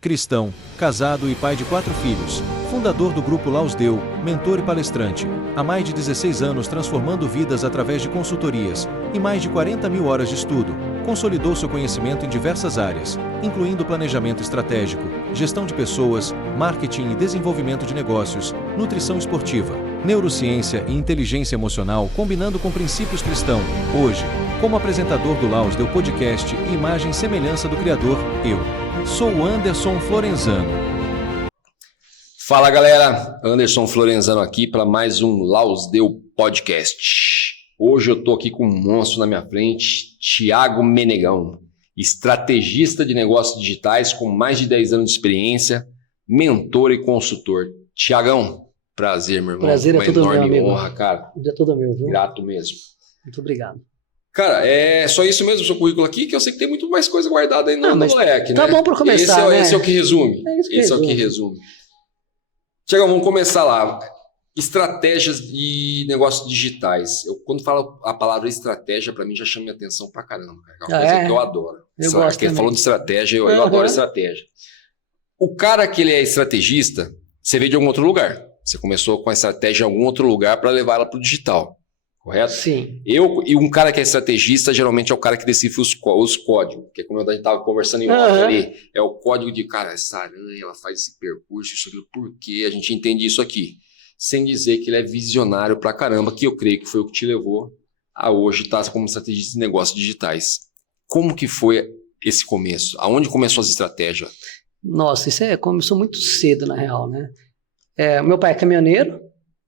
cristão, casado e pai de 4 filhos, fundador do Grupo Lausdeu, mentor e palestrante, há mais de 16 anos transformando vidas através de consultorias e mais de 40 mil horas de estudo, consolidou seu conhecimento em diversas áreas, incluindo planejamento estratégico, gestão de pessoas, marketing e desenvolvimento de negócios, nutrição esportiva, neurociência e inteligência emocional combinando com princípios cristãos. Hoje, como apresentador do Lausdeu Podcast e imagem e semelhança do Criador, eu sou o Anderson Florenzano. Fala galera, Anderson Florenzano aqui para mais um Lausdeu Podcast. Hoje eu tô aqui com um monstro na minha frente, Thiago Menegão, estrategista de negócios digitais com mais de 10 anos de experiência, mentor e consultor. Thiagão, prazer, meu irmão. Prazer é todo meu, amigo. Honra, cara. É todo meu, viu? Grato mesmo. Muito obrigado. Cara, é só isso mesmo o seu currículo aqui, que eu sei que tem muito mais coisa guardada aí no leque, né? Tá bom para começar, né? Esse é o que resume. Esse é o que resume. Thiago, vamos começar lá. Estratégias de negócios digitais. Quando falo a palavra estratégia, para mim já chama minha atenção pra caramba. É uma coisa que eu adoro. Eu gosto também. Falando de estratégia, eu adoro estratégia. O cara que ele é estrategista, você veio de algum outro lugar. Você começou com a estratégia em algum outro lugar para levar ela para o digital. Correto? Sim. E um cara que é estrategista, geralmente é o cara que decifra os códigos. Que é como a gente estava conversando em off ali. É o código de, cara, essa aranha, ela faz esse percurso, isso aqui, por quê? A gente entende isso aqui. Sem dizer que ele é visionário pra caramba, que eu creio que foi o que te levou a hoje estar como estrategista de negócios digitais. Como que foi esse começo? Aonde começou as estratégias? Nossa, começou muito cedo, na real, né? Meu pai é caminhoneiro,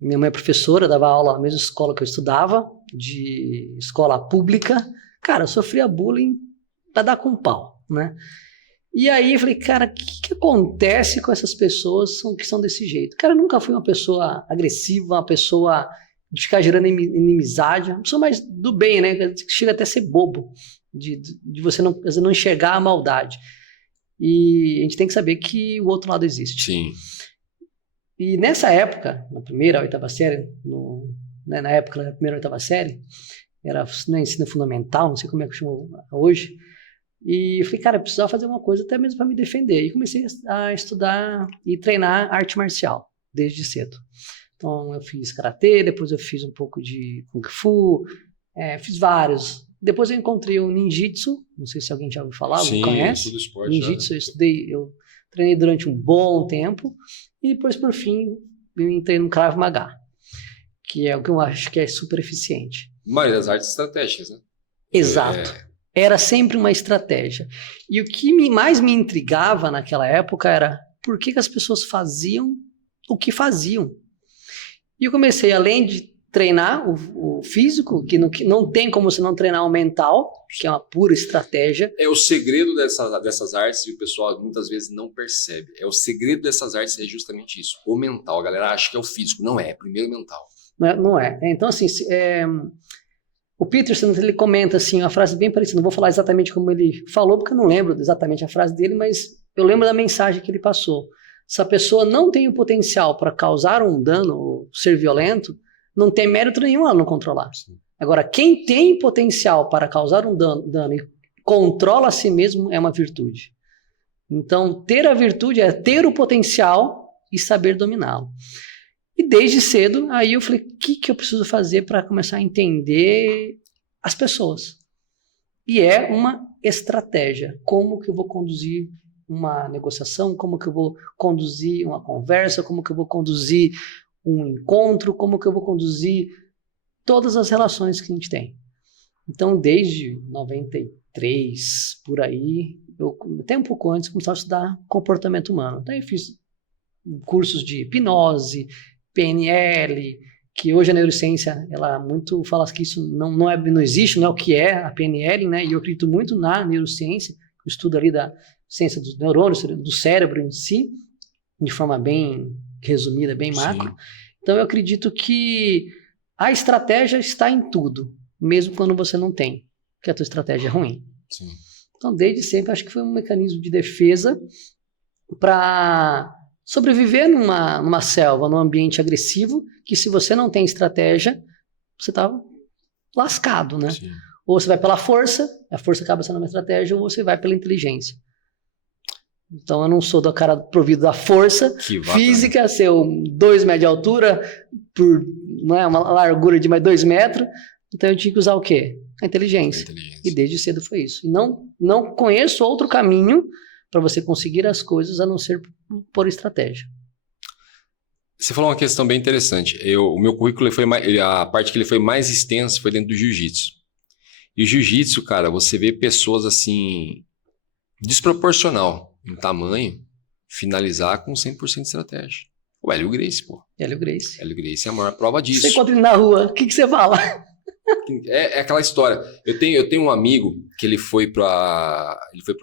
minha mãe é professora, dava aula na mesma escola que eu estudava, de escola pública. Cara, eu sofria bullying pra dar com pau, né? E aí eu falei, cara, o que acontece com essas pessoas que são desse jeito? Cara, eu nunca fui uma pessoa agressiva, uma pessoa de ficar gerando inimizade, uma pessoa mais do bem, né? Que chega até a ser bobo, de você não enxergar a maldade. E a gente tem que saber que o outro lado existe. Sim. E nessa época, na primeira, oitava série, na época da primeira, oitava série, era ensino fundamental, não sei como é que chama hoje, e eu falei, cara, eu precisava fazer uma coisa até mesmo para me defender. E comecei a estudar e treinar arte marcial, desde cedo. Então eu fiz karatê, depois eu fiz um pouco de kung fu, fiz vários. Depois eu encontrei o ninjitsu, não sei se alguém já ouviu falar, sim, conhece? Tudo esporte, Ninjitsu, eu treinei durante um bom tempo, e depois, por fim, eu entrei no Krav Maga, que é o que eu acho que é super eficiente. Maioria das artes estratégicas, né? Exato. Era sempre uma estratégia. E o que mais me intrigava naquela época era por que as pessoas faziam o que faziam. E eu comecei, além de treinar o físico, que não tem como você não treinar o mental, que é uma pura estratégia. É o segredo dessas artes, e o pessoal muitas vezes não percebe. O segredo dessas artes é justamente isso, o mental. A galera acha que é o físico. Não é primeiro o mental. Não é. Então, assim, o Peterson, ele comenta assim, uma frase bem parecida, não vou falar exatamente como ele falou, porque eu não lembro exatamente a frase dele, mas eu lembro da mensagem que ele passou. Se a pessoa não tem o potencial para causar um dano ou ser violento, não tem mérito nenhum ela não controlar. Sim. Agora, quem tem potencial para causar um dano e controla a si mesmo é uma virtude. Então, ter a virtude é ter o potencial e saber dominá-lo. E desde cedo, aí eu falei, o que eu preciso fazer para começar a entender as pessoas? E é uma estratégia. Como que eu vou conduzir uma negociação? Como que eu vou conduzir uma conversa? Como que eu vou conduzir um encontro? Como que eu vou conduzir todas as relações que a gente tem? Então, desde 93, por aí, eu até um pouco antes comecei a estudar comportamento humano. Daí fiz cursos de hipnose, PNL, que hoje a neurociência, ela muito fala que isso não existe, não é o que é a PNL, né? E eu acredito muito na neurociência, o estudo ali da ciência dos neurônios, do cérebro em si, de forma bem resumida, bem macro. Sim. Então eu acredito que a estratégia está em tudo, mesmo quando você não tem, que a tua estratégia é ruim. Sim. Então desde sempre acho que foi um mecanismo de defesa para sobreviver numa selva, num ambiente agressivo, que se você não tem estratégia, você está lascado, né? Sim. Ou você vai pela força, a força acaba sendo uma estratégia, ou você vai pela inteligência. Então eu não sou do cara provido da força física, ser 2 metros de altura, por uma largura de mais 2 metros. Então eu tinha que usar o quê? A inteligência. E desde cedo foi isso. E não conheço outro caminho para você conseguir as coisas a não ser por estratégia. Você falou uma questão bem interessante. O meu currículo a parte que ele foi mais extensa foi dentro do jiu-jitsu. E o jiu-jitsu, cara, você vê pessoas assim, desproporcional em tamanho, finalizar com 100% de estratégia. O Hélio Gracie, pô. Hélio Gracie. Hélio Gracie é a maior prova disso. Você encontra ele na rua, o que você fala? É aquela história. Eu tenho um amigo que ele foi pro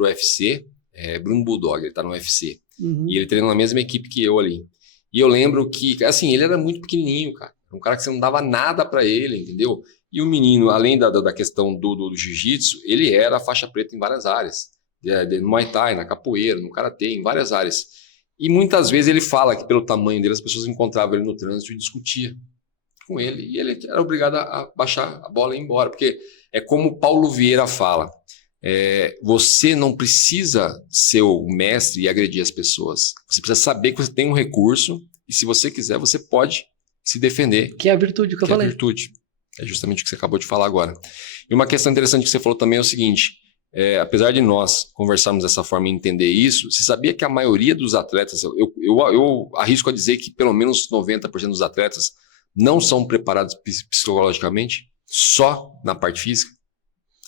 UFC, Bruno Bulldog, ele tá no UFC. E ele treina na mesma equipe que eu ali. E eu lembro que, assim, ele era muito pequenininho, cara. Um cara que você não dava nada pra ele, entendeu? E o menino, além da questão do jiu-jitsu, ele era faixa preta em várias áreas. No Muay Thai, na capoeira, no karatê, em várias áreas. E muitas vezes ele fala que pelo tamanho dele as pessoas encontravam ele no trânsito e discutiam com ele. E ele era obrigado a baixar a bola e ir embora. Porque é como o Paulo Vieira fala. Você não precisa ser o mestre e agredir as pessoas. Você precisa saber que você tem um recurso e se você quiser, você pode se defender. Que é a virtude que eu falei. É a virtude. É justamente o que você acabou de falar agora. E uma questão interessante que você falou também é o seguinte, apesar de nós conversarmos dessa forma e entender isso, você sabia que a maioria dos atletas, eu arrisco a dizer que pelo menos 90% dos atletas não são preparados psicologicamente só na parte física?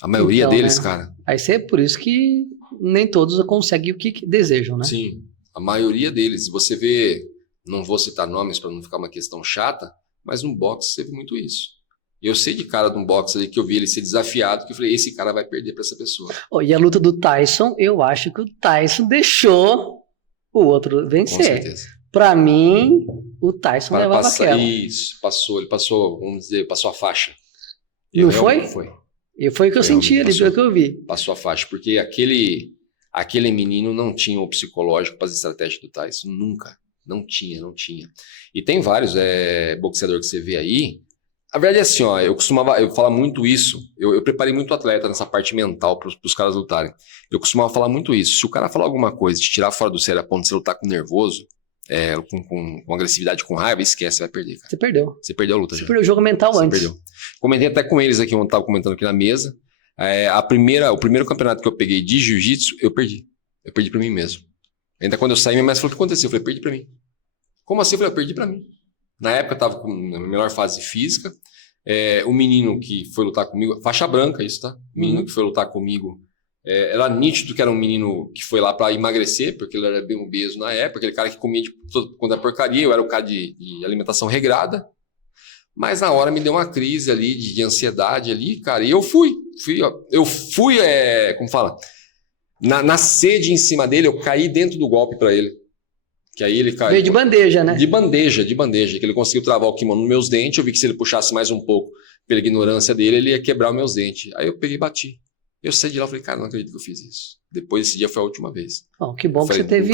A maioria deles, né? Cara. Aí é por isso que nem todos conseguem o que desejam, né? Sim, a maioria deles. Você vê, não vou citar nomes para não ficar uma questão chata, mas no boxe você vê muito isso. Eu sei de cara de um boxe ali que eu vi ele ser desafiado, que eu falei, esse cara vai perder para essa pessoa. E a luta do Tyson, eu acho que o Tyson deixou o outro vencer. Com certeza. Para mim, o Tyson levava aquela. Isso, ele passou, vamos dizer, passou a faixa. Não foi? Foi. E foi o que eu senti ali, pelo que eu vi. Passou a faixa, porque aquele menino não tinha o psicológico para as estratégias do Tyson, nunca. Não tinha. E tem vários boxeadores que você vê aí. A verdade é assim, eu falar muito isso, eu preparei muito atleta nessa parte mental para os caras lutarem. Eu costumava falar muito isso. Se o cara falar alguma coisa, te tirar fora do sério a ponto de você lutar com nervoso, com agressividade, com raiva, esquece, você vai perder, cara. Você perdeu. Você perdeu a luta. Você perdeu o jogo mental antes. Você perdeu. Comentei até com eles aqui, ontem estava comentando aqui na mesa. O primeiro campeonato que eu peguei de jiu-jitsu, eu perdi. Eu perdi para mim mesmo. Ainda quando eu saí, minha mestre falou, o que aconteceu? Eu falei, perdi para mim. Como assim? Eu falei, eu perdi para mim. Na época eu estava com a melhor fase física. O menino que foi lutar comigo, faixa branca isso, tá? O menino que foi lutar comigo, era nítido que era um menino que foi lá para emagrecer, porque ele era bem obeso na época, aquele cara que comia de toda quanto é porcaria, eu era o cara de alimentação regrada. Mas na hora me deu uma crise ali de ansiedade ali, cara, e eu fui, como fala, na sede em cima dele, eu caí dentro do golpe para ele. Que aí ele caiu. Veio de bandeja, né? De bandeja. Que ele conseguiu travar o kimono nos meus dentes. Eu vi que se ele puxasse mais um pouco, pela ignorância dele, ele ia quebrar os meus dentes. Aí eu peguei e bati. Eu saí de lá e falei, cara, não acredito que eu fiz isso. Depois desse dia foi a última vez. Que bom que você teve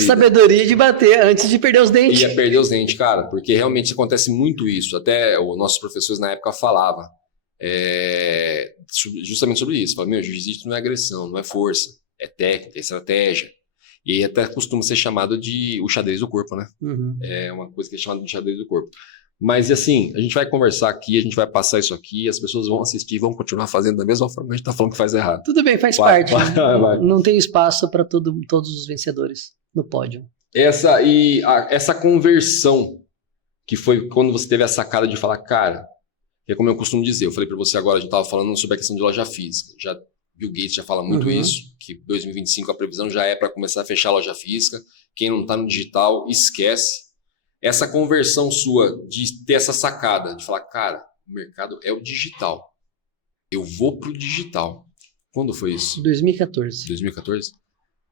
sabedoria de bater antes de perder os dentes. Ia perder os dentes, cara, porque realmente acontece muito isso. Até os nossos professores na época falavam justamente sobre isso. Falavam, jiu-jitsu não é agressão, não é força, é técnica, é estratégia. E aí até costuma ser chamado de o xadrez do corpo, né? É uma coisa que é chamada de xadrez do corpo. Mas assim, a gente vai conversar aqui, a gente vai passar isso aqui, as pessoas vão assistir, vão continuar fazendo da mesma forma que a gente tá falando que faz errado. Tudo bem, faz parte. Vai. Não tem espaço para todos os vencedores no pódio. Essa conversão, que foi quando você teve a sacada de falar, cara, que é como eu costumo dizer, eu falei para você agora, a gente tava falando sobre a questão de loja física, Bill Gates já fala muito isso, que 2025 a previsão já é para começar a fechar a loja física. Quem não está no digital, esquece. Essa conversão sua de ter essa sacada, de falar, cara, o mercado é o digital. Eu vou pro digital. Quando foi isso? 2014. 2014?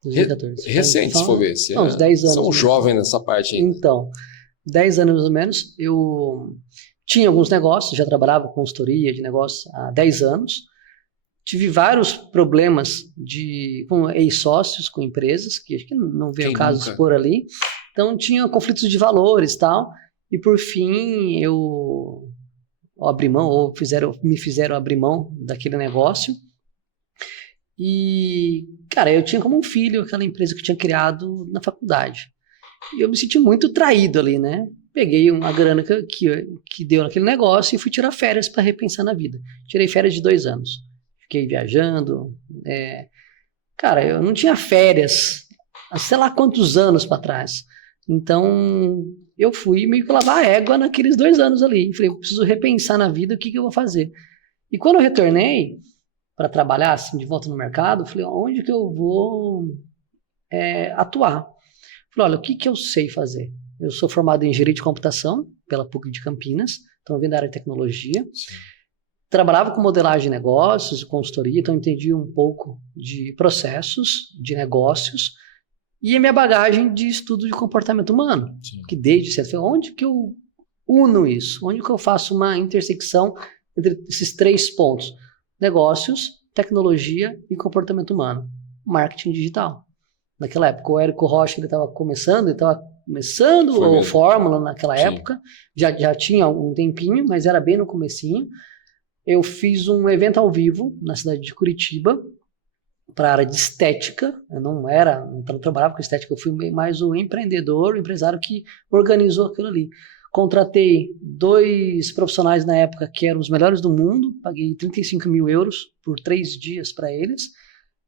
2014. Recente, se for ver. Uns 10 anos. São jovens nessa parte ainda. Então, 10 anos mais ou menos, eu tinha alguns negócios, já trabalhava com consultoria de negócios há 10 anos. Tive vários problemas com ex-sócios, com empresas, que acho que não veio o caso de expor ali. Então, tinha conflitos de valores e tal. E, por fim, eu abri mão, ou me fizeram abrir mão daquele negócio. E, cara, eu tinha como um filho aquela empresa que eu tinha criado na faculdade. E eu me senti muito traído ali, né? Peguei uma grana que deu naquele negócio e fui tirar férias para repensar na vida. Tirei férias de 2 anos. Fiquei viajando. Cara, eu não tinha férias há sei lá quantos anos para trás. Então, eu fui meio que lavar a égua naqueles 2 anos ali. Falei, eu preciso repensar na vida o que eu vou fazer. E quando eu retornei para trabalhar assim, de volta no mercado, falei, onde que eu vou atuar? Falei, olha, o que eu sei fazer? Eu sou formado em engenharia de computação pela PUC de Campinas, então eu vim da área de tecnologia. Sim. Trabalhava com modelagem de negócios, consultoria, então entendi um pouco de processos, de negócios, e a minha bagagem de estudo de comportamento humano. Sim. Que desde cedo, falei, onde que eu uno isso? Onde que eu faço uma intersecção entre esses 3 pontos? Negócios, tecnologia e comportamento humano. Marketing digital. Naquela época, o Érico Rocha estava começando, o Fórmula naquela época, já tinha um tempinho, mas era bem no comecinho. Eu fiz um evento ao vivo na cidade de Curitiba, para a área de estética. Eu não trabalhava com estética, eu fui mais o empreendedor, o empresário que organizou aquilo ali. Contratei 2 profissionais na época que eram os melhores do mundo, paguei 35 mil euros por 3 dias para eles.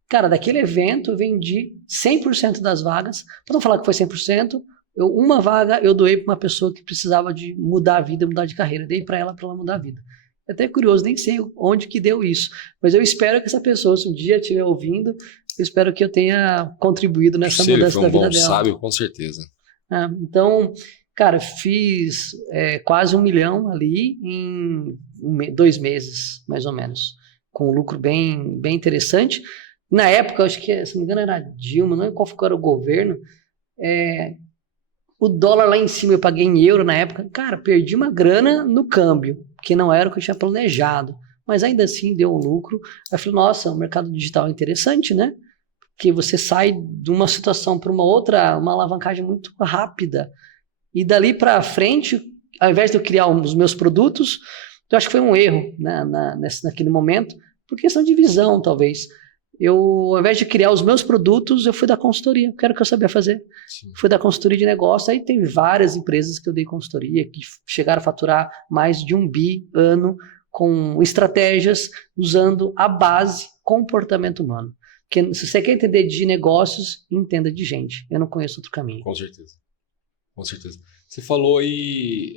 Cara, daquele evento eu vendi 100% das vagas. Para não falar que foi 100%, uma vaga eu doei para uma pessoa que precisava de mudar a vida, mudar de carreira. Dei para ela mudar a vida. É até curioso, nem sei onde que deu isso. Mas eu espero que essa pessoa, se um dia estiver ouvindo, eu espero que eu tenha contribuído nessa mudança da vida dela. Sábio, com certeza. Então, cara, fiz quase 1 milhão ali em 2 meses, mais ou menos. Com um lucro bem, bem interessante. Na época, acho que, se não me engano, era Dilma, não lembro qual era o governo. O dólar lá em cima eu paguei em euro na época. Cara, perdi uma grana no câmbio, que não era o que eu tinha planejado. Mas ainda assim deu um lucro. Aí eu falei, nossa, o mercado digital é interessante, né? Porque você sai de uma situação para uma outra, uma alavancagem muito rápida. E dali para frente, ao invés de eu criar os meus produtos, eu acho que foi um erro, né, naquele momento, por questão de visão, talvez. Ao invés de criar os meus produtos, eu fui dar consultoria, que era o que eu sabia fazer. Sim. Fui dar consultoria de negócio, aí tem várias empresas que eu dei consultoria, que chegaram a faturar mais de 1 bi ano, com estratégias, usando a base comportamento humano. Porque se você quer entender de negócios, entenda de gente. Eu não conheço outro caminho. Com certeza. Com certeza. Você falou aí,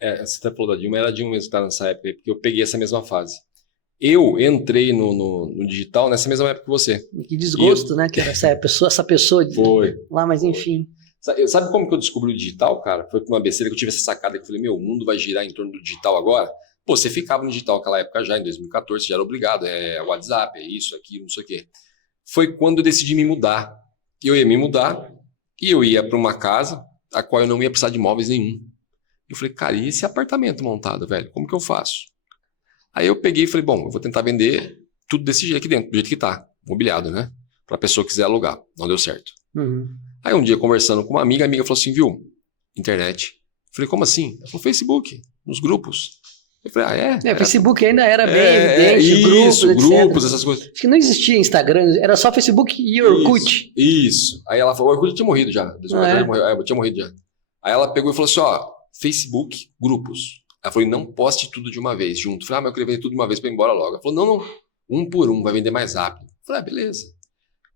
você até falou da Dilma, era a Dilma mesmo que estava nessa época, porque eu peguei essa mesma fase. Eu entrei no digital nessa mesma época que você. Que desgosto, né? Que era essa pessoa foi lá, mas enfim. Sabe como que eu descobri o digital, cara? Foi por uma besteira que eu tive essa sacada que eu falei, o mundo vai girar em torno do digital agora. Pô, você ficava no digital naquela época já, em 2014, já era obrigado. WhatsApp, isso, aquilo, não sei o quê. Foi quando eu decidi me mudar. Eu ia me mudar e eu ia para uma casa a qual eu não ia precisar de móveis nenhum. Eu falei, cara, e esse apartamento montado, velho? Como que eu faço? Aí eu peguei e falei, bom, eu vou tentar vender tudo desse jeito aqui dentro, do jeito que tá, mobiliado, né? Pra pessoa que quiser alugar. Não deu certo. Uhum. Aí um dia, conversando com uma amiga, a amiga falou assim, viu, internet. Eu falei, como assim? Ela falou, Facebook, nos grupos. Eu falei, Facebook ainda era bem evidente, isso, grupos, essas coisas. Acho que não existia Instagram, era só Facebook e Orkut. Isso. Aí ela falou, o Orkut tinha morrido já. Tinha morrido já. Aí ela pegou e falou assim, Facebook, grupos. Ela falou, não poste tudo de uma vez, junto. Eu falei, mas eu queria vender tudo de uma vez para ir embora logo. Ela falou, não, um por um, vai vender mais rápido. Eu falei, beleza.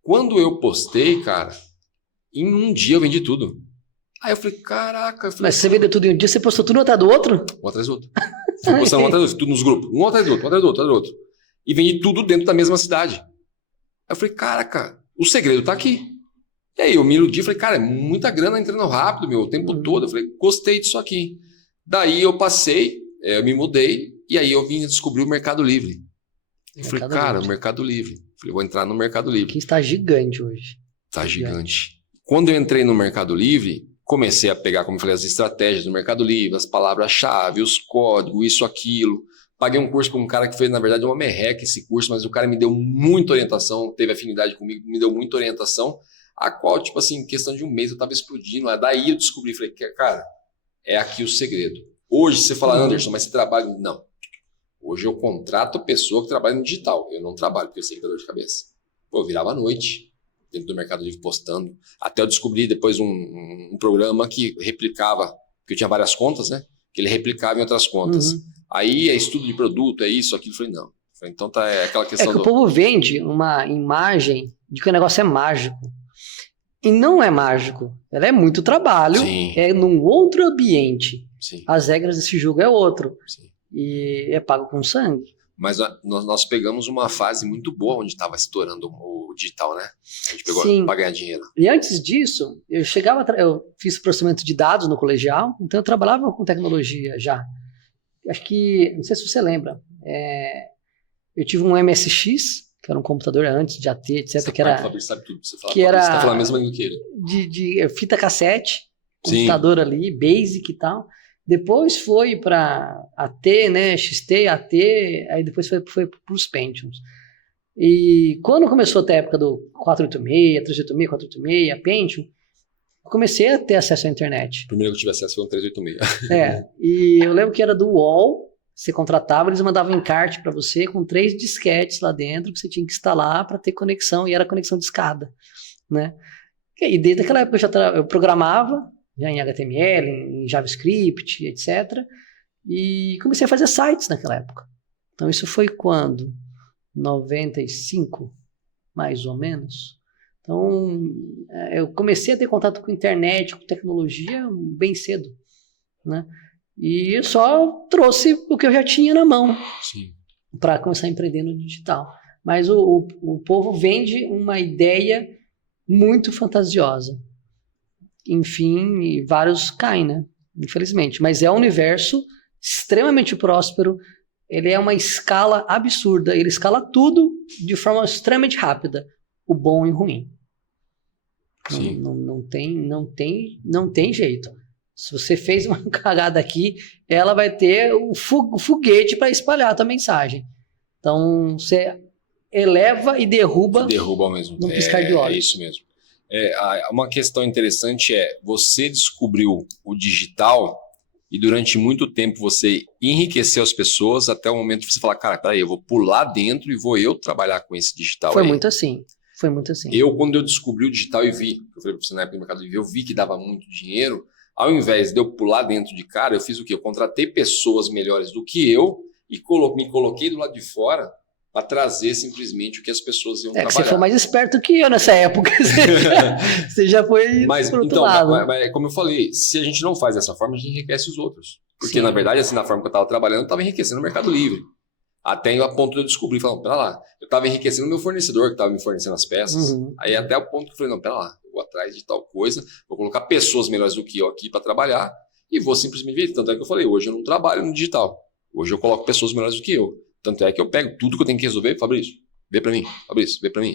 Quando eu postei, cara, em um dia eu vendi tudo. Aí eu falei, caraca. Mas você vendeu tudo em um dia, você postou tudo um atrás do outro? Um atrás do outro. Fui postando um atrás do outro, tudo nos grupos. Um atrás do outro, um atrás do outro, um atrás do outro. E vendi tudo dentro da mesma cidade. Aí eu falei, caraca, o segredo tá aqui. E aí eu me iludi, falei, cara, é muita grana entrando rápido, o tempo todo. Eu falei, gostei disso aqui. Daí eu passei, eu me mudei, e aí eu vim descobrir o Mercado Livre. Eu falei, cara, o Mercado Livre. Falei, vou entrar no Mercado Livre. Que está gigante hoje. Está gigante. Quando eu entrei no Mercado Livre, comecei a pegar, como eu falei, as estratégias do Mercado Livre, as palavras-chave, os códigos, isso, aquilo. Paguei um curso com um cara que fez, na verdade, uma merreca esse curso, mas o cara me deu muita orientação, teve afinidade comigo, me deu muita orientação, a qual, tipo assim, em questão de um mês eu estava explodindo. Daí eu descobri, falei, cara, é aqui o segredo. Hoje você fala, Anderson, mas você trabalha... Não. Hoje eu contrato pessoa que trabalha no digital. Eu não trabalho, porque eu sei que dá dor de cabeça. Pô, eu virava à noite, dentro do Mercado Livre, postando. Até eu descobri depois um programa que replicava, porque eu tinha várias contas, né? Que ele replicava em outras contas. Aí é estudo de produto, é isso, aquilo. Eu falei, não. Então tá, é aquela questão o povo vende uma imagem de que o negócio é mágico. E não é mágico. Ela é muito trabalho, Sim. é num outro ambiente. Sim. As regras desse jogo é outro. Sim. E é pago com sangue. Mas nós pegamos uma fase muito boa onde estava estourando o digital, né? A gente pegou para ganhar dinheiro. E antes disso, eu fiz processamento de dados no colegial, então eu trabalhava com tecnologia já. Acho que, não sei se você lembra, eu tive um MSX, que era um computador antes de AT, etc. Essa que era, o Fabrício sabe tudo. Você fala, que era, você tá falando a mesma língua que ele. De fita cassete, computador ali, basic e tal. Depois foi para AT, né, XT, AT, aí depois foi para os Pentiums. E quando começou a época do 486, 386, 486, Pentium, eu comecei a ter acesso à internet. O primeiro que eu tive acesso foi um 386. E eu lembro que era do UOL, você contratava, eles mandavam um encarte para você com 3 disquetes lá dentro que você tinha que instalar para ter conexão, e era conexão de escada, né? E desde aquela época eu programava, já em HTML, em JavaScript, etc. E comecei a fazer sites naquela época. Então isso foi quando? 95, mais ou menos. Então eu comecei a ter contato com internet, com tecnologia bem cedo, né? E eu só trouxe o que eu já tinha na mão para começar a empreender no digital. Mas o povo vende uma ideia muito fantasiosa. Enfim, e vários caem, né? Infelizmente. Mas é um universo extremamente próspero. Ele é uma escala absurda. Ele escala tudo de forma extremamente rápida. O bom e o ruim. Sim. Não tem jeito. Se você fez uma cagada aqui, ela vai ter um foguete para espalhar a tua mensagem. Então, você eleva e derruba ao mesmo tempo. No piscar de olhos. É isso mesmo. Uma questão interessante você descobriu o digital e durante muito tempo você enriqueceu as pessoas até o momento que você falar, cara, peraí, eu vou pular dentro e vou eu trabalhar com esse digital. Foi muito assim. Quando eu descobri o digital e vi, eu falei para você na época do Mercado Livre, eu vi que dava muito dinheiro, ao invés de eu pular dentro de cara, eu fiz o quê? Eu contratei pessoas melhores do que eu e me coloquei do lado de fora para trazer simplesmente o que as pessoas iam trabalhar. Você foi mais esperto que eu nessa época. Você já foi pro outro lado. Mas como eu falei, se a gente não faz dessa forma, a gente enriquece os outros. Porque, na verdade, assim, na forma que eu estava trabalhando, eu estava enriquecendo o Mercado Livre. Até a ponto de eu descobrir, falando, pera lá, eu estava enriquecendo o meu fornecedor que estava me fornecendo as peças. Aí até o ponto que eu falei, não, pera lá, eu vou atrás de tal coisa, vou colocar pessoas melhores do que eu aqui para trabalhar e vou simplesmente ver. Tanto é que eu falei, hoje eu não trabalho no digital. Hoje eu coloco pessoas melhores do que eu. Tanto é que eu pego tudo que eu tenho que resolver, Fabrício, vê pra mim,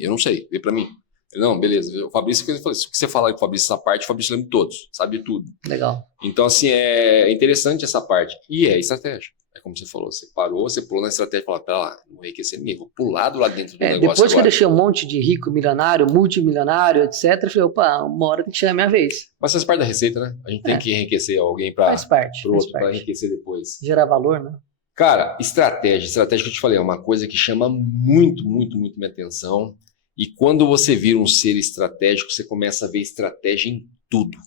eu não sei, vê pra mim. Não, beleza, o Fabrício, eu falei, se você falar com o Fabrício essa parte, o Fabrício lembra de todos, sabe de tudo. Legal. Então, assim, é interessante essa parte. E é estratégia. É como você falou, você parou, você pulou na estratégia e falou, pera lá, não vou enriquecer ninguém, vou pular do lado dentro do negócio depois agora. que eu deixei um monte de rico, milionário, multimilionário, etc, eu falei, opa, uma hora tem que chegar a minha vez. Mas faz parte da receita, né? A gente tem que enriquecer alguém para o outro, para enriquecer depois. Gerar valor, né? Cara, estratégia que eu te falei, é uma coisa que chama muito, muito, muito minha atenção. E quando você vira um ser estratégico, você começa a ver estratégia em tudo.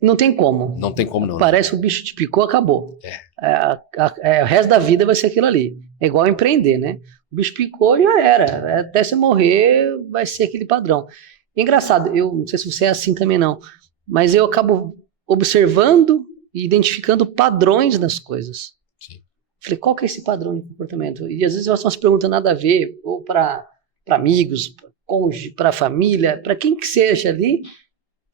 Não tem como. Não tem como não. Parece que o bicho te picou, acabou. O resto da vida vai ser aquilo ali. É igual empreender, né? O bicho picou, já era. Até você morrer, vai ser aquele padrão. Engraçado, eu não sei se você é assim também não, mas eu acabo observando e identificando padrões nas coisas. Falei, qual que é esse padrão de comportamento? E às vezes eu faço umas perguntas nada a ver, ou para amigos, pra cônjuge, para família, para quem que seja ali,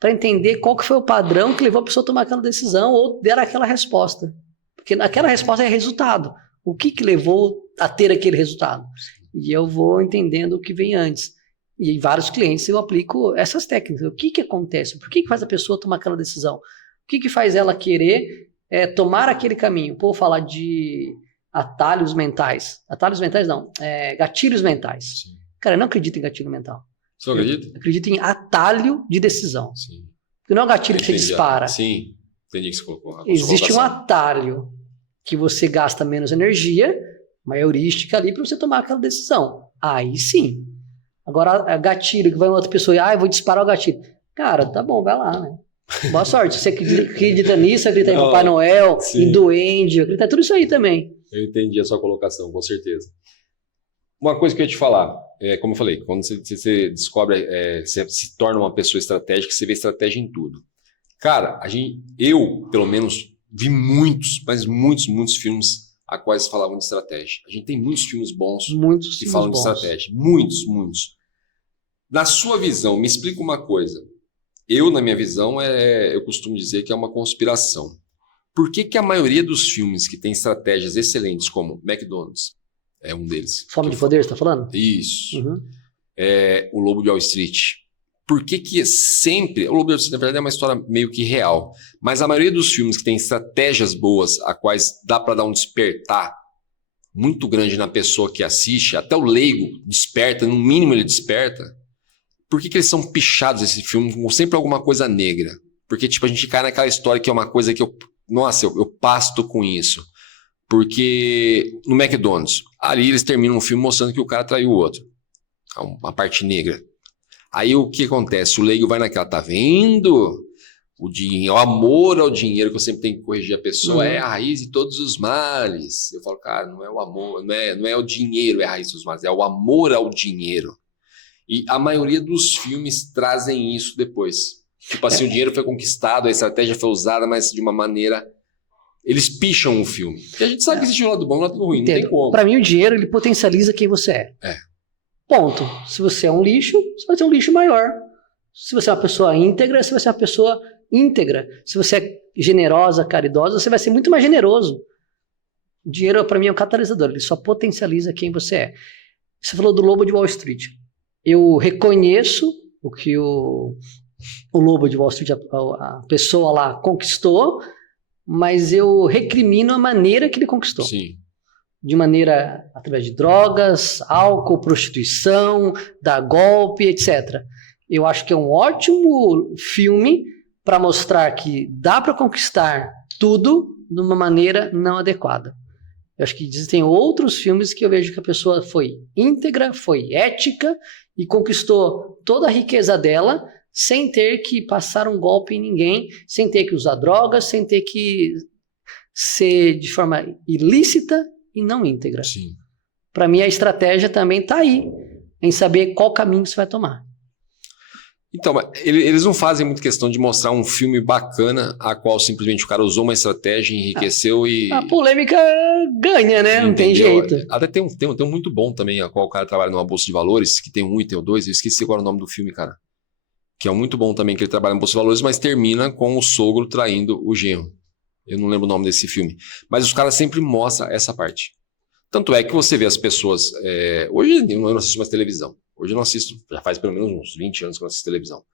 para entender qual que foi o padrão que levou a pessoa a tomar aquela decisão ou dar aquela resposta. Porque aquela resposta é resultado. O que levou a ter aquele resultado? E eu vou entendendo o que vem antes. E em vários clientes eu aplico essas técnicas. O que acontece? Por que faz a pessoa tomar aquela decisão? O que faz ela querer tomar aquele caminho? Vou falar de atalhos mentais. Atalhos mentais não, gatilhos mentais. Sim. Cara, eu não acredito em gatilho mental. Você não acredita? Eu acredito em atalho de decisão. Sim. Porque não é um gatilho que você dispara. Sim, entendi que você colocou. Existe um atalho que você gasta menos energia uma heurística ali para você tomar aquela decisão. Aí sim. Agora, gatilho, que vai uma outra pessoa e, eu vou disparar o gatilho. Cara, tá bom, vai lá, né? Boa sorte. Você acredita nisso, acredita em Papai Noel, em Duende, acredita em tudo isso aí também. Eu entendi a sua colocação, com certeza. Uma coisa que eu ia te falar, como eu falei, quando você descobre, você se torna uma pessoa estratégica, você vê estratégia em tudo. Cara, eu, pelo menos, vi muitos, mas muitos filmes a quais falavam de estratégia. A gente tem muitos filmes bons que falam de estratégia. Muitos. Na sua visão, me explica uma coisa. Na minha visão, eu costumo dizer que é uma conspiração. Por que a maioria dos filmes que tem estratégias excelentes, como McDonald's, é um deles. Fome de Poder, você tá falando? Isso. Uhum. O Lobo de Wall Street. Por que sempre... O Lobo de Wall Street, na verdade, é uma história meio que real. Mas a maioria dos filmes que tem estratégias boas, a quais dá para dar um despertar muito grande na pessoa que assiste, até o leigo desperta, no mínimo ele desperta. Por que eles são pichados, esse filme, com sempre alguma coisa negra? Porque, tipo, a gente cai naquela história que é uma coisa que eu pasto com isso. Porque no McDonald's, ali eles terminam um filme mostrando que o cara traiu o outro. Uma parte negra. Aí o que acontece? O leigo vai naquela, tá vendo? O amor ao dinheiro, que eu sempre tenho que corrigir a pessoa, é a raiz de todos os males. Eu falo, cara, não é o amor, não é o dinheiro, é a raiz dos males, é o amor ao dinheiro. E a maioria dos filmes trazem isso depois. Tipo assim, o dinheiro foi conquistado, a estratégia foi usada, mas de uma maneira... Eles picham o filme. Porque a gente sabe que existe um lado bom e um lado ruim, entendo. Não tem como. Pra mim, o dinheiro, ele potencializa quem você é. Ponto. Se você é um lixo, você vai ser um lixo maior. Se você é uma pessoa íntegra, você vai ser uma pessoa íntegra. Se você é generosa, caridosa, você vai ser muito mais generoso. O dinheiro, pra mim, é um catalisador. Ele só potencializa quem você é. Você falou do Lobo de Wall Street. Eu reconheço o que o Lobo de Wall Street, a pessoa lá, conquistou, mas eu recrimino a maneira que ele conquistou. Sim. De maneira através de drogas, álcool, prostituição, dar golpe, etc. Eu acho que é um ótimo filme para mostrar que dá para conquistar tudo de uma maneira não adequada. Eu acho que existem outros filmes que eu vejo que a pessoa foi íntegra, foi ética e conquistou toda a riqueza dela sem ter que passar um golpe em ninguém, sem ter que usar drogas, sem ter que ser de forma ilícita e não íntegra. Para mim, a estratégia também está aí, em saber qual caminho você vai tomar. Então, eles não fazem muito questão de mostrar um filme bacana a qual simplesmente o cara usou uma estratégia, enriqueceu e... A polêmica ganha, né? Não tem jeito. Até tem um muito bom também, a qual o cara trabalha numa bolsa de valores, que tem um e tem o dois, eu esqueci agora o nome do filme, cara. Que é muito bom também, que ele trabalha na bolsa de valores, mas termina com o sogro traindo o genro. Eu não lembro o nome desse filme. Mas os caras sempre mostram essa parte. Tanto é que você vê as pessoas... Hoje eu não assisto mais televisão. Hoje eu não assisto, já faz pelo menos uns 20 anos que eu não assisto televisão.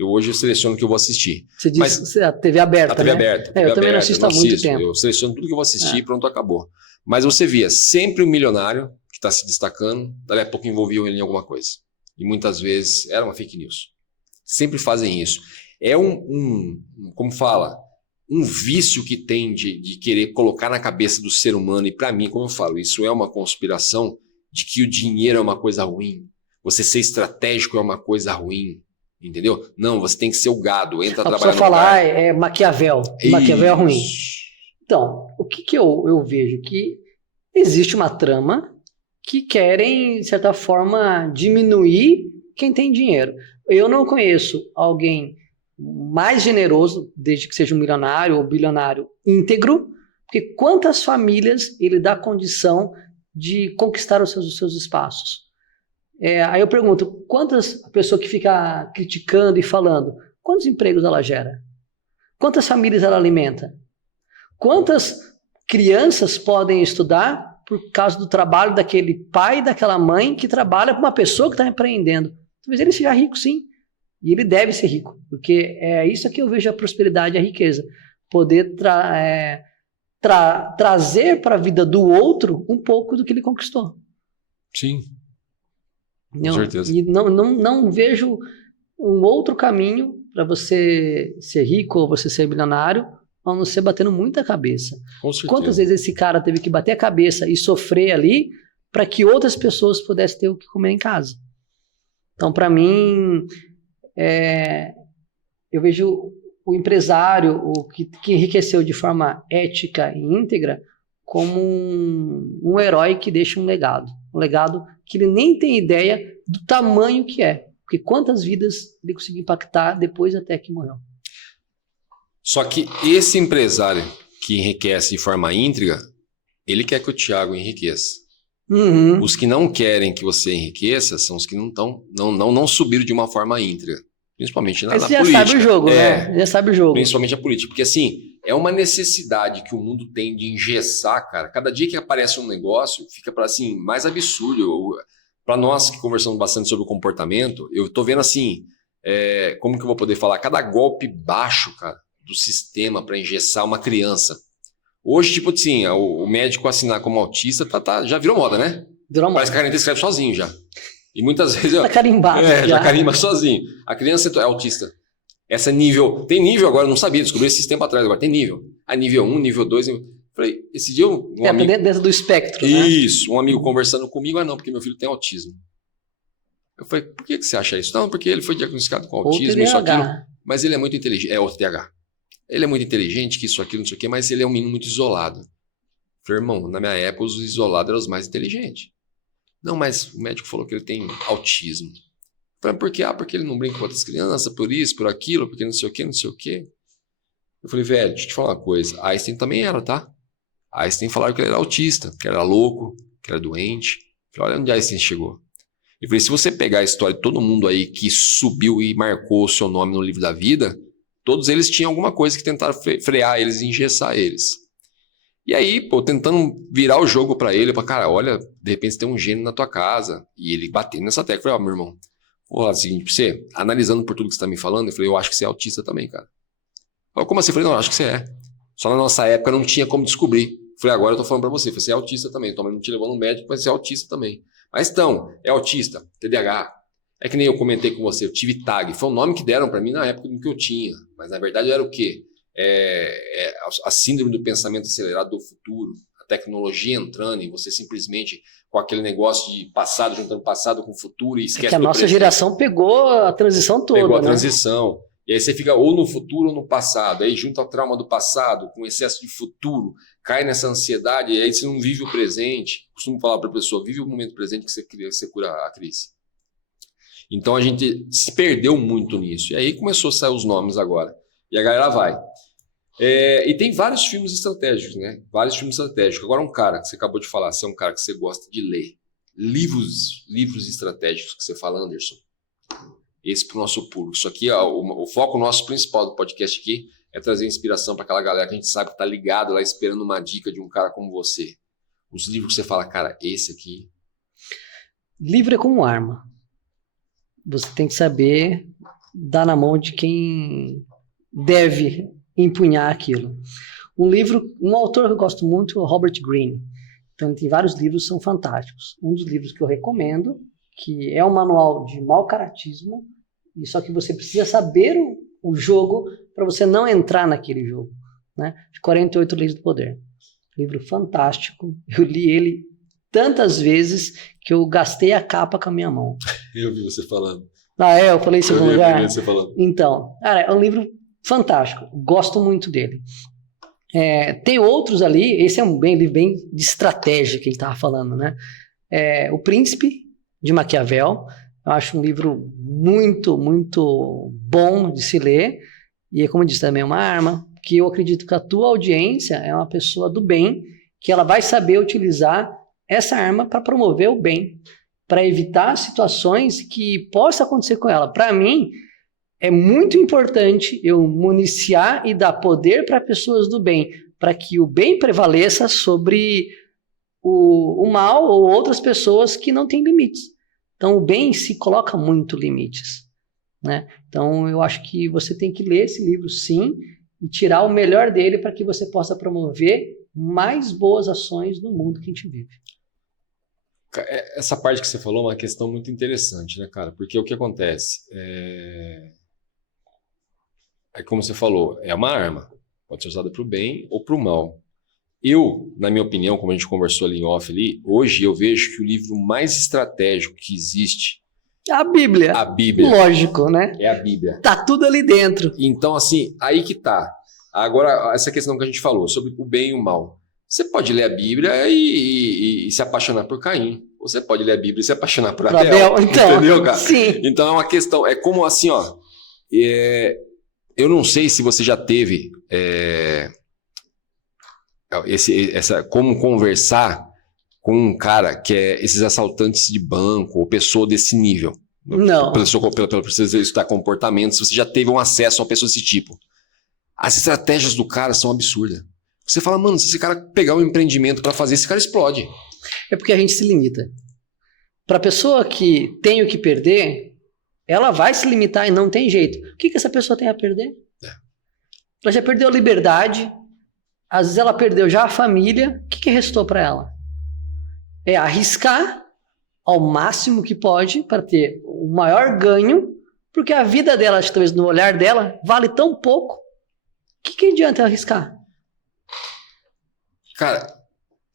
Hoje eu seleciono o que eu vou assistir. Você disse a TV aberta, a TV né? aberta. Eu também não assisto há muito tempo. Eu seleciono tudo que eu vou assistir e pronto, acabou. Mas você via sempre um milionário que está se destacando, dali a pouco envolviam ele em alguma coisa. E muitas vezes era uma fake news. Sempre fazem isso. É como fala, um vício que tem de querer colocar na cabeça do ser humano. E para mim, como eu falo, isso é uma conspiração de que o dinheiro é uma coisa ruim. Você ser estratégico é uma coisa ruim. Entendeu? Não, você tem que ser o gado. Entra a trabalhar no falar é Maquiavel. Maquiavel é ruim. Então, o que eu vejo? Que existe uma trama que querem, de certa forma, diminuir quem tem dinheiro. Eu não conheço alguém mais generoso, desde que seja um milionário ou bilionário íntegro, porque quantas famílias ele dá condição de conquistar os seus espaços? Aí eu pergunto, quantas pessoas que fica criticando e falando, quantos empregos ela gera? Quantas famílias ela alimenta? Quantas crianças podem estudar por causa do trabalho daquele pai e daquela mãe que trabalha com uma pessoa que está empreendendo? Talvez ele seja rico, sim. E ele deve ser rico, porque é isso que eu vejo a prosperidade e a riqueza. Poder trazer para a vida do outro um pouco do que ele conquistou. Sim, com certeza. E não vejo um outro caminho para você ser rico ou você ser bilionário, a não ser batendo muita cabeça. Com certeza. Quantas vezes esse cara teve que bater a cabeça e sofrer ali para que outras pessoas pudessem ter o que comer em casa? Então, para mim, eu vejo o empresário, o que enriqueceu de forma ética e íntegra, como um herói que deixa um legado. Um legado que ele nem tem ideia do tamanho que é. Porque quantas vidas ele conseguiu impactar depois até que morreu. Só que esse empresário que enriquece de forma íntegra, ele quer que o Thiago enriqueça. Uhum. Os que não querem que você enriqueça são os que não subiram de uma forma íntegra. Principalmente na política. Você já sabe o jogo, né? Já sabe o jogo. Principalmente a política. Porque assim, é uma necessidade que o mundo tem de engessar, cara. Cada dia que aparece um negócio, fica para assim, mais absurdo. Para nós que conversamos bastante sobre o comportamento, eu tô vendo assim, como que eu vou poder falar? Cada golpe baixo, cara, do sistema para engessar uma criança. Hoje, tipo assim, o médico assinar como autista já virou moda, né? Virou moda. Parece que a caneta escreve sozinho já. E muitas vezes... Tá carimbado. Já carimba sozinho. A criança é autista. Essa nível... Tem nível agora, eu não sabia, descobri esse tempo atrás agora. Tem nível. Nível 1, nível 2... Falei, esse dia um amigo... dentro do espectro, né? Isso, um amigo conversando comigo, não, porque meu filho tem autismo. Eu falei, por que você acha isso? Não, porque ele foi diagnosticado com autismo, isso, aquilo. Mas ele é muito inteligente. É outro TH. Ele é muito inteligente, que isso, aquilo, não sei o quê, mas ele é um menino muito isolado. Eu falei, irmão, na minha época, os isolados eram os mais inteligentes. Não, mas o médico falou que ele tem autismo. Eu falei, por quê? Porque ele não brinca com outras crianças, por isso, por aquilo, porque não sei o quê, não sei o quê. Eu falei, velho, deixa eu te falar uma coisa. Einstein também era, tá? Einstein falaram que ele era autista, que ele era louco, que era doente. Eu falei, olha onde Einstein chegou. Eu falei, se você pegar a história de todo mundo aí que subiu e marcou o seu nome no livro da vida, todos eles tinham alguma coisa que tentaram frear eles e engessar eles. E aí, pô, tentando virar o jogo pra ele, pra cara, olha, de repente você tem um gênio na tua casa. E ele batendo nessa tecla. Eu falei, ó, meu irmão, vou falar o seguinte pra você, analisando por tudo que você tá me falando, eu falei, eu acho que você é autista também, cara. Falei, como assim? Eu falei, não, eu acho que você é. Só na nossa época não tinha como descobrir. Eu falei, agora eu tô falando pra você, você é autista também. Tua mãe não te levou no médico, mas você é autista também. Mas então, é autista, TDAH. É que nem eu comentei com você, eu tive TAG. Foi o nome que deram pra mim na época do que eu tinha. Mas na verdade era o quê? A síndrome do pensamento acelerado do futuro, a tecnologia entrando e você simplesmente com aquele negócio de passado, juntando passado com futuro e esquece que a nossa geração pegou a transição toda. Pegou a transição. E aí você fica ou no futuro ou no passado. Aí junta o trauma do passado com excesso de futuro, cai nessa ansiedade e aí você não vive o presente. Costumo falar para a pessoa, vive o momento presente que você cura a crise. Então a gente se perdeu muito nisso. E aí começou a sair os nomes agora. E a galera vai. E tem vários filmes estratégicos, né? Vários filmes estratégicos. Agora um cara que você acabou de falar, você é um cara que você gosta de ler. Livros estratégicos que você fala, Anderson. Esse para o nosso público. Isso aqui, o foco nosso principal do podcast aqui é trazer inspiração para aquela galera que a gente sabe que está ligado lá esperando uma dica de um cara como você. Os livros que você fala, cara, esse aqui... Livro é como arma. Você tem que saber dar na mão de quem deve empunhar aquilo. Um autor que eu gosto muito é o Robert Greene. Então, ele tem vários livros que são fantásticos. Um dos livros que eu recomendo, que é um manual de mau caratismo, e só que você precisa saber o jogo para você não entrar naquele jogo, né? De 48 Leis do Poder. Livro fantástico. Eu li ele tantas vezes que eu gastei a capa com a minha mão. Eu vi você falando. Eu falei isso em algum lugar? Você falando. Então, cara, é um livro fantástico. Gosto muito dele. Tem outros ali, esse é um livro bem de estratégia que ele estava falando, né? O Príncipe, de Maquiavel. Eu acho um livro muito, muito bom de se ler. E, como eu disse, também é uma arma, que eu acredito que a tua audiência é uma pessoa do bem, que ela vai saber utilizar essa arma para promover o bem, para evitar situações que possam acontecer com ela. Para mim, é muito importante eu municiar e dar poder para pessoas do bem, para que o bem prevaleça sobre o mal ou outras pessoas que não têm limites. Então, o bem se coloca muito limites, né? Então, eu acho que você tem que ler esse livro, sim, e tirar o melhor dele para que você possa promover mais boas ações no mundo que a gente vive. Essa parte que você falou é uma questão muito interessante, né, cara? Porque o que acontece? Como você falou, é uma arma. Pode ser usada para o bem ou para o mal. Eu, na minha opinião, como a gente conversou ali em off ali, hoje eu vejo que o livro mais estratégico que existe... A Bíblia. A Bíblia. Lógico, né? É a Bíblia. Tá tudo ali dentro. Então, assim, aí que tá. Agora, essa questão que a gente falou, sobre o bem e o mal. Você pode ler a Bíblia e se apaixonar por Caim. Você pode ler a Bíblia e se apaixonar por Abel. Então, entendeu, cara? Sim. Então é uma questão, é como assim, ó. Eu não sei se você já teve como conversar com um cara que é esses assaltantes de banco ou pessoa desse nível. Não. Pelo você estudar comportamento, se você já teve um acesso a uma pessoa desse tipo. As estratégias do cara são absurdas. Você fala, mano, se esse cara pegar um empreendimento para fazer, esse cara explode. É porque a gente se limita. Para a pessoa que tem o que perder, ela vai se limitar e não tem jeito. O que essa pessoa tem a perder? Ela já perdeu a liberdade, às vezes ela perdeu já a família. O que restou para ela? É arriscar ao máximo que pode para ter o maior ganho, porque a vida dela, talvez no olhar dela, vale tão pouco. O que adianta arriscar? Cara,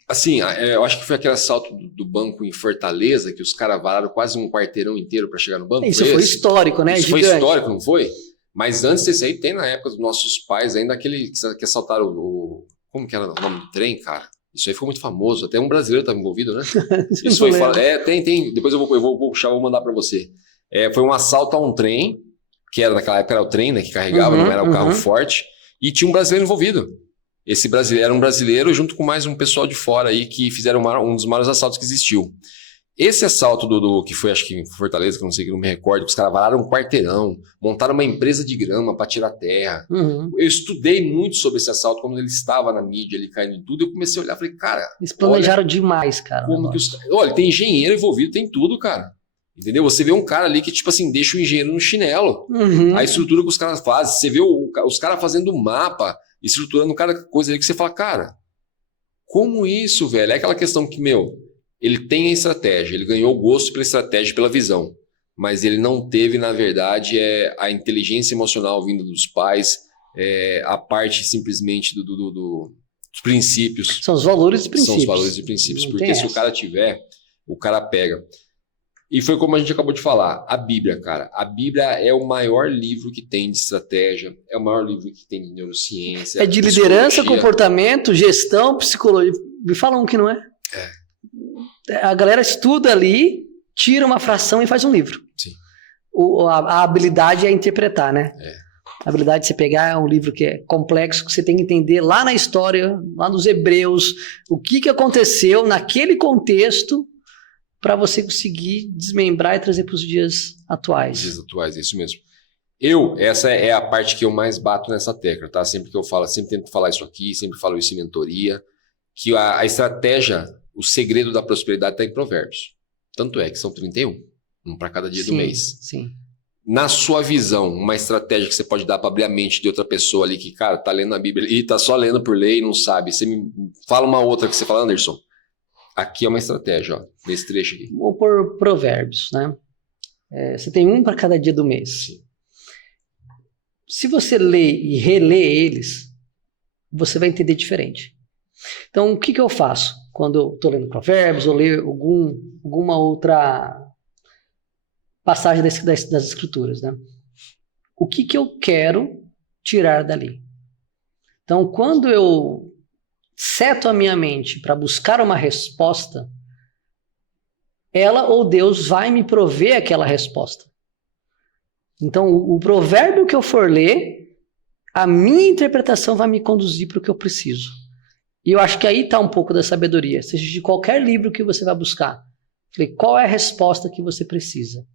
assim, eu acho que foi aquele assalto do banco em Fortaleza, que os caras vararam quase um quarteirão inteiro para chegar no banco. Isso foi histórico, né? Isso foi histórico, não foi? Mas antes desse aí, tem na época dos nossos pais ainda aquele que assaltaram o... Como que era o nome do trem, cara? Isso aí ficou muito famoso. Até um brasileiro estava envolvido, né? Isso foi tem. Depois eu vou puxar, vou mandar para você. Foi um assalto a um trem, que era naquela época era o trem, né, que carregava, não era o carro forte, e tinha um brasileiro envolvido. Esse brasileiro era um brasileiro junto com mais um pessoal de fora aí que fizeram um dos maiores assaltos que existiu. Esse assalto que foi, acho que em Fortaleza, que eu não sei, que não me recordo, que os caras vararam um quarteirão, montaram uma empresa de grama para tirar terra. Eu estudei muito sobre esse assalto quando ele estava na mídia, ele caindo em tudo, eu comecei a olhar e falei, cara... Eles planejaram demais, cara. Olha, tem engenheiro envolvido, tem tudo, cara. Entendeu? Você vê um cara ali que, tipo assim, deixa o engenheiro no chinelo. A estrutura que os caras fazem, você vê os caras fazendo mapa, estruturando cada coisa ali que você fala, cara, como isso, velho? É aquela questão que, ele tem a estratégia, ele ganhou o gosto pela estratégia, pela visão, mas ele não teve, na verdade, a inteligência emocional vinda dos pais, a parte simplesmente dos princípios. São os valores e princípios. São os valores e princípios, porque se o cara tiver, o cara pega. E foi como a gente acabou de falar, a Bíblia, cara. A Bíblia é o maior livro que tem de estratégia, é o maior livro que tem de neurociência. É de liderança, comportamento, gestão, psicologia. Me fala um que não é. A galera estuda ali, tira uma fração e faz um livro. Sim. A habilidade é interpretar, né? A habilidade de você pegar um livro que é complexo, que você tem que entender lá na história, lá nos Hebreus, o que aconteceu naquele contexto, para você conseguir desmembrar e trazer para os dias atuais. Os dias atuais, é isso mesmo. Essa é a parte que eu mais bato nessa tecla, tá? Sempre que eu falo, sempre tento falar isso aqui, sempre falo isso em mentoria, que a estratégia, o segredo da prosperidade está em Provérbios. Tanto é que são 31, um para cada dia do mês. Sim. Na sua visão, uma estratégia que você pode dar para abrir a mente de outra pessoa ali que, cara, tá lendo a Bíblia e tá só lendo por ler e não sabe. Você me fala uma outra que você fala, Anderson. Aqui é uma estratégia, ó, nesse trecho aqui. Vou por Provérbios, né? Você tem um para cada dia do mês. Sim. Se você lê e relê eles, você vai entender diferente. Então, o que eu faço? Quando eu estou lendo Provérbios, ou leio alguma outra passagem das Escrituras, né? O que eu quero tirar dali? Então, quando eu seto a minha mente para buscar uma resposta, ela ou Deus vai me prover aquela resposta. Então, o provérbio que eu for ler, a minha interpretação vai me conduzir para o que eu preciso. E eu acho que aí está um pouco da sabedoria, seja de qualquer livro que você vai buscar. Qual é a resposta que você precisa?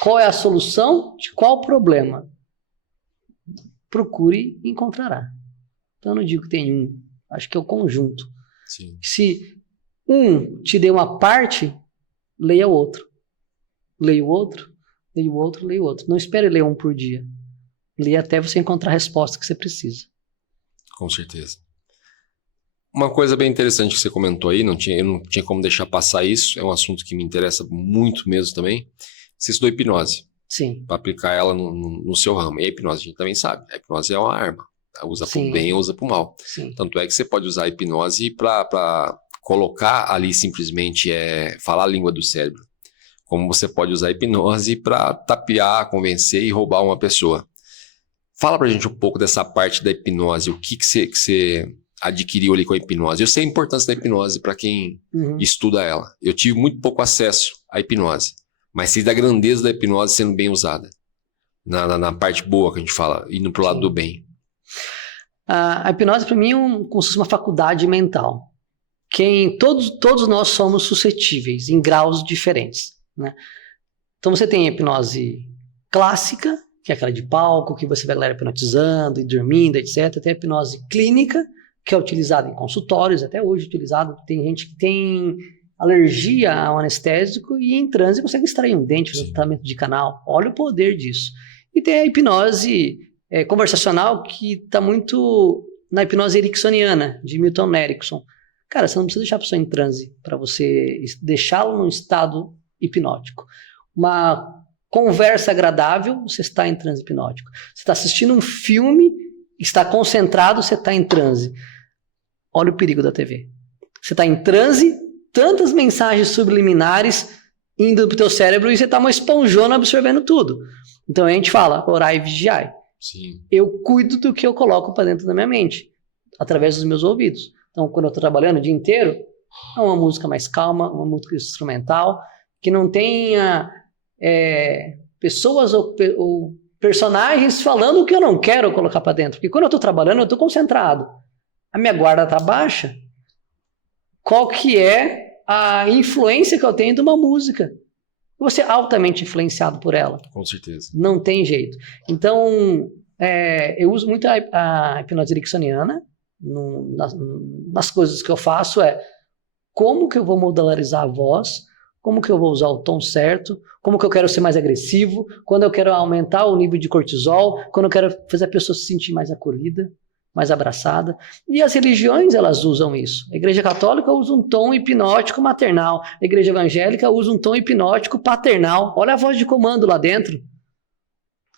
Qual é a solução de qual problema? Procure e encontrará. Então eu não digo que tem um, acho que é o conjunto. Sim. Se um te deu uma parte, leia o outro. Leia o outro, leia o outro, leia o outro. Não espere ler um por dia. Leia até você encontrar a resposta que você precisa. Com certeza. Uma coisa bem interessante que você comentou aí, eu não tinha como deixar passar isso, é um assunto que me interessa muito mesmo também. Você estudou hipnose. Sim. Para aplicar ela no seu ramo. E a hipnose a gente também sabe. A hipnose é uma arma. Usa Sim. pro bem ou usa pro mal. Sim. Tanto é que você pode usar a hipnose para colocar ali simplesmente falar a língua do cérebro. Como você pode usar a hipnose para tapear, convencer e roubar uma pessoa. Fala pra gente um pouco dessa parte da hipnose, o que você adquiriu ali com a hipnose. Eu sei a importância da hipnose para quem estuda ela. Eu tive muito pouco acesso à hipnose, mas sei da grandeza da hipnose sendo bem usada. Na parte boa que a gente fala, indo pro lado do bem. A hipnose para mim é como se fosse uma faculdade mental. Todos nós somos suscetíveis em graus diferentes, né? Então você tem a hipnose clássica, que é aquela de palco, que você vai a galera hipnotizando e dormindo, etc. Tem a hipnose clínica, que é utilizada em consultórios, até hoje utilizada. Tem gente que tem alergia ao anestésico e em transe consegue extrair um dente, fazer um tratamento de canal. Olha o poder disso. E tem a hipnose conversacional, que está muito na hipnose ericksoniana, de Milton Erickson. Cara, você não precisa deixar a pessoa em transe para você deixá-lo num estado hipnótico. Uma conversa agradável, você está em transe hipnótico. Você está assistindo um filme, está concentrado, você está em transe. Olha o perigo da TV. Você está em transe, tantas mensagens subliminares indo para o teu cérebro e você está uma esponjona absorvendo tudo. Então a gente fala, orai e vigiai. Sim. Eu cuido do que eu coloco para dentro da minha mente, através dos meus ouvidos. Então, quando eu estou trabalhando o dia inteiro, é uma música mais calma, uma música instrumental, que não tenha pessoas ou personagens falando o que eu não quero colocar para dentro. Porque quando eu estou trabalhando, eu estou concentrado. A minha guarda está baixa. Qual que é a influência que eu tenho de uma música? Eu vou ser altamente influenciado por ela. Com certeza. Não tem jeito. Então, eu uso muito a hipnose ericksoniana. Nas coisas que eu faço como que eu vou modularizar a voz, como que eu vou usar o tom certo, como que eu quero ser mais agressivo, quando eu quero aumentar o nível de cortisol, quando eu quero fazer a pessoa se sentir mais acolhida, mais abraçada. E as religiões, elas usam isso. A Igreja Católica usa um tom hipnótico maternal, a Igreja Evangélica usa um tom hipnótico paternal. Olha a voz de comando lá dentro.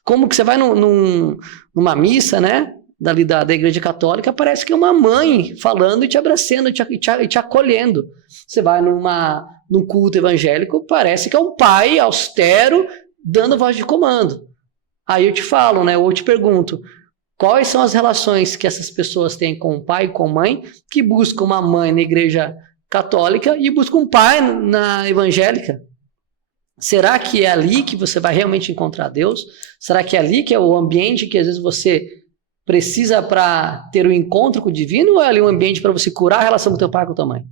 Como que você vai numa missa, né? Da Igreja Católica, parece que é uma mãe falando e te abraçando e te acolhendo. Você vai num culto evangélico, parece que é um pai austero dando voz de comando. Aí eu te falo, né? Eu te pergunto, quais são as relações que essas pessoas têm com o pai e com a mãe, que buscam uma mãe na Igreja Católica e buscam um pai na evangélica? Será que é ali que você vai realmente encontrar Deus? Será que é ali que é o ambiente que às vezes você precisa para ter um encontro com o divino, ou é ali um ambiente para você curar a relação com teu pai e com tua mãe?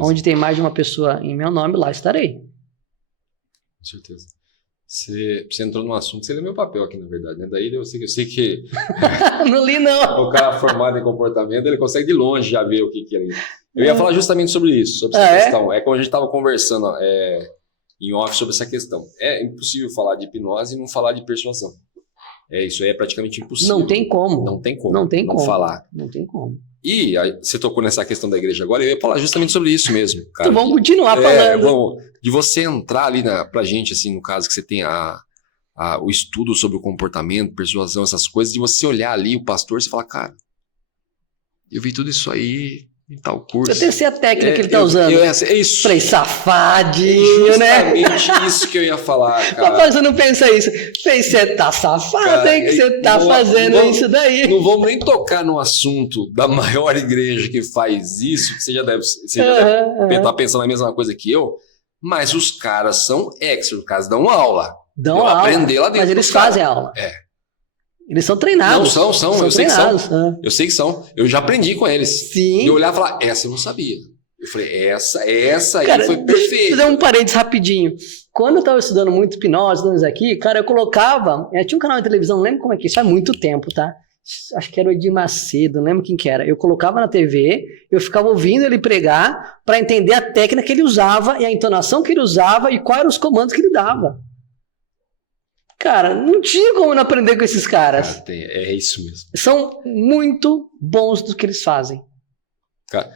Onde tem mais de uma pessoa em meu nome, lá estarei. Com certeza. Você entrou num assunto, você lê meu papel aqui, na verdade, né? Daí eu sei que não li, não. O cara formado em comportamento, ele consegue de longe já ver o que é. Eu ia falar justamente sobre isso, sobre essa questão. Como a gente estava conversando em off sobre essa questão. É impossível falar de hipnose e não falar de persuasão. Isso aí é praticamente impossível. Não tem como. Não tem como. Não tem como falar. Não tem como. E você tocou nessa questão da igreja agora, eu ia falar justamente sobre isso mesmo, cara. Então vamos continuar falando. De você entrar ali pra gente, assim, no caso que você tem o estudo sobre o comportamento, persuasão, essas coisas, de você olhar ali o pastor e falar, cara, eu vi tudo isso aí em tal curso. Eu tenho a técnica que ele tá usando. É isso. Falei, safadinho, né? Justamente isso que eu ia falar, cara. Rapaz, você não pensa isso. Falei, você tá safado, cara, hein, que você tá fazendo isso daí. Não vamos nem tocar no assunto da maior igreja que faz isso, que você já deve estar pensando a mesma coisa que eu, mas os caras são experts, os caras dão aula. Dão aula, aprender lá dentro. Mas eles fazem aula. Eles são treinados. Não, são. Eu sei que são. É. Eu sei que são. Eu já aprendi com eles. Sim. E eu olhar e falar, essa eu não sabia. Eu falei, essa cara, aí foi perfeita. Deixa eu fazer um parênteses rapidinho. Quando eu tava estudando muito hipnose, aqui, cara, eu colocava... tinha um canal de televisão, não lembro como é que é, isso faz muito tempo, tá? Acho que era o Edir Macedo, não lembro quem que era. Eu colocava na TV, eu ficava ouvindo ele pregar para entender a técnica que ele usava e a entonação que ele usava e quais eram os comandos que ele dava. Cara, não tinha como não aprender com esses caras. Cara, é isso mesmo. São muito bons do que eles fazem. Cara,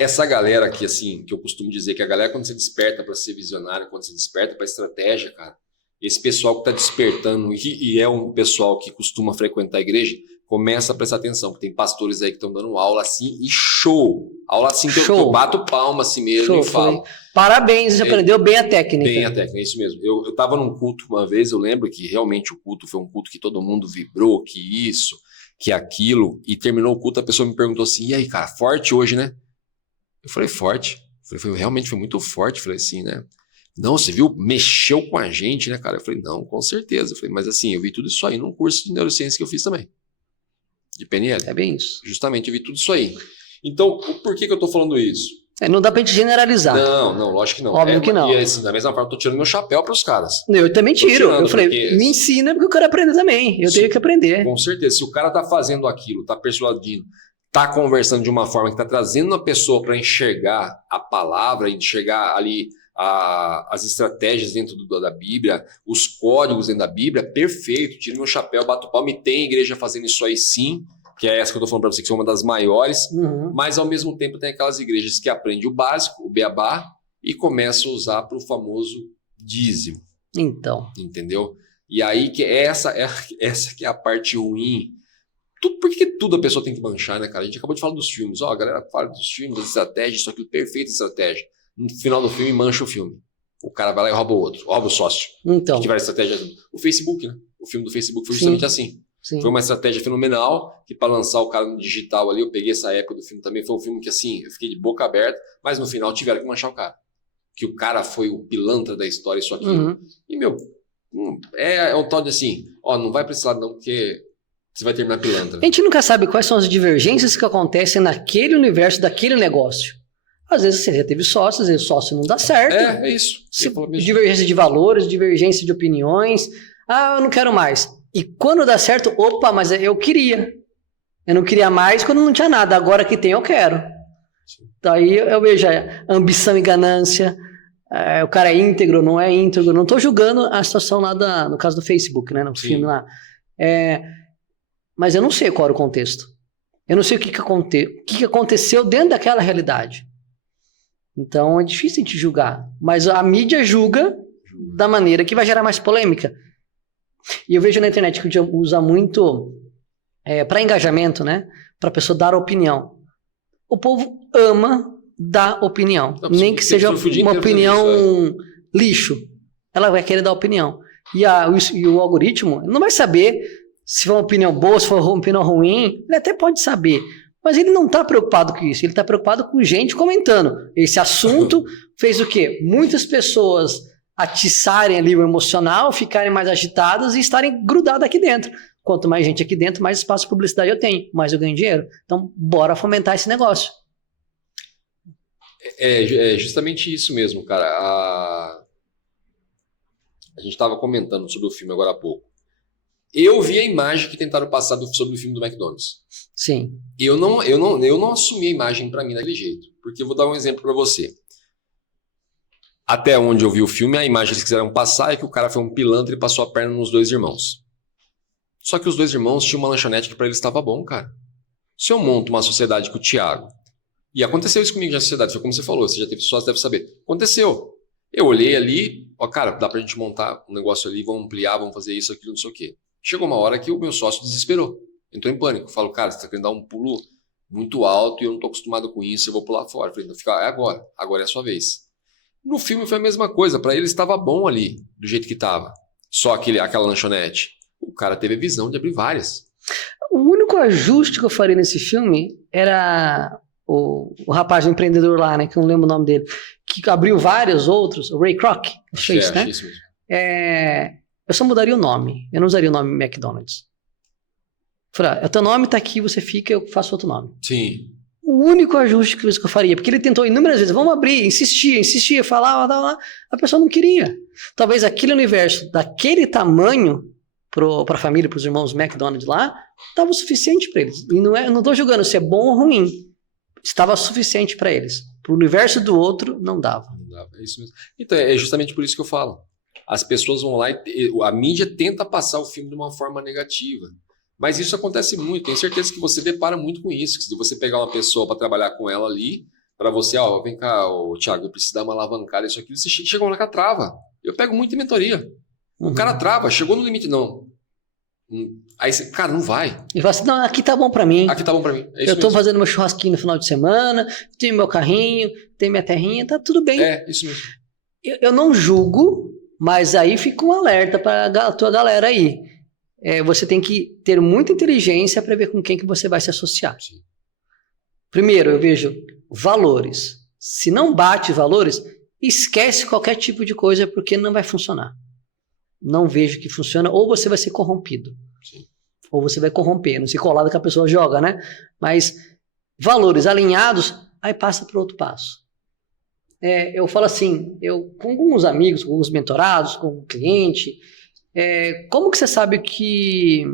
essa galera aqui, assim, que eu costumo dizer que a galera, quando você desperta para ser visionário, quando você desperta para estratégia, cara, esse pessoal que está despertando e é um pessoal que costuma frequentar a igreja, começa a prestar atenção, porque tem pastores aí que estão dando aula assim e show. Aula assim que eu bato palma assim mesmo e falo. Parabéns, você aprendeu bem a técnica. Bem a técnica, é isso mesmo. Eu estava num culto uma vez, eu lembro que realmente o culto foi um culto que todo mundo vibrou, que isso, que aquilo, e terminou o culto, a pessoa me perguntou assim, e aí, cara, forte hoje, né? Eu falei, forte? Eu falei, realmente foi muito forte. Eu falei assim, né? Não, você viu? Mexeu com a gente, né, cara? Eu falei, não, com certeza. Eu falei, mas assim, eu vi tudo isso aí num curso de neurociência que eu fiz também. De PNL. É bem isso. Justamente, eu vi tudo isso aí. Então, por que eu tô falando isso? Não dá pra gente generalizar. Não, lógico que não. Óbvio que não. E assim, da mesma forma, eu tô tirando meu chapéu pros caras. Eu também tiro. Eu falei, me ensina porque eu quero aprender também. Eu tenho que aprender. Com certeza. Se o cara tá fazendo aquilo, tá persuadindo, tá conversando de uma forma que tá trazendo a pessoa para enxergar a palavra, enxergar ali as estratégias dentro da Bíblia, os códigos dentro da Bíblia, perfeito, tiro meu chapéu, bato palma, e tem igreja fazendo isso aí sim, que é essa que eu tô falando para você, que são uma das maiores, mas ao mesmo tempo tem aquelas igrejas que aprendem o básico, o beabá, e começam a usar para o famoso dízimo. Então. Entendeu? E aí que essa que é a parte ruim. Por que tudo a pessoa tem que manchar, né, cara? A gente acabou de falar dos filmes. A galera fala dos filmes, das estratégias, isso aqui, perfeita estratégia. No final do filme, mancha o filme. O cara vai lá e rouba o outro, rouba o sócio. Então. Que tiver estratégia. O Facebook, né? O filme do Facebook foi justamente assim. Sim. Foi uma estratégia fenomenal, que para lançar o cara no digital ali, eu peguei essa época do filme também, foi um filme que assim, eu fiquei de boca aberta, mas no final tiveram que manchar o cara. Que o cara foi o pilantra da história, isso aqui. E, meu, é um tal de assim, não vai pra esse lado não, porque você vai terminar pilantra. A gente nunca sabe quais são as divergências que acontecem naquele universo, daquele negócio. Às vezes você já teve sócio, às vezes o sócio não dá certo. É isso. Divergência de valores, divergência de opiniões. Eu não quero mais. E quando dá certo, mas eu queria. Eu não queria mais quando não tinha nada. Agora que tem, eu quero. Daí eu vejo ambição e ganância. O cara é íntegro, não é íntegro. Não estou julgando a situação lá no caso do Facebook, né? No filme lá. Mas eu não sei qual era o contexto. Eu não sei o que aconteceu dentro daquela realidade. Então é difícil a gente julgar. Mas a mídia julga da maneira que vai gerar mais polêmica. E eu vejo na internet que usa muito para engajamento, né? Para a pessoa dar opinião. O povo ama dar opinião. Nem que seja uma opinião lixo. Ela vai querer dar opinião. E o algoritmo não vai saber se for uma opinião boa, se for uma opinião ruim. Ele até pode saber. Mas ele não está preocupado com isso. Ele está preocupado com gente comentando. Esse assunto fez o quê? Muitas pessoas atiçarem ali o emocional, ficarem mais agitadas e estarem grudadas aqui dentro. Quanto mais gente aqui dentro, mais espaço de publicidade eu tenho, mais eu ganho dinheiro. Então, bora fomentar esse negócio. É justamente isso mesmo, cara. A gente estava comentando sobre o filme agora há pouco. Eu vi a imagem que tentaram passar sobre o filme do McDonald's. Sim. Eu não assumi a imagem para mim daquele jeito. Porque eu vou dar um exemplo para você. Até onde eu vi o filme, a imagem que eles quiseram passar é que o cara foi um pilantra e passou a perna nos dois irmãos. Só que os dois irmãos tinham uma lanchonete que para eles estava bom, cara. Se eu monto uma sociedade com o Thiago, e aconteceu isso comigo na sociedade, foi como você falou, você já teve sócio, deve saber. Aconteceu. Eu olhei ali, cara, dá pra gente montar um negócio ali, vamos ampliar, vamos fazer isso, aquilo, não sei o quê. Chegou uma hora que o meu sócio desesperou. Entrou em pânico. Falou, cara, você tá querendo dar um pulo muito alto e eu não tô acostumado com isso, eu vou pular fora. Eu falei, não, agora é a sua vez. No filme foi a mesma coisa, para ele estava bom ali, do jeito que estava. Só aquela lanchonete. O cara teve a visão de abrir várias. O único ajuste que eu faria nesse filme era o rapaz, o empreendedor lá, né, que eu não lembro o nome dele, que abriu vários outros, o Ray Kroc, acho isso, né? Isso mesmo. Eu só mudaria o nome, eu não usaria o nome McDonald's. Falei, o teu nome tá aqui, você fica, eu faço outro nome. Sim. O único ajuste que eu faria, porque ele tentou inúmeras vezes, vamos abrir, insistia, falava, a pessoa não queria. Talvez aquele universo, daquele tamanho, para a família, para os irmãos McDonald's lá, estava o suficiente para eles. E não estou julgando se é bom ou ruim. Estava suficiente para eles. Para o universo do outro, não dava. Não dava, é isso mesmo. Então, é justamente por isso que eu falo. As pessoas vão lá e a mídia tenta passar o filme de uma forma negativa. Mas isso acontece muito. Tenho certeza que você depara muito com isso. Se você pegar uma pessoa para trabalhar com ela ali, para você, vem cá, Thiago, eu preciso dar uma alavancada, isso aqui, você chega lá com a trava. Eu pego muito em mentoria. O cara trava, chegou no limite, não. Aí você, cara, não vai. E fala assim, não, aqui tá bom pra mim. Aqui tá bom pra mim. É isso Eu tô mesmo. fazendo meu churrasquinho no final de semana, tenho meu carrinho, tenho minha terrinha, tá tudo bem. É, isso mesmo. Eu não julgo, mas aí fica um alerta pra tua galera aí. Você tem que ter muita inteligência para ver com quem que você vai se associar. Sim. Primeiro, eu vejo valores. Se não bate valores, esquece qualquer tipo de coisa porque não vai funcionar. Não vejo que funciona, ou você vai ser corrompido. Sim. Ou você vai corromper, não se colar que a pessoa joga, né? Mas valores alinhados, aí passa para outro passo. Eu falo assim, com alguns amigos, com alguns mentorados, com um cliente, como que você sabe que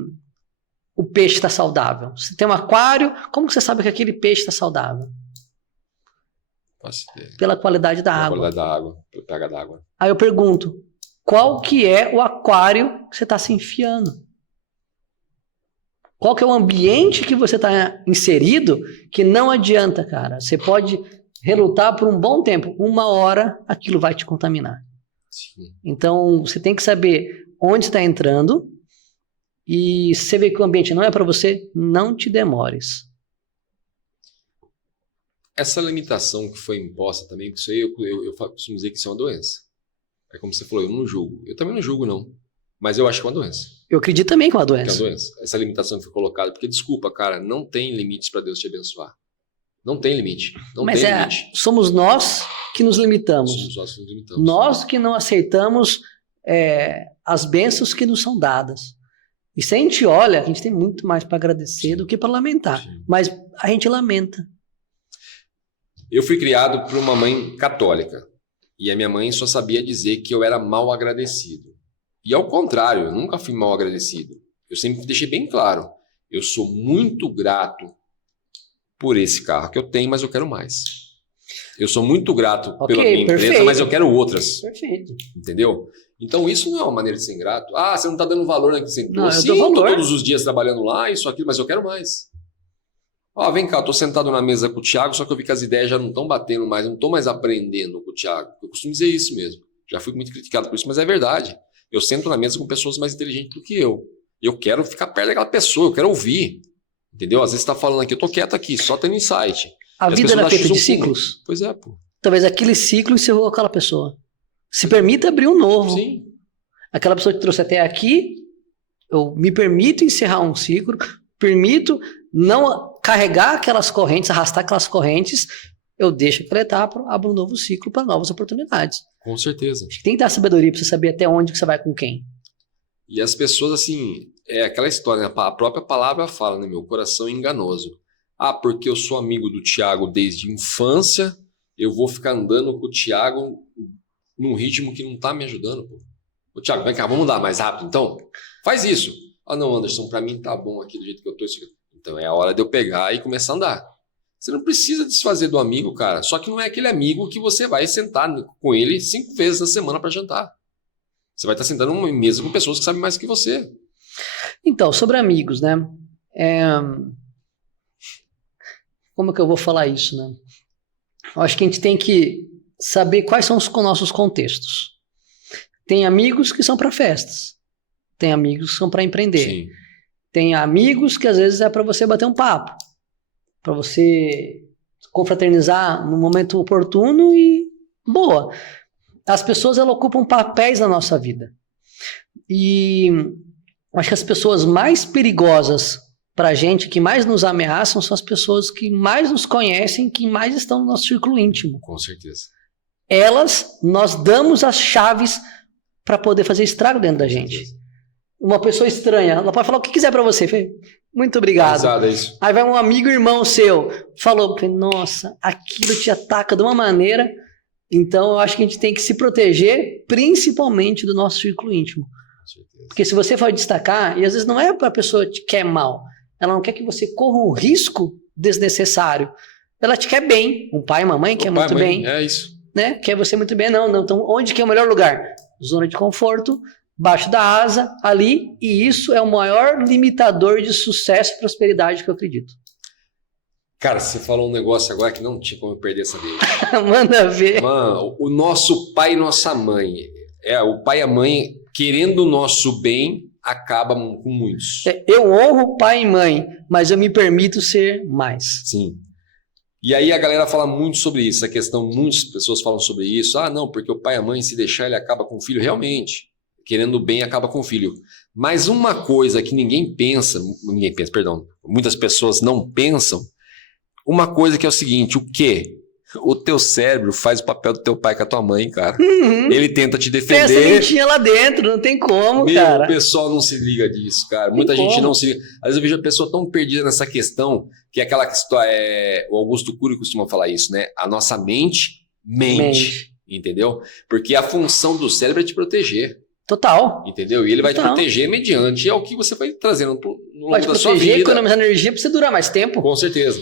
o peixe está saudável? Você tem um aquário, como que você sabe que aquele peixe está saudável? Pela qualidade da água. Pela qualidade da água, pelo pH da água. Aí eu pergunto, qual que é o aquário que você está se enfiando? Qual que é o ambiente que você está inserido que não adianta, cara. Você pode relutar por um bom tempo. 1 hora, aquilo vai te contaminar. Sim. Então, você tem que saber onde está entrando e se você vê que o ambiente não é para você, não te demores. Essa limitação que foi imposta também, porque isso aí eu costumo dizer que isso é uma doença. É como você falou, eu não julgo. Eu também não julgo, não. Mas eu acho que é uma doença. Eu acredito também que é uma Que é doença. uma doença. Essa limitação que foi colocada. Porque, desculpa, cara, não tem limites para Deus te abençoar. Não tem limite. Não Mas tem limite. somos nós que nos limitamos. Somos nós que nos limitamos. Nós que não aceitamos as bênçãos que nos são dadas. E se a gente olha, a gente tem muito mais para agradecer do que para lamentar. Sim. Mas a gente lamenta. Eu fui criado por uma mãe católica. E a minha mãe só sabia dizer que eu era mal agradecido. E ao contrário, eu nunca fui mal agradecido. Eu sempre deixei bem claro. Eu sou muito grato por esse carro que eu tenho, mas eu quero mais. Eu sou muito grato pela minha empresa, mas eu quero outras. Perfeito. Entendeu? Então isso não é uma maneira de ser ingrato. Ah, você não está dando valor naquilo que você entrou. Não, eu Sim, dou valor. tô todos os dias trabalhando lá, isso, aquilo, mas eu quero mais. Ó, vem cá, eu tô sentado na mesa com o Thiago, só que eu vi que as ideias já não estão batendo mais, não estou mais aprendendo com o Thiago. Eu costumo dizer isso mesmo. Já fui muito criticado por isso, mas é verdade. Eu sento na mesa com pessoas mais inteligentes do que eu. E eu quero ficar perto daquela pessoa, eu quero ouvir. Entendeu? Às vezes você está falando aqui, eu tô quieto aqui, só tendo insight. A vida não é feita de ciclos? Pois é, pô. Talvez aquele ciclo encerrou aquela pessoa. Se permita abrir um novo. Sim. Aquela pessoa que trouxe até aqui, eu me permito encerrar um ciclo, permito não carregar aquelas correntes, arrastar aquelas correntes, eu deixo aquela etapa, abro um novo ciclo para novas oportunidades. Com certeza. Acho que tem que dar sabedoria para você saber até onde que você vai com quem. E as pessoas, assim, é aquela história, né? A própria palavra fala, né? Meu coração é enganoso. Ah, porque eu sou amigo do Thiago desde infância, eu vou ficar andando com o Thiago num ritmo que não tá me ajudando, pô. Ô, Thiago, vem cá, vamos andar mais rápido, então? Faz isso. Ah, não, Anderson, pra mim tá bom aqui do jeito que eu tô. Então é a hora de eu pegar e começar a andar. Você não precisa desfazer do amigo, cara. Só que não é aquele amigo que você vai sentar com ele 5 vezes na semana para jantar. Você vai estar sentando numa mesa com pessoas que sabem mais que você. Então, sobre amigos, né? Como é que eu vou falar isso, né? Eu acho que a gente tem que saber quais são os nossos contextos. Tem amigos que são para festas. Tem amigos que são para empreender. Sim. Tem amigos que às vezes é para você bater um papo. Para você confraternizar no momento oportuno e boa. As pessoas, elas ocupam papéis na nossa vida. E acho que as pessoas mais perigosas para a gente, que mais nos ameaçam, são as pessoas que mais nos conhecem, que mais estão no nosso círculo íntimo. Com certeza. Nós damos as chaves para poder fazer estrago dentro da gente. Uma pessoa estranha, ela pode falar o que quiser para você. Muito obrigado. Exato, é isso. Aí vai um amigo, irmão seu, falou, nossa, aquilo te ataca de uma maneira. Então eu acho que a gente tem que se proteger, principalmente do nosso círculo íntimo. Porque se você for destacar, e às vezes não é para a pessoa que te quer mal, ela não quer que você corra um risco desnecessário. Ela te quer bem. Um pai e uma mãe quer muito bem. É isso. Né? Quer você muito bem. Não. Então, onde que é o melhor lugar? Zona de conforto, baixo da asa, ali. E isso é o maior limitador de sucesso e prosperidade que eu acredito. Cara, você falou um negócio agora que não tinha como eu perder essa vez. Manda ver. Mano, o nosso pai e nossa mãe. O pai e a mãe querendo o nosso bem, acaba com muitos. Eu honro pai e mãe, mas eu me permito ser mais. Sim. E aí a galera fala muito sobre isso, essa questão, muitas pessoas falam sobre isso. Ah, não, porque o pai e a mãe, se deixar, ele acaba com o filho. Realmente, querendo o bem, acaba com o filho. Mas uma coisa que muitas pessoas não pensam, uma coisa que é o seguinte, o quê? O teu cérebro faz o papel do teu pai com a tua mãe, cara. Ele tenta te defender. Tem essa mentinha lá dentro, não tem como, cara. O pessoal não se liga disso, cara. Muita gente não se liga. Às vezes eu vejo a pessoa tão perdida nessa questão, que é aquela história, o Augusto Cury costuma falar isso, né? A nossa mente mente, entendeu? Porque a função do cérebro é te proteger. Total. Entendeu? E ele vai te proteger mediante o que você vai trazendo no longo da sua vida. Vai te proteger, economizar energia para você durar mais tempo. Com certeza.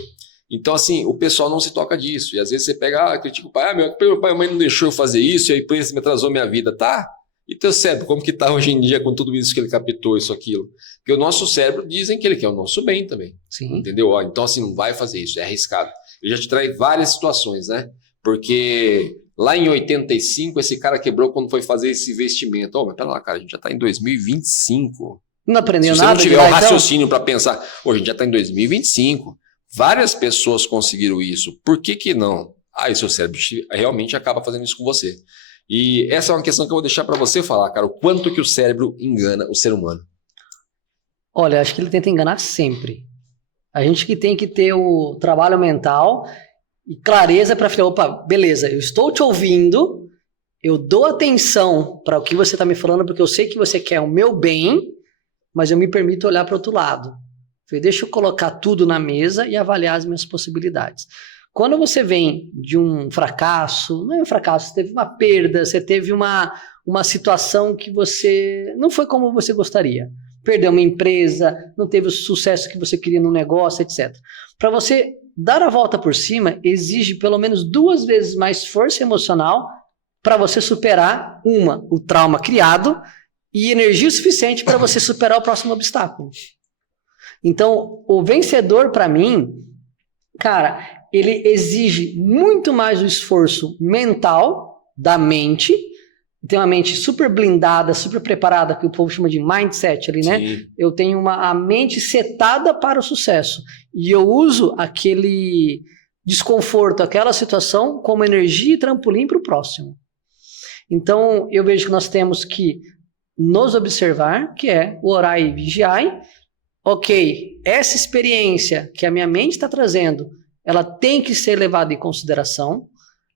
Então, assim, o pessoal não se toca disso. E às vezes você pega, critica o pai, meu pai e mãe não deixou eu fazer isso, e aí por isso me atrasou minha vida. Tá? E teu cérebro, como que tá hoje em dia com tudo isso que ele captou, isso, aquilo? Porque o nosso cérebro dizem que ele quer o nosso bem também. Sim. Entendeu? Então, assim, não vai fazer isso, é arriscado. Ele já te traz várias situações, né? Porque lá em 85, esse cara quebrou quando foi fazer esse investimento. Mas pera lá, cara, a gente já tá em 2025. Não aprendeu nada. Se você nada. não tiver o raciocínio para pensar, a gente já tá em 2025. Várias pessoas conseguiram isso. Por que não? Aí seu cérebro realmente acaba fazendo isso com você. E essa é uma questão que eu vou deixar para você falar, cara. O quanto que o cérebro engana o ser humano. Olha, acho que ele tenta enganar sempre. A gente que tem que ter o trabalho mental e clareza para falar, opa, beleza, eu estou te ouvindo, eu dou atenção para o que você está me falando, porque eu sei que você quer o meu bem, mas eu me permito olhar para o outro lado. Deixa eu colocar tudo na mesa e avaliar as minhas possibilidades. Quando você vem de um fracasso, não é um fracasso, você teve uma perda, você teve uma situação que você não foi como você gostaria. Perdeu uma empresa, não teve o sucesso que você queria no negócio, etc. Para você dar a volta por cima, exige pelo menos 2 vezes mais força emocional para você superar, o trauma criado e energia suficiente para você superar o próximo obstáculo. Então, o vencedor, para mim, cara, ele exige muito mais o esforço mental da mente. Tem uma mente super blindada, super preparada, que o povo chama de mindset ali, né? Sim. Eu tenho a mente setada para o sucesso. E eu uso aquele desconforto, aquela situação, como energia e trampolim para o próximo. Então, eu vejo que nós temos que nos observar, que é o orar e vigiar. Ok, essa experiência que a minha mente está trazendo, ela tem que ser levada em consideração,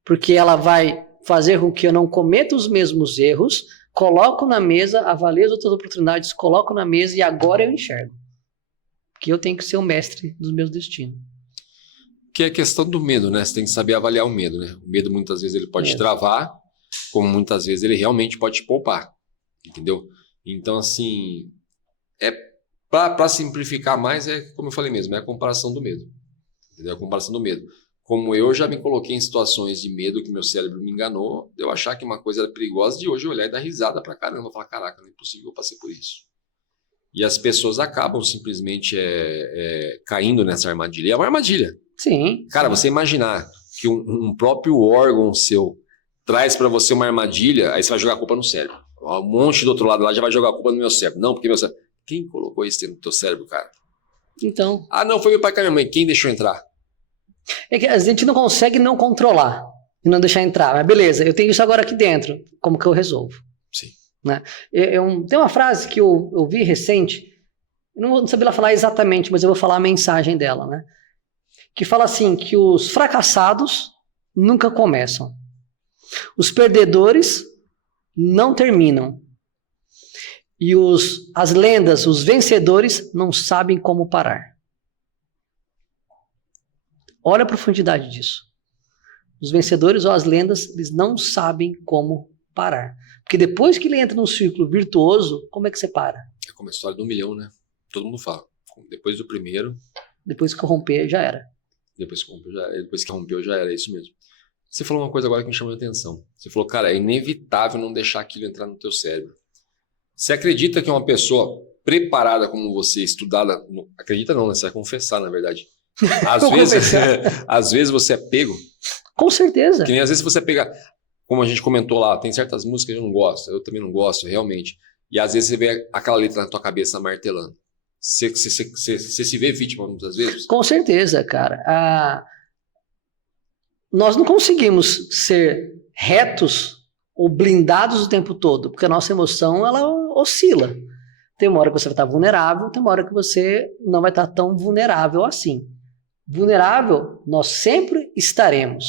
porque ela vai fazer com que eu não cometa os mesmos erros, coloco na mesa, avalio as outras oportunidades, coloco na mesa e agora eu enxergo. Que eu tenho que ser o mestre dos meus destinos. Que é a questão do medo, né? Você tem que saber avaliar o medo, né? O medo muitas vezes ele pode te travar, como muitas vezes ele realmente pode te poupar, entendeu? Então, assim, para simplificar mais, como eu falei mesmo, é a comparação do medo. Entendeu? A comparação do medo. Como eu já me coloquei em situações de medo que meu cérebro me enganou, de eu achar que uma coisa era perigosa, de hoje eu olhar e dar risada pra caramba, falar, caraca, não é possível, eu passei por isso. E as pessoas acabam simplesmente caindo nessa armadilha. E é uma armadilha. Sim. Cara, você imaginar que um próprio órgão seu traz pra você uma armadilha, aí você vai jogar a culpa no cérebro. Um monte do outro lado lá já vai jogar a culpa no meu cérebro. Não, porque meu cérebro... Quem colocou isso dentro do teu cérebro, cara? Então... Ah, não, foi meu pai com a minha mãe. Quem deixou entrar? É que a gente não consegue não controlar e não deixar entrar. Mas beleza, eu tenho isso agora aqui dentro. Como que eu resolvo? Sim. Né? Tem uma frase que eu vi recente, eu não vou saber lá falar exatamente, mas eu vou falar a mensagem dela, né? Que fala assim, que os fracassados nunca começam. Os perdedores não terminam. E as lendas, os vencedores, não sabem como parar. Olha a profundidade disso. Os vencedores ou as lendas, eles não sabem como parar. Porque depois que ele entra num círculo virtuoso, como é que você para? É como a história do 1 milhão, né? Todo mundo fala. Depois do primeiro... Depois que romper, já era. Depois que rompeu, já era. Isso mesmo. Você falou uma coisa agora que me chamou a atenção. Você falou, cara, é inevitável não deixar aquilo entrar no teu cérebro. Você acredita que uma pessoa preparada como você, estudada... Acredita não, né? Você vai confessar, na verdade. Às vezes você é pego. Com certeza. Que nem às vezes você pega, como a gente comentou lá, tem certas músicas que eu não gosto, eu também não gosto, realmente. E às vezes você vê aquela letra na tua cabeça martelando. Você se vê vítima muitas vezes? Com certeza, cara. Nós não conseguimos ser retos ou blindados o tempo todo, porque a nossa emoção, ela oscila. Tem uma hora que você vai estar vulnerável, tem uma hora que você não vai estar tão vulnerável assim. Vulnerável, nós sempre estaremos.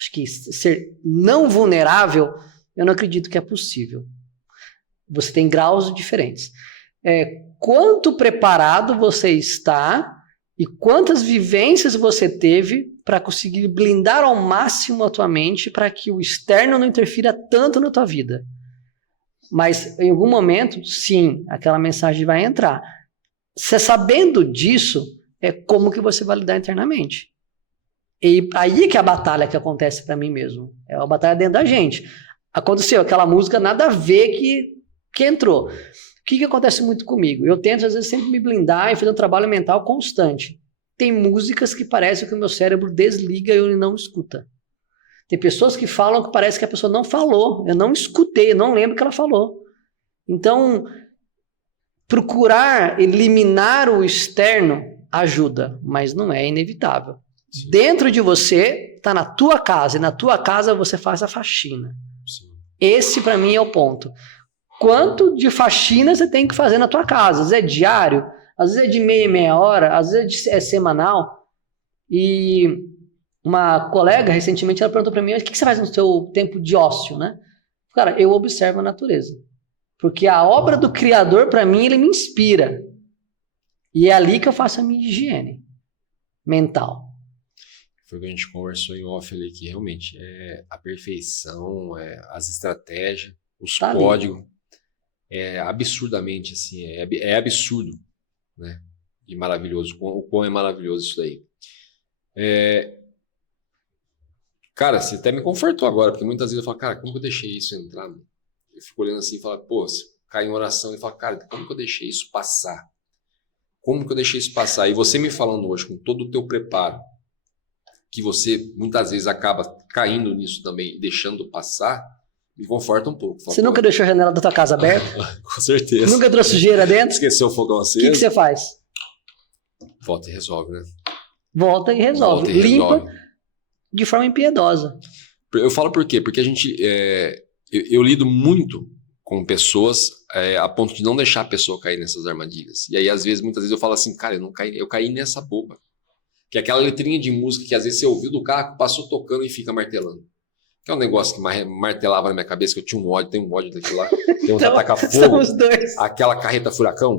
Acho que ser não vulnerável, eu não acredito que é possível. Você tem graus diferentes. Quanto preparado você está e quantas vivências você teve para conseguir blindar ao máximo a tua mente para que o externo não interfira tanto na tua vida. Mas em algum momento, sim, aquela mensagem vai entrar. Você sabendo disso, é como que você vai lidar internamente. E aí é que é a batalha que acontece para mim mesmo. É uma batalha dentro da gente. Aconteceu aquela música, nada a ver que entrou. O que acontece muito comigo? Eu tento, às vezes, sempre me blindar e fazer um trabalho mental constante. Tem músicas que parece que o meu cérebro desliga e ele não escuta. Tem pessoas que falam que parece que a pessoa não falou. Eu não escutei, eu não lembro que ela falou. Então, procurar eliminar o externo ajuda, mas não é inevitável. Sim. Dentro de você, está na tua casa, e na tua casa você faz a faxina. Sim. Esse, para mim, é o ponto. Quanto de faxina você tem que fazer na tua casa? Às vezes é diário, às vezes é de meia hora, às vezes é semanal. E uma colega, recentemente, ela perguntou para mim, o que você faz no seu tempo de ócio, né? Cara, eu observo a natureza. Porque a obra do Criador, para mim, ele me inspira. E é ali que eu faço a minha higiene mental. Foi o que a gente conversou em off ali, que realmente é a perfeição, as estratégias, os códigos. É absurdamente, assim, é absurdo, né? E maravilhoso. O quão é maravilhoso isso daí. Cara, você até me confortou agora, porque muitas vezes eu falo, cara, como que eu deixei isso entrar? Eu fico olhando assim e falo, pô, você cai em oração e fala, cara, como que eu deixei isso passar? Como que eu deixei isso passar? E você me falando hoje, com todo o teu preparo, que você muitas vezes acaba caindo nisso também, deixando passar, me conforta um pouco. Você nunca deixou a janela da tua casa aberta? Com certeza. Nunca trouxe sujeira dentro? Esqueceu o fogão aceso? O que você faz? Volta e resolve, né? Volta e resolve. Volta e limpa resolve. De forma impiedosa. Eu falo por quê? Porque a gente... eu lido muito com pessoas a ponto de não deixar a pessoa cair nessas armadilhas. E aí, às vezes, muitas vezes eu falo assim, cara, eu caí nessa boba. Que é aquela letrinha de música que às vezes você ouviu do carro, passou tocando e fica martelando. Que é um negócio que martelava na minha cabeça, que eu tinha tem um ódio daquilo lá. Tem uns ataca-fogo. Somos dois. Aquela carreta furacão.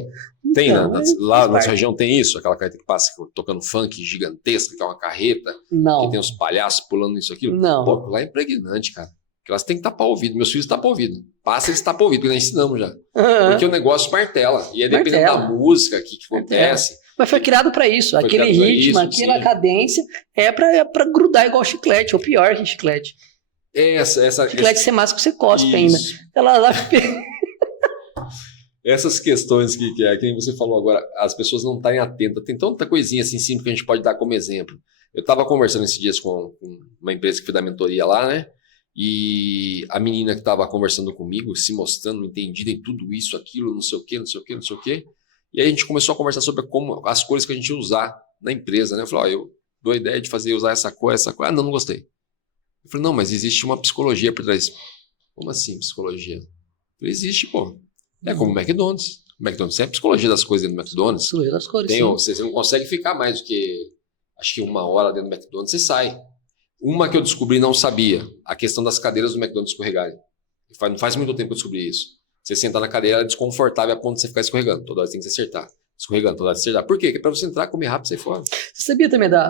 Tem, então, lá na nossa região tem isso, aquela carreta que passa tocando funk gigantesca, que é uma carreta. Não. Que tem uns palhaços pulando isso, aquilo. Não. Pô, lá é impregnante, cara. Porque elas têm que tapar o ouvido. Meus filhos tapam o ouvido. Passa, eles tapam o ouvido, porque nós ensinamos já. Uhum. Porque o negócio martela. E é dependendo da música que acontece. Mas foi criado para isso. Aquele ritmo, aquela cadência é para grudar igual chiclete, ou pior que chiclete. Chiclete sem máscara que você cospe ainda. Essas questões que você falou agora, as pessoas não estarem atentas. Tem tanta coisinha assim simples que a gente pode dar como exemplo. Eu estava conversando esses dias com uma empresa que foi da mentoria lá, né? E a menina que estava conversando comigo, se mostrando entendida em tudo isso, aquilo, não sei o quê, não sei o quê, não sei o quê. E aí a gente começou a conversar sobre como as cores que a gente ia usar na empresa, né? Eu falei, eu dou a ideia de usar essa cor. Ah, não gostei. Eu falei, não, mas existe uma psicologia por trás. Como assim, psicologia? Eu falei, existe, pô. É como o McDonald's. O McDonald's é a psicologia das coisas dentro do McDonald's. Psicologia das cores, você não consegue ficar mais do que, acho que 1 hora dentro do McDonald's, você sai. Uma que eu descobri e não sabia, a questão das cadeiras do McDonald's escorregarem. Não faz muito tempo que eu descobri isso. Você sentar na cadeira, ela é desconfortável a ponto de você ficar escorregando. Toda hora você tem que se acertar. Escorregando, toda hora você acertar. Por quê? Porque é pra você entrar, comer rápido e sair fora. Você sabia também da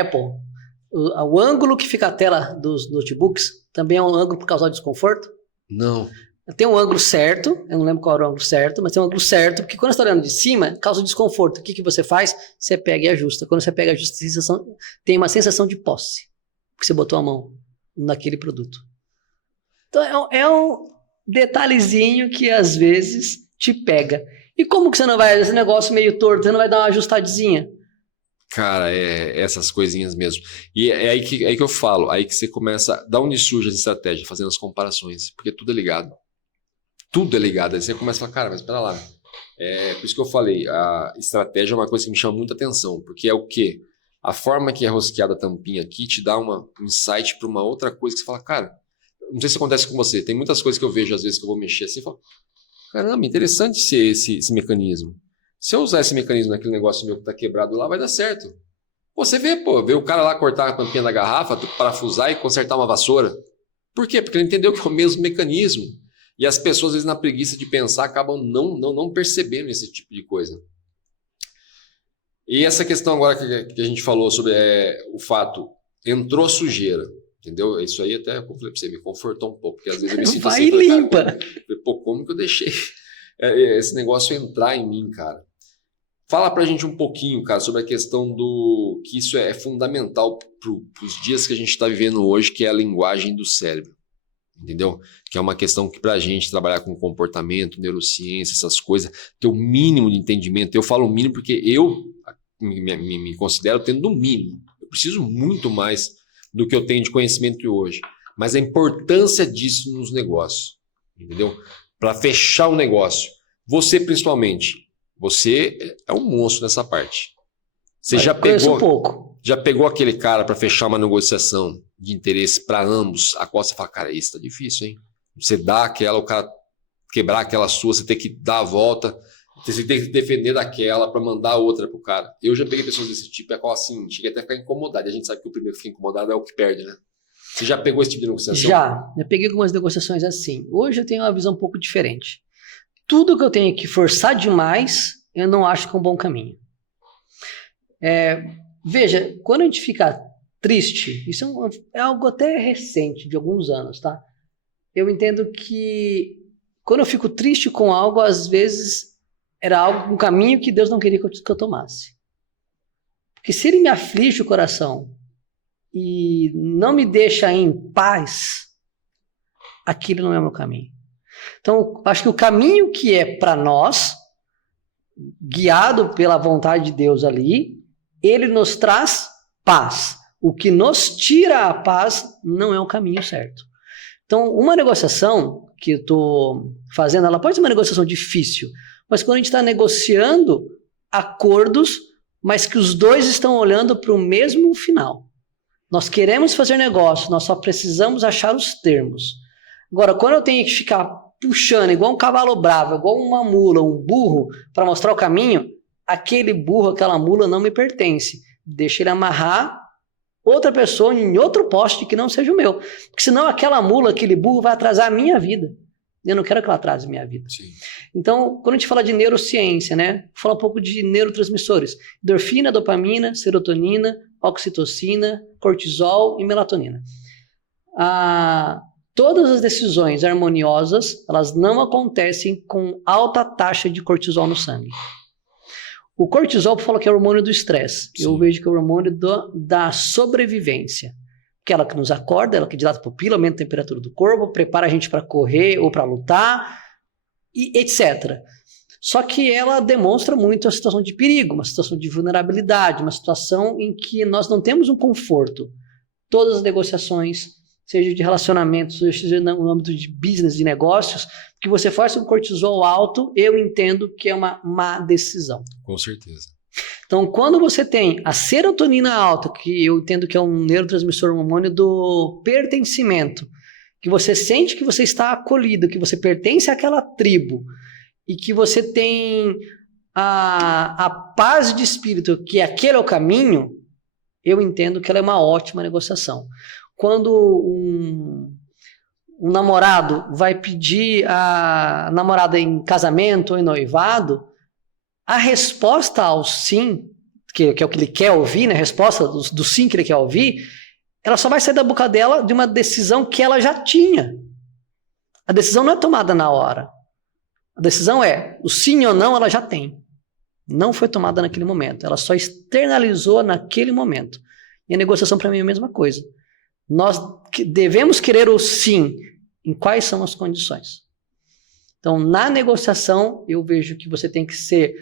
Apple? O ângulo que fica a tela dos notebooks também é um ângulo por causar desconforto? Não. Tem um ângulo certo, eu não lembro qual era o ângulo certo, mas tem um ângulo certo, porque quando você está olhando de cima, causa desconforto. O que você faz? Você pega e ajusta. Quando você pega e ajusta, tem uma sensação de posse, porque você botou a mão naquele produto. Então é um detalhezinho que às vezes te pega. E como que você não vai, esse negócio meio torto, você não vai dar uma ajustadinha? Cara, essas coisinhas mesmo. E é aí que eu falo, aí que você começa, da onde surge a estratégia, fazendo as comparações, porque tudo é ligado. Tudo é ligado. Aí você começa a falar, cara, mas pera lá. Por isso que eu falei, a estratégia é uma coisa que me chama muita atenção, porque é o quê? A forma que é rosqueada a tampinha aqui te dá um insight para uma outra coisa que você fala, cara, não sei se acontece com você, tem muitas coisas que eu vejo às vezes que eu vou mexer assim e falo, caramba, interessante esse mecanismo. Se eu usar esse mecanismo naquele negócio meu que tá quebrado lá, vai dar certo. Você vê o cara lá cortar a tampinha da garrafa, parafusar e consertar uma vassoura. Por quê? Porque ele entendeu que é o mesmo mecanismo. E as pessoas, às vezes, na preguiça de pensar, acabam não percebendo esse tipo de coisa. E essa questão agora que a gente falou sobre o fato, entrou sujeira, entendeu? Isso aí até, como eu falei pra você, me confortou um pouco, porque às vezes eu me sinto vai assim. Vai limpa! Cara, pô, como que eu deixei esse negócio entrar em mim, cara? Fala pra gente um pouquinho, cara, sobre a questão do que isso é fundamental pros dias que a gente está vivendo hoje, que é a linguagem do cérebro. Entendeu? Que é uma questão que pra gente trabalhar com comportamento, neurociência, essas coisas, ter o mínimo de entendimento. Eu falo o mínimo porque eu me considero tendo o mínimo. Eu preciso muito mais do que eu tenho de conhecimento hoje. Mas a importância disso nos negócios, entendeu? Para fechar o negócio. Você, principalmente, você é um monstro nessa parte. Você já pegou aquele cara para fechar uma negociação de interesse para ambos, a qual você fala, cara, isso tá difícil, hein? Você dá aquela, o cara quebrar aquela sua, você tem que dar a volta, você tem que defender daquela para mandar a outra pro cara. Eu já peguei pessoas desse tipo, a qual assim, cheguei até a ficar incomodado. E a gente sabe que o primeiro que fica incomodado é o que perde, né? Você já pegou esse tipo de negociação? Já. Eu peguei algumas negociações assim. Hoje eu tenho uma visão um pouco diferente. Tudo que eu tenho que forçar demais, eu não acho que é um bom caminho. Veja, quando a gente fica triste, isso é algo até recente, de alguns anos, tá? Eu entendo que quando eu fico triste com algo, às vezes era um caminho que Deus não queria que eu tomasse. Porque se Ele me aflige o coração e não me deixa em paz, aquilo não é o meu caminho. Então, acho que o caminho que é para nós, guiado pela vontade de Deus ali, Ele nos traz paz. O que nos tira a paz não é o caminho certo. Então, uma negociação que eu estou fazendo, ela pode ser uma negociação difícil, mas quando a gente está negociando acordos, mas que os dois estão olhando para o mesmo final. Nós queremos fazer negócio, nós só precisamos achar os termos. Agora, quando eu tenho que ficar puxando igual um cavalo bravo, igual uma mula, um burro, para mostrar o caminho, aquele burro, aquela mula não me pertence. Deixa ele amarrar outra pessoa em outro poste que não seja o meu. Porque senão aquela mula, aquele burro vai atrasar a minha vida. Eu não quero que ela atrase a minha vida. Sim. Então, quando a gente fala de neurociência, né? Vou falar um pouco de neurotransmissores. Endorfina, dopamina, serotonina, oxitocina, cortisol e melatonina. Todas as decisões harmoniosas, elas não acontecem com alta taxa de cortisol no sangue. O cortisol fala que é o hormônio do estresse. Eu vejo que é o hormônio da sobrevivência. Que ela que nos acorda, ela que dilata a pupila, aumenta a temperatura do corpo, prepara a gente para correr ou para lutar, e etc. Só que ela demonstra muito a situação de perigo, uma situação de vulnerabilidade, uma situação em que nós não temos um conforto. Todas as negociações, seja de relacionamento, seja no âmbito de business, de negócios, que você faça um cortisol alto, eu entendo que é uma má decisão. Com certeza. Então, quando você tem a serotonina alta, que eu entendo que é um neurotransmissor, um hormônio do pertencimento, que você sente que você está acolhido, que você pertence àquela tribo, e que você tem a paz de espírito, que aquele é o caminho, eu entendo que ela é uma ótima negociação. Quando um namorado vai pedir a namorada em casamento ou em noivado, a resposta ao sim, que é o que ele quer ouvir, né? A resposta do sim que ele quer ouvir, ela só vai sair da boca dela de uma decisão que ela já tinha. A decisão não é tomada na hora. A decisão é, o sim ou não ela já tem. Não foi tomada naquele momento. Ela só externalizou naquele momento. E a negociação para mim é a mesma coisa. Nós devemos querer o sim. Em quais são as condições? Então, na negociação, eu vejo que você tem que ser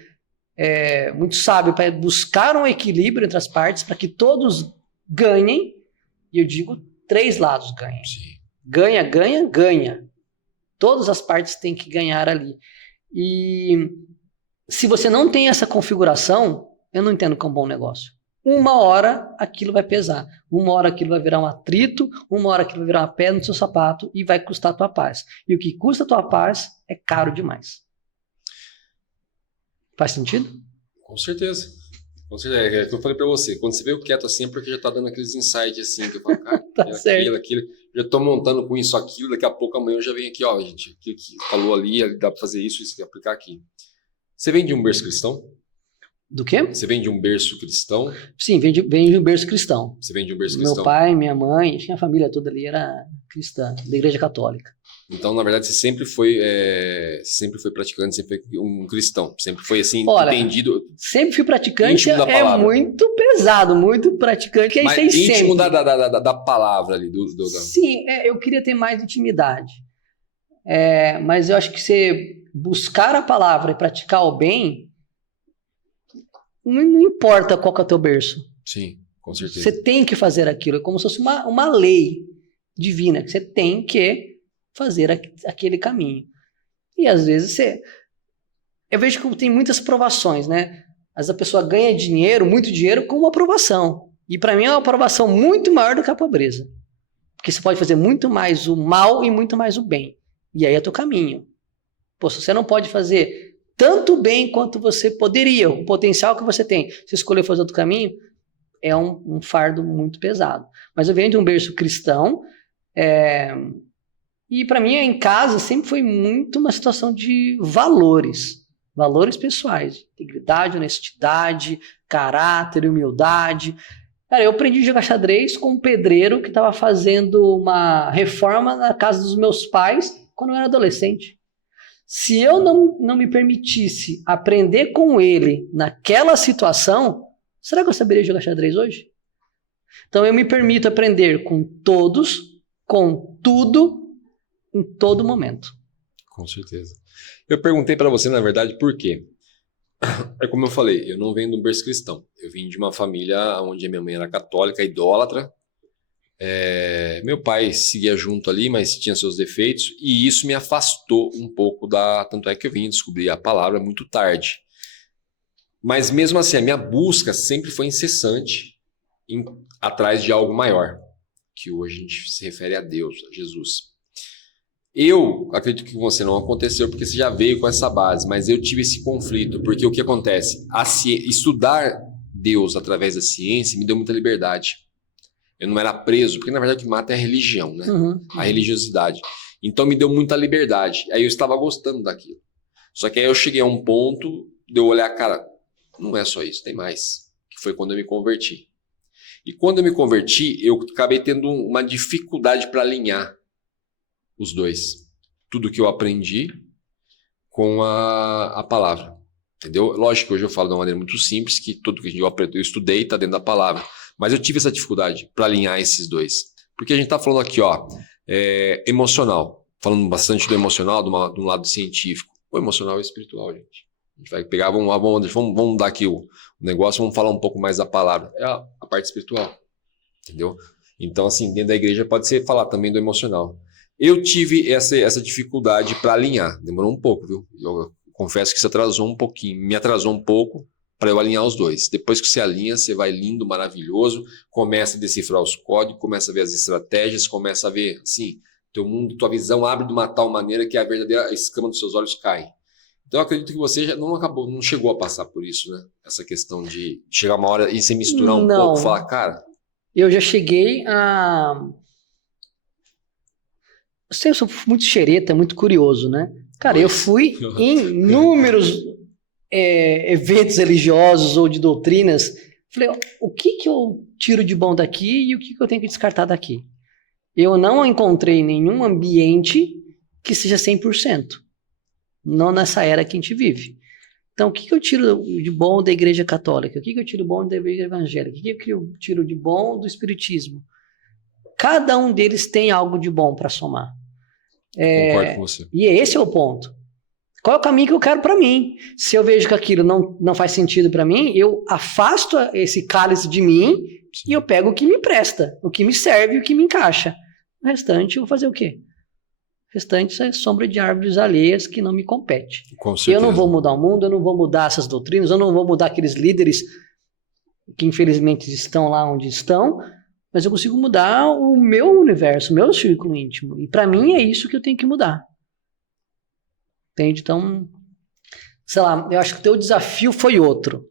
muito sábio para buscar um equilíbrio entre as partes, para que todos ganhem. E eu digo, 3 lados ganhem. Sim. Ganha, ganha, ganha. Todas as partes têm que ganhar ali. E se você não tem essa configuração, eu não entendo que é um bom negócio. Uma hora aquilo vai pesar, uma hora aquilo vai virar um atrito, uma hora aquilo vai virar uma pedra no seu sapato e vai custar a tua paz. E o que custa a tua paz é caro demais. Faz sentido? Com certeza. Com certeza. É o que eu falei pra você. Quando você veio quieto assim, é porque já tá dando aqueles insights assim, que eu falo, cara, Tá certo. aquilo. Já tô montando com isso, aquilo, daqui a pouco amanhã eu já venho aqui, ó, gente, aquilo que falou ali, dá pra fazer isso e aplicar aqui. Você vem de um berço cristão? Do quê? Você vem de um berço cristão? Sim, vem de um berço cristão. Você vem de um berço cristão? Meu pai, minha mãe, a família toda ali era cristã, da igreja católica. Então, na verdade, você sempre foi praticante, sempre foi um cristão. Sempre foi assim, Olha, entendido. Sempre fui praticante, íntimo da é palavra. muito pesado, muito praticante. Que é Mas isso aí íntimo sempre. da palavra ali. Sim, eu queria ter mais intimidade. Mas eu acho que você buscar a palavra e praticar o bem, não importa qual que é o teu berço. Sim, com certeza. Você tem que fazer aquilo. É como se fosse uma lei divina, que você tem que fazer aquele caminho. E às vezes eu vejo que tem muitas provações, né? Às vezes a pessoa ganha dinheiro, muito dinheiro, com uma aprovação. E para mim é uma aprovação muito maior do que a pobreza. Porque você pode fazer muito mais o mal e muito mais o bem. E aí é teu caminho. Pô, se você não pode fazer tanto bem quanto você poderia, o potencial que você tem, se escolher fazer outro caminho, é um fardo muito pesado. Mas eu venho de um berço cristão, e para mim em casa sempre foi muito uma situação de valores pessoais, integridade, honestidade, caráter, humildade. Cara, eu aprendi a jogar xadrez com um pedreiro que estava fazendo uma reforma na casa dos meus pais quando eu era adolescente. Se eu não me permitisse aprender com ele naquela situação, será que eu saberia jogar xadrez hoje? Então eu me permito aprender com todos, com tudo, em todo momento. Com certeza. Eu perguntei para você, na verdade, por quê? É como eu falei, eu não venho de um berço cristão. Eu vim de uma família onde a minha mãe era católica, idólatra. Meu pai seguia junto ali, mas tinha seus defeitos. E isso me afastou um pouco Tanto é que eu vim descobrir a palavra muito tarde. Mas mesmo assim, a minha busca sempre foi incessante atrás de algo maior. Que hoje a gente se refere a Deus, a Jesus. Eu acredito que com você não aconteceu porque você já veio com essa base, mas eu tive esse conflito, porque o que acontece? Estudar Deus através da ciência me deu muita liberdade. Eu não era preso, porque na verdade o que mata é a religião, né? A religiosidade. Então me deu muita liberdade. Aí eu estava gostando daquilo. Só que aí eu cheguei a um ponto de eu olhar, cara, não é só isso, tem mais. Que foi quando eu me converti. E quando eu me converti, eu acabei tendo uma dificuldade para alinhar os dois. Tudo que eu aprendi com a palavra. Entendeu? Lógico que hoje eu falo de uma maneira muito simples, que tudo que eu estudei está dentro da palavra. Mas eu tive essa dificuldade para alinhar esses dois. Porque a gente está falando aqui, ó, emocional. Falando bastante do emocional, de um lado científico. O emocional e o espiritual, gente. A gente vai pegar, vamos dar aqui o negócio, vamos falar um pouco mais da palavra. É a parte espiritual. Entendeu? Então, assim, dentro da igreja pode ser falar também do emocional. Eu tive essa dificuldade para alinhar. Demorou um pouco, viu? Eu confesso que isso atrasou um pouquinho. Me atrasou um pouco para eu alinhar os dois. Depois que você alinha, você vai lindo, maravilhoso, começa a decifrar os códigos, começa a ver as estratégias, começa a ver, assim, teu mundo, tua visão abre de uma tal maneira que a verdadeira escama dos seus olhos cai. Então eu acredito que você já não chegou a passar por isso, né? Essa questão de chegar uma hora e se misturar um pouco, falar, cara... Eu já cheguei a... Eu sou muito xereta, muito curioso, né? Cara, eu fui em inúmeros eventos religiosos ou de doutrinas. Falei, o que eu tiro de bom daqui e o que eu tenho que descartar daqui? Eu não encontrei nenhum ambiente que seja 100%. Não nessa era que a gente vive. Então, o que eu tiro de bom da igreja católica? O que eu tiro de bom da igreja evangélica? O que eu tiro de bom do espiritismo? Cada um deles tem algo de bom para somar. Concordo com você. E esse é o ponto. Qual é o caminho que eu quero para mim? Se eu vejo que aquilo não faz sentido para mim, eu afasto esse cálice de mim. Sim. E eu pego o que me presta, o que me serve, o que me encaixa. O restante, eu vou fazer o quê? O restante é sombra de árvores alheias que não me compete. Com certeza. Eu não vou mudar o mundo, eu não vou mudar essas doutrinas, eu não vou mudar aqueles líderes que infelizmente estão lá onde estão, mas eu consigo mudar o meu universo, o meu círculo íntimo. E para mim é isso que eu tenho que mudar. Entende? Então, sei lá, eu acho que o teu desafio foi outro.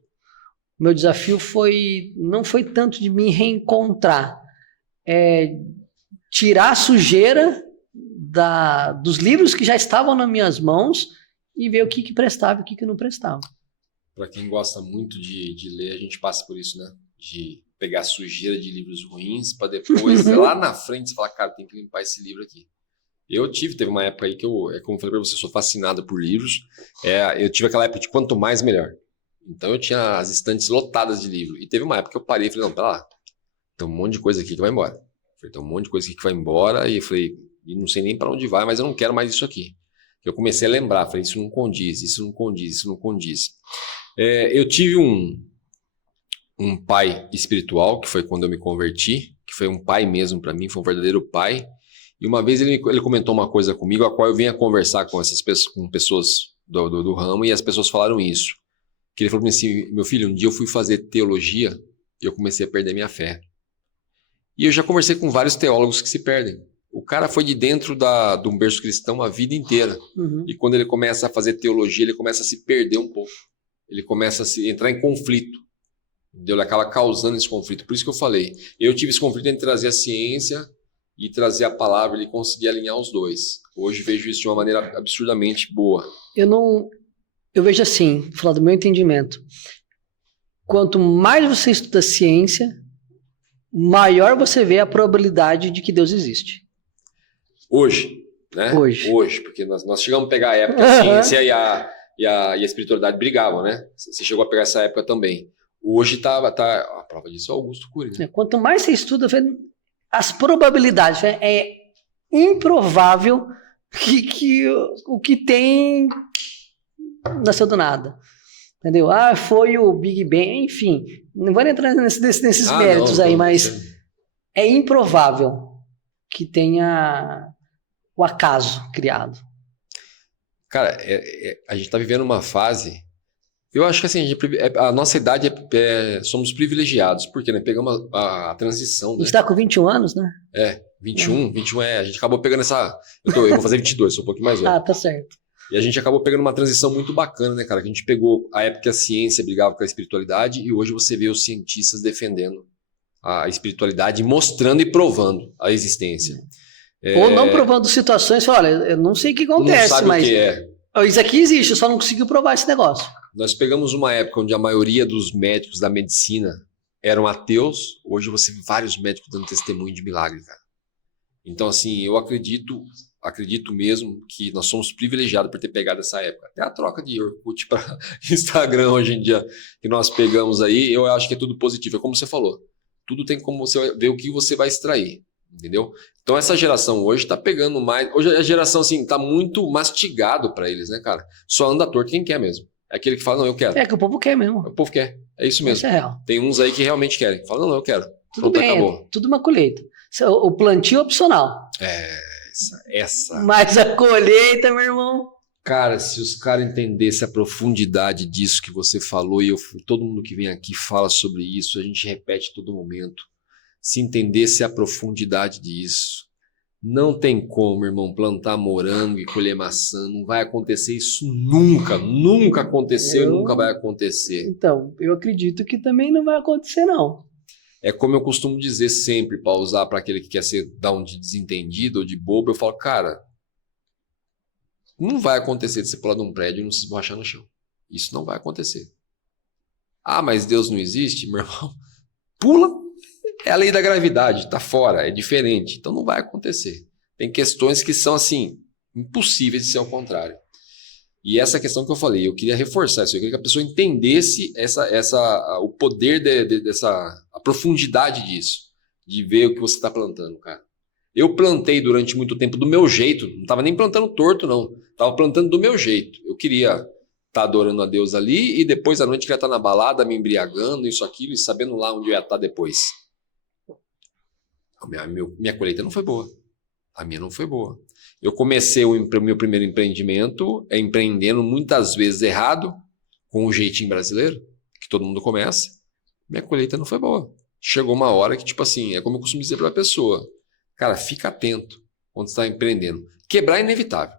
O meu desafio não foi tanto de me reencontrar, tirar a sujeira dos livros que já estavam nas minhas mãos e ver o que prestava e o que não prestava. Para quem gosta muito de ler, a gente passa por isso, né? De pegar sujeira de livros ruins para depois, lá na frente, você falar, cara, tem que limpar esse livro aqui. Teve uma época aí que como eu falei para você, eu sou fascinado por livros. Eu tive aquela época de quanto mais, melhor. Então eu tinha as estantes lotadas de livro. E teve uma época que eu parei e falei, não, pera lá, tem um monte de coisa aqui que vai embora. Tem um monte de coisa aqui que vai embora. E eu falei, não sei nem para onde vai, mas eu não quero mais isso aqui. Eu comecei a lembrar, falei, isso não condiz, isso não condiz, isso não condiz. Eu tive um pai espiritual, que foi quando eu me converti, que foi um pai mesmo para mim, foi um verdadeiro pai. E uma vez ele comentou uma coisa comigo, a qual eu venho a conversar com pessoas do ramo, e as pessoas falaram isso. Que ele falou assim, meu filho, um dia eu fui fazer teologia e eu comecei a perder minha fé. E eu já conversei com vários teólogos que se perdem. O cara foi de dentro de um berço cristão a vida inteira. Uhum. E quando ele começa a fazer teologia, ele começa a se perder um pouco. Ele começa a entrar em conflito. Ele acaba causando esse conflito. Por isso que eu falei. Eu tive esse conflito entre trazer a ciência e trazer a palavra. Ele conseguia alinhar os dois. Hoje vejo isso de uma maneira absurdamente boa. Eu vejo assim, vou falar do meu entendimento. Quanto mais você estuda ciência, maior você vê a probabilidade de que Deus existe. Hoje, né? Hoje, porque nós chegamos a pegar a época que a ciência e a espiritualidade brigavam, né? Você chegou a pegar essa época também. Hoje a prova disso é Augusto Cury, né? Quanto mais você estuda, as probabilidades, é improvável que o que tem nasceu do nada. Entendeu? Foi o Big Bang, enfim. Não vou entrar nesses méritos aí, mas é improvável que tenha o acaso criado. Cara, a gente está vivendo uma fase. Eu acho que assim, a nossa idade somos privilegiados, porque né, pegamos a transição. Né? A gente está com 21 anos, né? 21 a gente acabou pegando essa. Eu vou fazer 22, sou um pouquinho mais velho. Tá certo. E a gente acabou pegando uma transição muito bacana, né, cara? Que a gente pegou a época que a ciência brigava com a espiritualidade e hoje você vê os cientistas defendendo a espiritualidade, mostrando e provando a existência. Ou não provando situações, olha, eu não sei o que acontece, não sabe mas o que é. Isso aqui existe, eu só não consigo provar esse negócio. Nós pegamos uma época onde a maioria dos médicos da medicina eram ateus, hoje você vê vários médicos dando testemunho de milagre, cara. Então, assim, eu acredito mesmo que nós somos privilegiados por ter pegado essa época. Até a troca de Orkut para Instagram hoje em dia que nós pegamos aí, eu acho que é tudo positivo. É como você falou, tudo tem como você ver o que você vai extrair, entendeu? Então essa geração hoje está pegando mais... Hoje a geração, assim, está muito mastigado para eles, né, cara? Só anda torto quem quer mesmo. É aquele que fala, não, eu quero. É que o povo quer mesmo. O povo quer, é isso mesmo. Isso é real. Tem uns aí que realmente querem. Fala, não, eu quero. Tudo pronto, bem, acabou. tudo uma colheita. O plantio é opcional. Essa. Mas a colheita, meu irmão... Cara, se os caras entendessem a profundidade disso que você falou, e todo mundo que vem aqui fala sobre isso, a gente repete todo momento. Se entendesse a profundidade disso, não tem como, irmão, plantar morango e colher maçã, não vai acontecer isso nunca, nunca aconteceu, nunca vai acontecer. Então, eu acredito que também não vai acontecer, não. É como eu costumo dizer sempre, para usar para aquele que quer dar um de desentendido ou de bobo, eu falo, cara, não vai acontecer de você pular de um prédio e não se esborrachar no chão. Isso não vai acontecer. Ah, mas Deus não existe, meu irmão? Pula. É a lei da gravidade, tá fora, é diferente. Então não vai acontecer. Tem questões que são, assim, impossíveis de ser ao contrário. E essa questão que eu falei, eu queria reforçar isso. Eu queria que a pessoa entendesse o poder a profundidade disso. De ver o que você está plantando, cara. Eu plantei durante muito tempo do meu jeito. Não estava nem plantando torto, não. Estava plantando do meu jeito. Eu queria estar adorando a Deus ali e depois à noite queria estar na balada, me embriagando, isso, aquilo, e sabendo lá onde eu ia estar depois. Minha colheita não foi boa. A minha não foi boa. Eu comecei o meu primeiro empreendimento empreendendo muitas vezes errado, com um jeitinho brasileiro, que todo mundo começa. Minha colheita não foi boa. Chegou uma hora que, tipo assim, é como eu costumo dizer para a pessoa, cara, fica atento quando você está empreendendo. Quebrar é inevitável.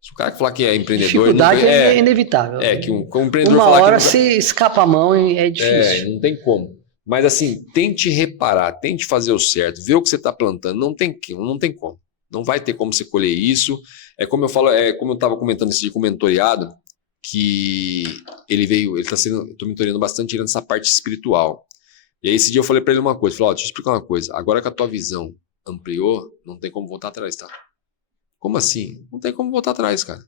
Se o cara falar que é empreendedor... Dificuldade é inevitável. Que um empreendedor uma falar hora que... você escapa a mão e é difícil. Não tem como. Mas assim, tente reparar, tente fazer o certo, ver o que você está plantando. Não tem como. Não vai ter como você colher isso. É como eu falo, como eu estava comentando esse dia com o mentoriado, que ele está sendo, estou mentoreando bastante ele nessa parte espiritual. E aí esse dia eu falei para ele uma coisa, falei, deixa eu explicar uma coisa, agora que a tua visão ampliou, não tem como voltar atrás, tá? Como assim? Não tem como voltar atrás, cara.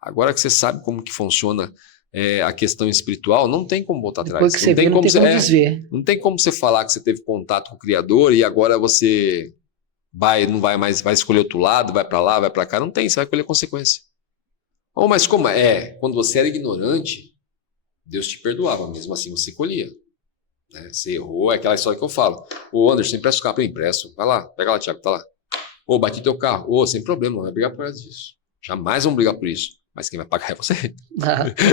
Agora que você sabe como que funciona a questão espiritual, não tem como voltar atrás. Depois que você vê, não tem como desver. Não tem como você falar que você teve contato com o Criador e agora você não vai mais, vai escolher outro lado, vai para lá, vai para cá. Não tem, você vai colher consequência. Mas como quando você era ignorante, Deus te perdoava, mesmo assim você colhia. Né? Você errou, é aquela história que eu falo. Ô Anderson, empresta o carro para impresso. Vai lá, pega lá, Thiago, tá lá. Bati teu carro. Sem problema, não vai brigar por causa disso. Jamais vamos brigar por isso. Mas quem vai pagar é você.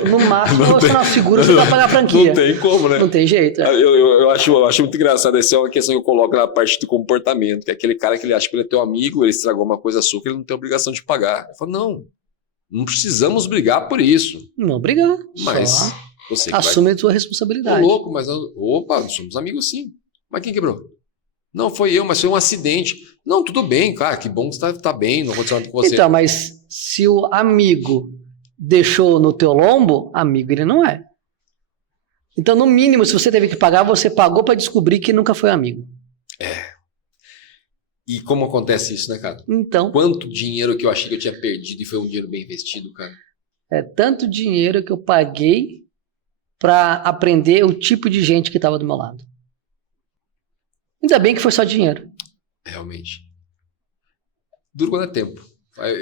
No máximo, você não segura, você vai pagar a franquia. Não tem como, né? Não tem jeito. Eu acho muito engraçado. Essa é uma questão que eu coloco na parte do comportamento. Que é aquele cara que ele acha que ele é teu amigo, ele estragou uma coisa sua que ele não tem obrigação de pagar. Eu falo, não precisamos brigar por isso. Não brigar. Mas você assume a sua responsabilidade. Louco, mas nós somos amigos sim. Mas quem quebrou? Não, foi eu, mas foi um acidente. Não, tudo bem, cara, que bom que você tá bem, não aconteceu nada com você. Então, mas se o amigo deixou no teu lombo, amigo ele não é. Então, no mínimo, se você teve que pagar, você pagou para descobrir que nunca foi amigo. E como acontece isso, né, cara? Então. Quanto dinheiro que eu achei que eu tinha perdido e foi um dinheiro bem investido, cara? É tanto dinheiro que eu paguei para aprender o tipo de gente que estava do meu lado. Ainda bem que foi só dinheiro. Realmente. Duro quando é tempo.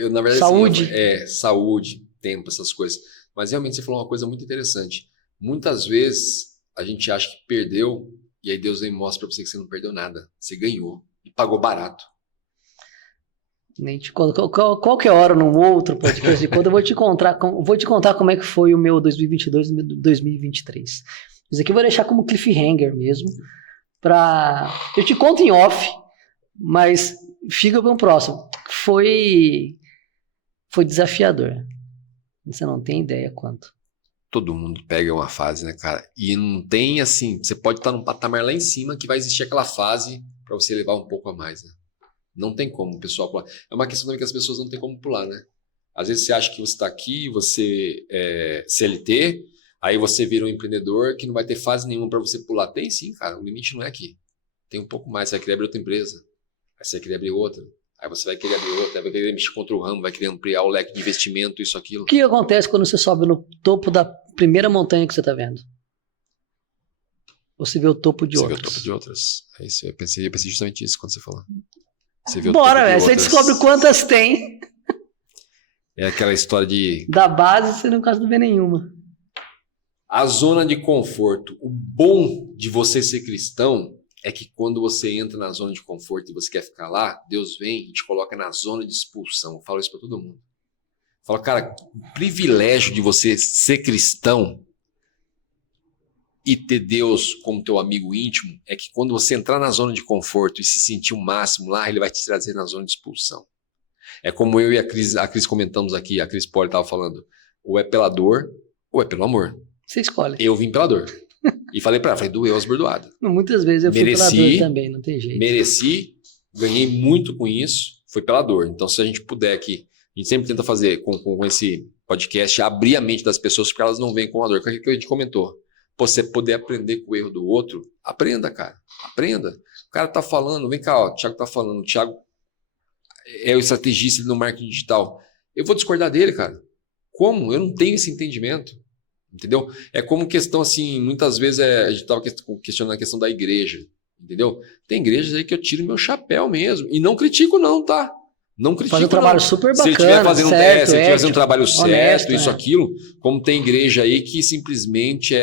Na verdade, saúde. Assim, saúde, tempo, essas coisas. Mas realmente você falou uma coisa muito interessante. Muitas vezes a gente acha que perdeu e aí Deus vem e mostra para você que você não perdeu nada. Você ganhou e pagou barato. Nem te conto. Qualquer hora, num outro podcast de conta, eu vou te contar como é que foi o meu 2022 e 2023. Isso aqui eu vou deixar como cliffhanger mesmo. Eu te conto em off, mas fica para o próximo. Foi desafiador. Você não tem ideia quanto. Todo mundo pega uma fase, né, cara? E não tem assim, você pode estar num patamar lá em cima que vai existir aquela fase para você levar um pouco a mais, né? Não tem como o pessoal pular. É uma questão também que as pessoas não têm como pular, né? Às vezes você acha que você está aqui, você é CLT, aí você vira um empreendedor que não vai ter fase nenhuma para você pular. Tem sim, cara. O limite não é aqui. Tem um pouco mais. Você vai querer abrir outra empresa. Aí você vai querer abrir outra. Aí você vai querer abrir outra. Aí vai querer mexer contra o ramo. Vai querer ampliar o leque de investimento, isso, aquilo. O que acontece quando você sobe no topo da primeira montanha que você está vendo? Você vê o topo de outras. Você vê o topo de outras. É isso. Eu pensei justamente isso quando você falou. Bora, velho. Você descobre quantas tem. É aquela história de... Da base, você não quase vê nenhuma. A zona de conforto. O bom de você ser cristão é que quando você entra na zona de conforto e você quer ficar lá, Deus vem e te coloca na zona de expulsão. Eu falo isso para todo mundo. Eu falo, cara, o privilégio de você ser cristão e ter Deus como teu amigo íntimo é que quando você entrar na zona de conforto e se sentir o máximo lá, ele vai te trazer na zona de expulsão. É como eu e a Cris comentamos aqui, a Cris Poli estava falando, ou é pela dor ou é pelo amor. Você escolhe. Eu vim pela dor. E falei pra ela, doeu as bordoadas. Muitas vezes eu fui pela dor também, não tem jeito. Mereci, ganhei muito com isso, foi pela dor. Então se a gente puder aqui, a gente sempre tenta fazer com esse podcast, abrir a mente das pessoas porque elas não vêm com a dor, que é o que a gente comentou. Você poder aprender com o erro do outro, aprenda, cara. Aprenda. O cara tá falando, vem cá, ó, o Thiago tá falando, o Thiago é o estrategista no marketing digital. Eu vou discordar dele, cara. Como? Eu não tenho esse entendimento. Entendeu? É como questão assim, muitas vezes a gente estava questionando a questão da igreja. Entendeu? Tem igrejas aí que eu tiro meu chapéu mesmo. E não critico não, tá? Não critico. Faz um trabalho super bacana. Se ele estiver fazendo certo, se ele fazendo um trabalho honesto, certo, isso, aquilo, como tem igreja aí que simplesmente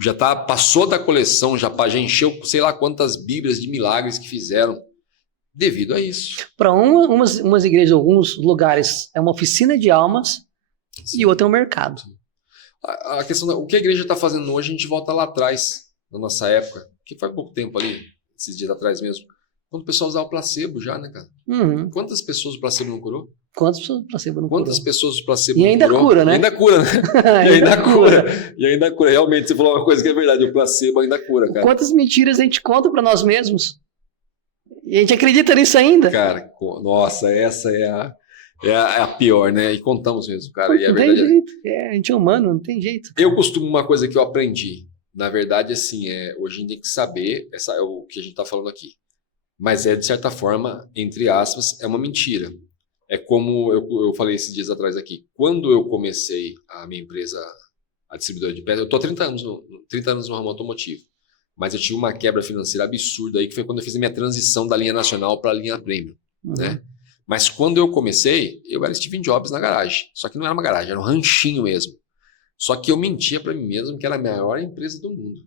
já passou da coleção, já encheu sei lá quantas bíblias de milagres que fizeram. Devido a isso. Para umas igrejas, alguns lugares, é uma oficina de almas e outra é um mercado. A questão o que a igreja está fazendo hoje, a gente volta lá atrás, na nossa época, que foi pouco tempo ali, esses dias atrás mesmo, quando o pessoal usava o placebo já, né, cara? Uhum. Quantas pessoas o placebo não curou? Quantas pessoas o placebo não curou? Quantas pessoas o placebo E não ainda curou? cura, né? E ainda cura, né? E ainda cura. E ainda cura. Realmente, você falou uma coisa que é verdade, o placebo ainda cura, cara. Quantas mentiras a gente conta para nós mesmos? E a gente acredita nisso ainda? Cara, nossa, essa é a pior, né? E contamos mesmo, cara. E a Não tem verdade jeito. A gente é humano, não tem jeito. Eu costumo, uma coisa que eu aprendi, na verdade, assim, hoje a gente tem que saber, essa é o que a gente está falando aqui. Mas de certa forma, entre aspas, é uma mentira. É como eu falei esses dias atrás aqui. Quando eu comecei a minha empresa, a distribuidora de peças, eu estou há 30 anos no ramo automotivo. Mas eu tive uma quebra financeira absurda aí, que foi quando eu fiz a minha transição da linha nacional para a linha premium, né? Mas quando eu comecei, eu era Steve Jobs na garagem. Só que não era uma garagem, era um ranchinho mesmo. Só que eu mentia para mim mesmo que era a maior empresa do mundo.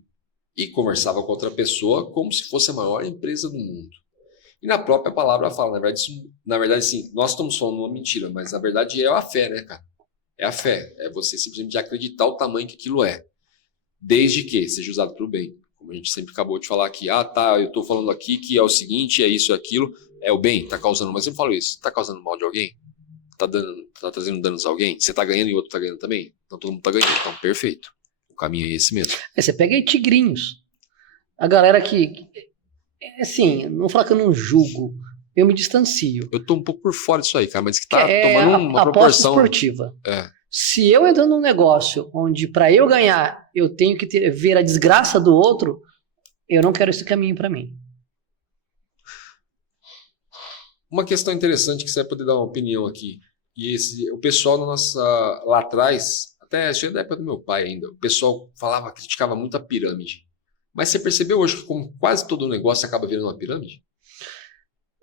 E conversava com outra pessoa como se fosse a maior empresa do mundo. E na própria palavra fala, na verdade, sim, nós estamos falando uma mentira, mas na verdade é a fé, né, cara? É a fé. É você simplesmente acreditar o tamanho que aquilo é. Desde que seja usado para o bem. Como a gente sempre acabou de falar aqui, eu estou falando aqui que é o seguinte, é isso, é aquilo, é o bem, está causando, mas eu falo isso, está causando mal de alguém? Está trazendo danos a alguém? Você está ganhando e o outro está ganhando também? Então todo mundo está ganhando, então perfeito. O caminho é esse mesmo. Você pega aí tigrinhos. A galera que, assim, não vou falar que eu não julgo, eu me distancio. Eu estou um pouco por fora disso aí, cara, mas que está tomando uma aposta proporção... esportiva. Se eu entro num negócio onde para eu ganhar eu tenho que ver a desgraça do outro, eu não quero esse caminho para mim. Uma questão interessante que você vai poder dar uma opinião aqui. E o pessoal lá atrás, até acho que da época do meu pai ainda, o pessoal criticava muito a pirâmide. Mas você percebeu hoje que como quase todo negócio acaba virando uma pirâmide?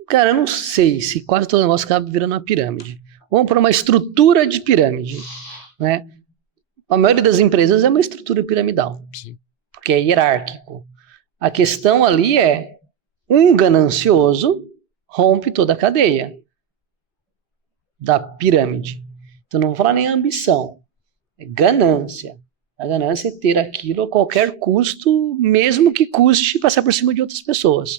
Cara, eu não sei se quase todo negócio acaba virando uma pirâmide. Vamos para uma estrutura de pirâmide, né? A maioria das empresas é uma estrutura piramidal, sim, porque é hierárquico. A questão ali é um ganancioso rompe toda a cadeia da pirâmide. Então não vou falar nem ambição, é ganância. A ganância é ter aquilo a qualquer custo, mesmo que custe passar por cima de outras pessoas.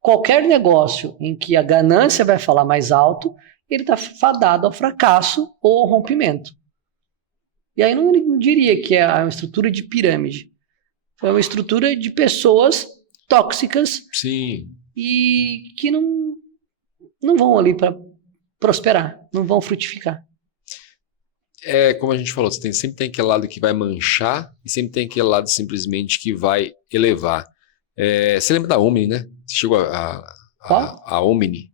Qualquer negócio em que a ganância vai falar mais alto, ele está fadado ao fracasso ou ao rompimento. E aí não diria que é uma estrutura de pirâmide. É uma estrutura de pessoas tóxicas. Sim. E que não vão ali para prosperar, não vão frutificar. Como a gente falou, sempre tem aquele lado que vai manchar e sempre tem aquele lado simplesmente que vai elevar. Você lembra da Omni, né? Você chegou a Omni?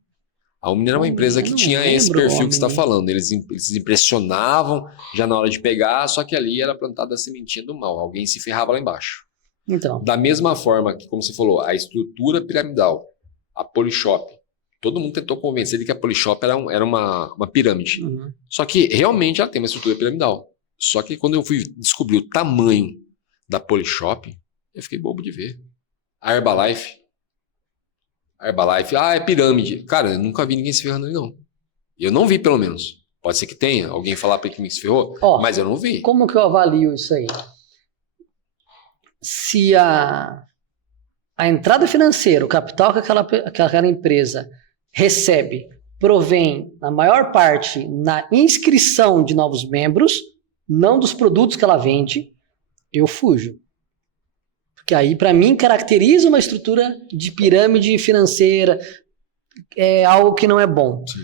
A Omni era uma empresa que tinha esse perfil que você está falando. Eles impressionavam já na hora de pegar, só que ali era plantada a sementinha do mal. Alguém se ferrava lá embaixo. Então. Da mesma forma que, como você falou, a estrutura piramidal, a Polishop, todo mundo tentou convencer de que a Polishop era uma pirâmide. Uhum. Só que realmente ela tem uma estrutura piramidal. Só que quando eu fui descobrir o tamanho da Polishop, eu fiquei bobo de ver. A Herbalife, é pirâmide. Cara, eu nunca vi ninguém se ferrando ali, não. Eu não vi, pelo menos. Pode ser que tenha. Alguém falar para mim que se ferrou, mas eu não vi. Como que eu avalio isso aí? Se a entrada financeira, o capital que aquela empresa recebe, provém, na maior parte, na inscrição de novos membros, não dos produtos que ela vende, eu fujo. Porque aí, para mim, caracteriza uma estrutura de pirâmide financeira, é algo que não é bom. Sim.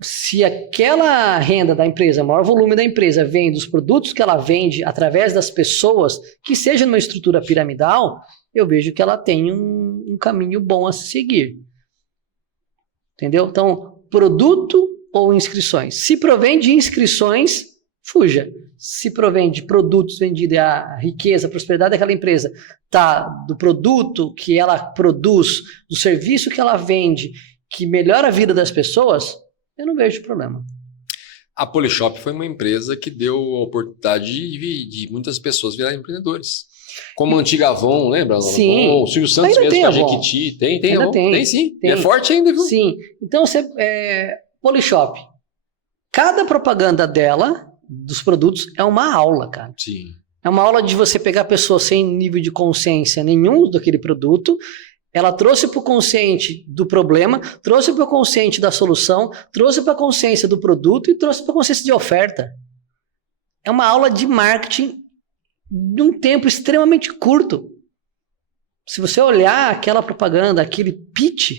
Se aquela renda da empresa, o maior volume da empresa, vem dos produtos que ela vende através das pessoas, que seja numa estrutura piramidal, eu vejo que ela tem um caminho bom a seguir. Entendeu? Então, produto ou inscrições? Se provém de inscrições, fuja. Se provém de produtos vendidos, a riqueza, a prosperidade daquela empresa está do produto que ela produz, do serviço que ela vende, que melhora a vida das pessoas, eu não vejo problema. A Polishop foi uma empresa que deu a oportunidade de muitas pessoas virarem empreendedores. Como a antiga Avon, lembra? Sim. Avon, o Silvio Santos Ainda mesmo, tem a Avon. Jequiti. Tem Ainda Avon. tem. Tem sim. Tem. E é forte ainda, viu? Sim. Então, Polishop. Cada propaganda dela, dos produtos, é uma aula, cara. Sim. É uma aula de você pegar a pessoa sem nível de consciência nenhum daquele produto. Ela trouxe para o consciente do problema, trouxe para o consciente da solução, trouxe para a consciência do produto e trouxe para a consciência de oferta. É uma aula de marketing de um tempo extremamente curto. Se você olhar aquela propaganda, aquele pitch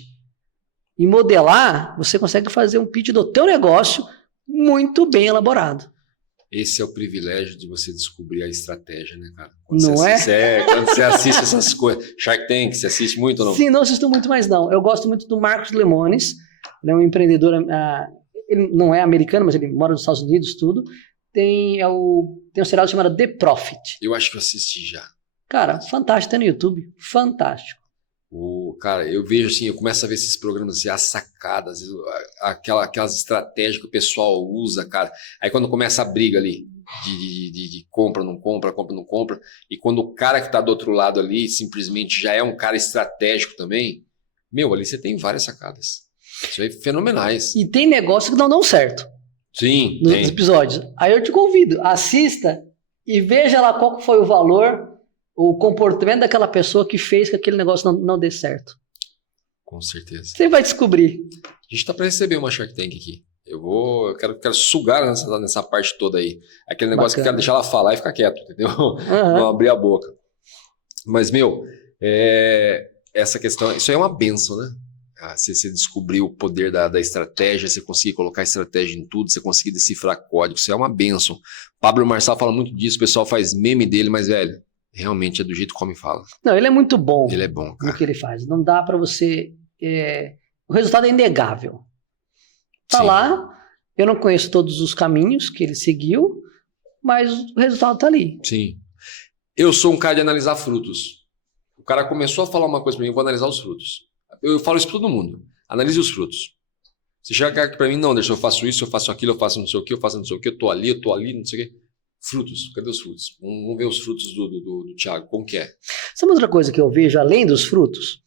e modelar, você consegue fazer um pitch do teu negócio muito bem elaborado. Esse é o privilégio de você descobrir a estratégia, né, cara? Não Quando você assiste essas coisas. Shark Tank, você assiste muito ou não? Sim, não assisto muito mais não. Eu gosto muito do Marcos Lemonis. Ele é um empreendedor, ele não é americano, mas ele mora nos Estados Unidos, tudo. Tem um seriado chamado The Profit. Eu acho que eu assisti já. Cara, fantástico, tá no YouTube. Fantástico. Cara, eu vejo assim, eu começo a ver esses programas assim, as sacadas, aquelas estratégias que o pessoal usa, cara. Aí quando começa a briga ali, de compra, não compra, compra, não compra, e quando o cara que tá do outro lado ali simplesmente já é um cara estratégico também, ali você tem várias sacadas. Isso aí é fenomenais. E tem negócio que não dão certo. Sim, nos episódios. Aí eu te convido, assista e veja lá qual foi o valor, o comportamento daquela pessoa que fez que aquele negócio não dê certo. Com certeza. Você vai descobrir. A gente tá para receber uma Shark Tank aqui. Eu quero sugar nessa parte toda aí. Aquele negócio que eu quero deixar ela falar e ficar quieto, entendeu? Não abrir a boca. Mas, essa questão, isso aí é uma bênção, né? Você descobrir o poder da estratégia, você conseguir colocar estratégia em tudo, você conseguir decifrar código, isso é uma bênção. Pablo Marçal fala muito disso, o pessoal faz meme dele, mas, velho, realmente é do jeito como fala. Não, ele é muito bom. Ele é bom, cara. No que ele faz. Não dá pra você... O resultado é inegável. Tá. Sim. Lá, eu não conheço todos os caminhos que ele seguiu, mas o resultado tá ali. Sim. Eu sou um cara de analisar frutos. O cara começou a falar uma coisa pra mim, eu vou analisar os frutos. Eu falo isso pra todo mundo. Analise os frutos. Se chegar aqui pra mim, não, deixa eu faço isso, eu faço aquilo, eu faço não sei o que, eu faço não sei o que, eu tô ali, não sei o que. Frutos, cadê os frutos? Vamos ver os frutos do Thiago, como que é? Sabe outra coisa que eu vejo, além dos frutos?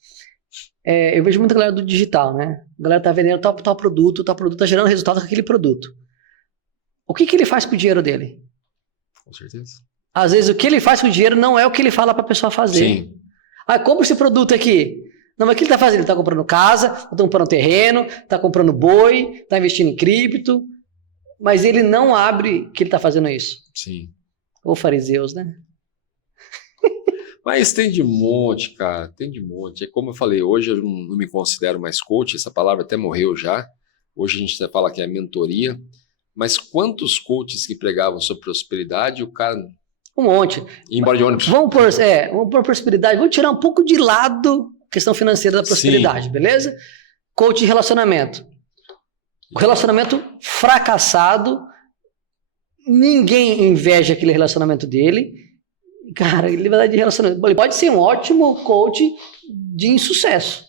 Eu vejo muita galera do digital, né? A galera tá vendendo tal produto, tá gerando resultado com aquele produto. O que ele faz com o dinheiro dele? Com certeza. Às vezes o que ele faz com o dinheiro não é o que ele fala pra pessoa fazer. Sim. Compra esse produto aqui. Não, mas o que ele tá fazendo? Ele tá comprando casa, tá comprando terreno, tá comprando boi, tá investindo em cripto, mas ele não abre que ele tá fazendo isso. Sim. Ou fariseus, né? Mas tem de monte, cara, tem de monte. É como eu falei, hoje eu não me considero mais coach, essa palavra até morreu já. Hoje a gente fala que é mentoria. Mas quantos coaches que pregavam sobre prosperidade, o cara... Um monte. Ir embora de ônibus. Vamos pôr prosperidade, vamos tirar um pouco de lado a questão financeira da prosperidade, sim, beleza? Coach de relacionamento. O relacionamento fracassado, ninguém inveja aquele relacionamento dele. Cara, ele vai dar de relacionamento. Ele pode ser um ótimo coach de insucesso.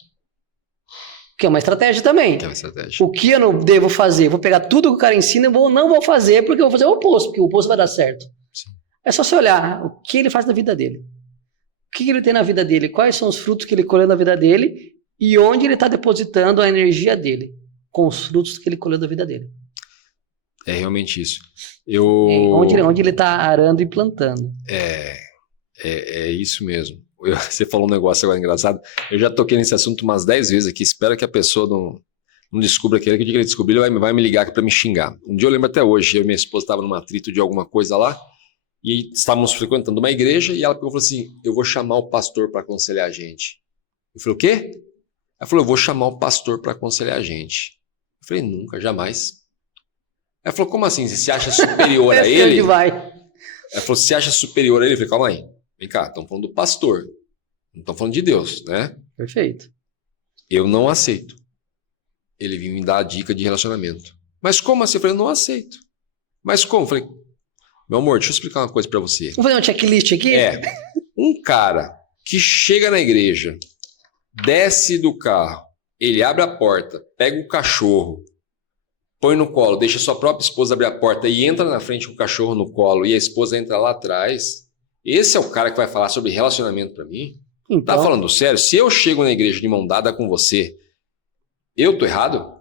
Que é uma estratégia também. Que é uma estratégia. O que eu não devo fazer? Vou pegar tudo que o cara ensina e não vou fazer, porque eu vou fazer o oposto, porque o oposto vai dar certo. Sim. É só você olhar o que ele faz na vida dele. O que ele tem na vida dele? Quais são os frutos que ele colheu na vida dele e onde ele está depositando a energia dele com os frutos que ele colheu da vida dele. É realmente isso. Onde ele está arando e plantando. É isso mesmo. Você falou um negócio agora engraçado. Eu já toquei nesse assunto umas 10 vezes aqui. Espero que a pessoa não descubra aquilo. Que o dia que ele descobrir, ele vai me ligar para me xingar. Um dia eu lembro até hoje, eu e minha esposa estavam num atrito de alguma coisa lá. E estávamos frequentando uma igreja e ela falou assim, eu vou chamar o pastor para aconselhar a gente. Eu falei, o quê? Ela falou, eu vou chamar o pastor para aconselhar a gente. Eu falei, nunca, jamais. Ela falou, como assim? Você se acha superior a ele? Onde vai? Ela falou, você se acha superior a ele? Eu falei, calma aí. Vem cá, estamos falando do pastor. Não estamos falando de Deus, né? Perfeito. Eu não aceito. Ele vinha me dar a dica de relacionamento. Mas como assim? Eu falei, eu não aceito. Mas como? Eu falei, meu amor, deixa eu explicar uma coisa para você. Vamos fazer um checklist aqui? Um cara que chega na igreja, desce do carro, ele abre a porta, pega o cachorro, põe no colo, deixa sua própria esposa abrir a porta e entra na frente com o cachorro no colo e a esposa entra lá atrás, Esse é o cara que vai falar sobre relacionamento para mim? Então, Tá falando sério? Se eu chego na igreja de mão dada com você, eu tô errado?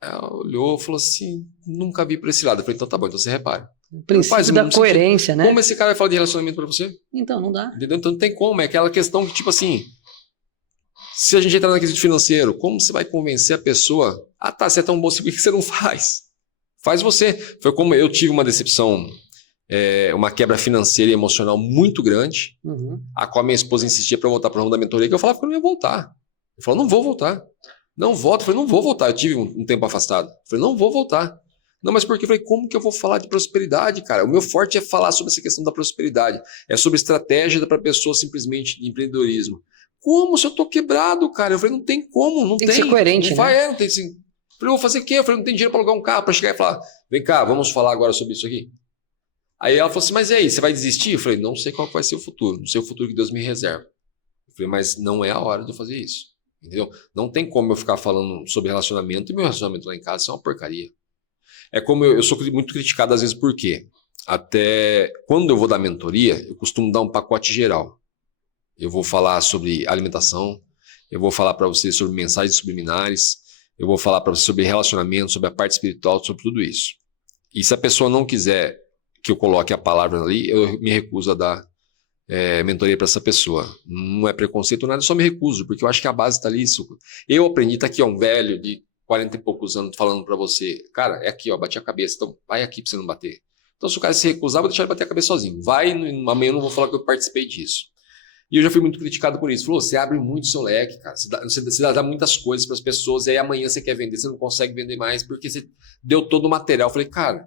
Ela olhou e falou assim, nunca vi por esse lado. Eu falei, então tá bom, então você repara. o princípio da coerência, né? Como esse cara vai falar de relacionamento para você? Então, não dá. Entendeu? Então não tem como, é aquela questão que tipo assim, se a gente entrar na quesito financeiro, como você vai convencer a pessoa? Ah tá, você é tão bom, por que você não faz? Faz você. Foi como eu tive uma decepção, uma quebra financeira e emocional muito grande, a qual minha esposa insistia para eu voltar para o ramo da mentoria, que eu falava que eu não ia voltar. Eu falava, não vou voltar. Não volto. Eu falei, não vou voltar. Eu tive um tempo afastado. Eu falei, não vou voltar. Não, mas por quê? Eu falei, como que eu vou falar de prosperidade, cara? O meu forte é falar sobre essa questão da prosperidade. É sobre estratégia para a pessoa simplesmente de empreendedorismo. Como se eu tô quebrado, cara? Eu falei, não tem como, não tem. Tem que ser coerente, não né? Não tem assim. Eu falei, eu vou fazer o quê? Eu falei, não tem dinheiro para alugar um carro para chegar e falar, vem cá, vamos falar agora sobre isso aqui. Aí ela falou assim, mas e aí, você vai desistir? Eu falei, não sei qual vai ser o futuro, não sei o futuro que Deus me reserva. Eu falei, mas não é a hora de eu fazer isso, entendeu? Não tem como eu ficar falando sobre relacionamento e meu relacionamento lá em casa é uma porcaria. É como eu sou muito criticado às vezes por quê? Até quando eu vou dar mentoria, eu costumo dar um pacote geral. Eu vou falar sobre alimentação, eu vou falar para você sobre mensagens subliminares, eu vou falar para você sobre relacionamento, sobre a parte espiritual, sobre tudo isso. E se a pessoa não quiser que eu coloque a palavra ali, eu me recuso a dar mentoria para essa pessoa. Não é preconceito nada, eu só me recuso, porque eu acho que a base está ali. Eu aprendi, tá aqui, ó, um velho de 40 e poucos anos falando para você, cara, é aqui, ó, bati a cabeça, então vai aqui para você não bater. Então se o cara se recusar, eu vou deixar ele bater a cabeça sozinho. Vai, amanhã eu não vou falar que eu participei disso. E eu já fui muito criticado por isso. Falou, você abre muito seu leque, cara. Você dá muitas coisas para as pessoas, e aí amanhã você quer vender, você não consegue vender mais, porque você deu todo o material. Eu falei, cara,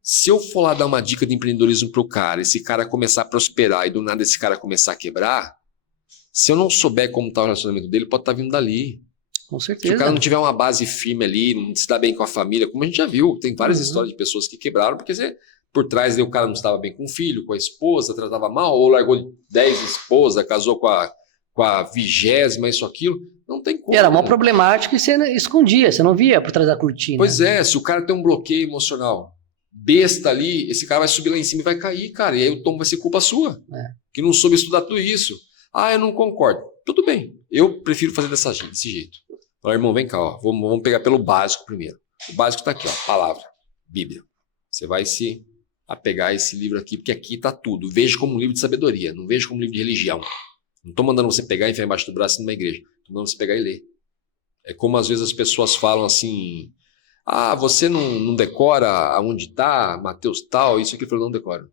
se eu for lá dar uma dica de empreendedorismo pro cara, esse cara começar a prosperar e do nada esse cara começar a quebrar, se eu não souber como tá o relacionamento dele, pode estar vindo dali. Com certeza. Se o cara não tiver uma base firme ali, não se dá bem com a família, como a gente já viu, tem várias histórias de pessoas que quebraram, porque por trás dele o cara não estava bem com o filho, com a esposa, tratava mal, ou largou 10 esposas, casou com a 20ª, isso, aquilo. Não tem como. Era mó problemático e você escondia, você não via por trás da cortina. Pois é, se o cara tem um bloqueio emocional besta ali, esse cara vai subir lá em cima e vai cair, cara. E aí o tombo vai ser culpa sua, que não soube estudar tudo isso. Ah, eu não concordo. Tudo bem, eu prefiro fazer desse jeito. Fala, irmão, vem cá, ó, vamos pegar pelo básico primeiro. O básico está aqui, ó, palavra, Bíblia. Você vai se apegar a esse livro aqui, porque aqui está tudo. Veja como um livro de sabedoria, não veja como um livro de religião. Não estou mandando você pegar e enfiar embaixo do braço numa igreja. Estou mandando você pegar e ler. É como às vezes as pessoas falam assim, ah, você não decora aonde está, Mateus tal, isso aqui, eu não decoro.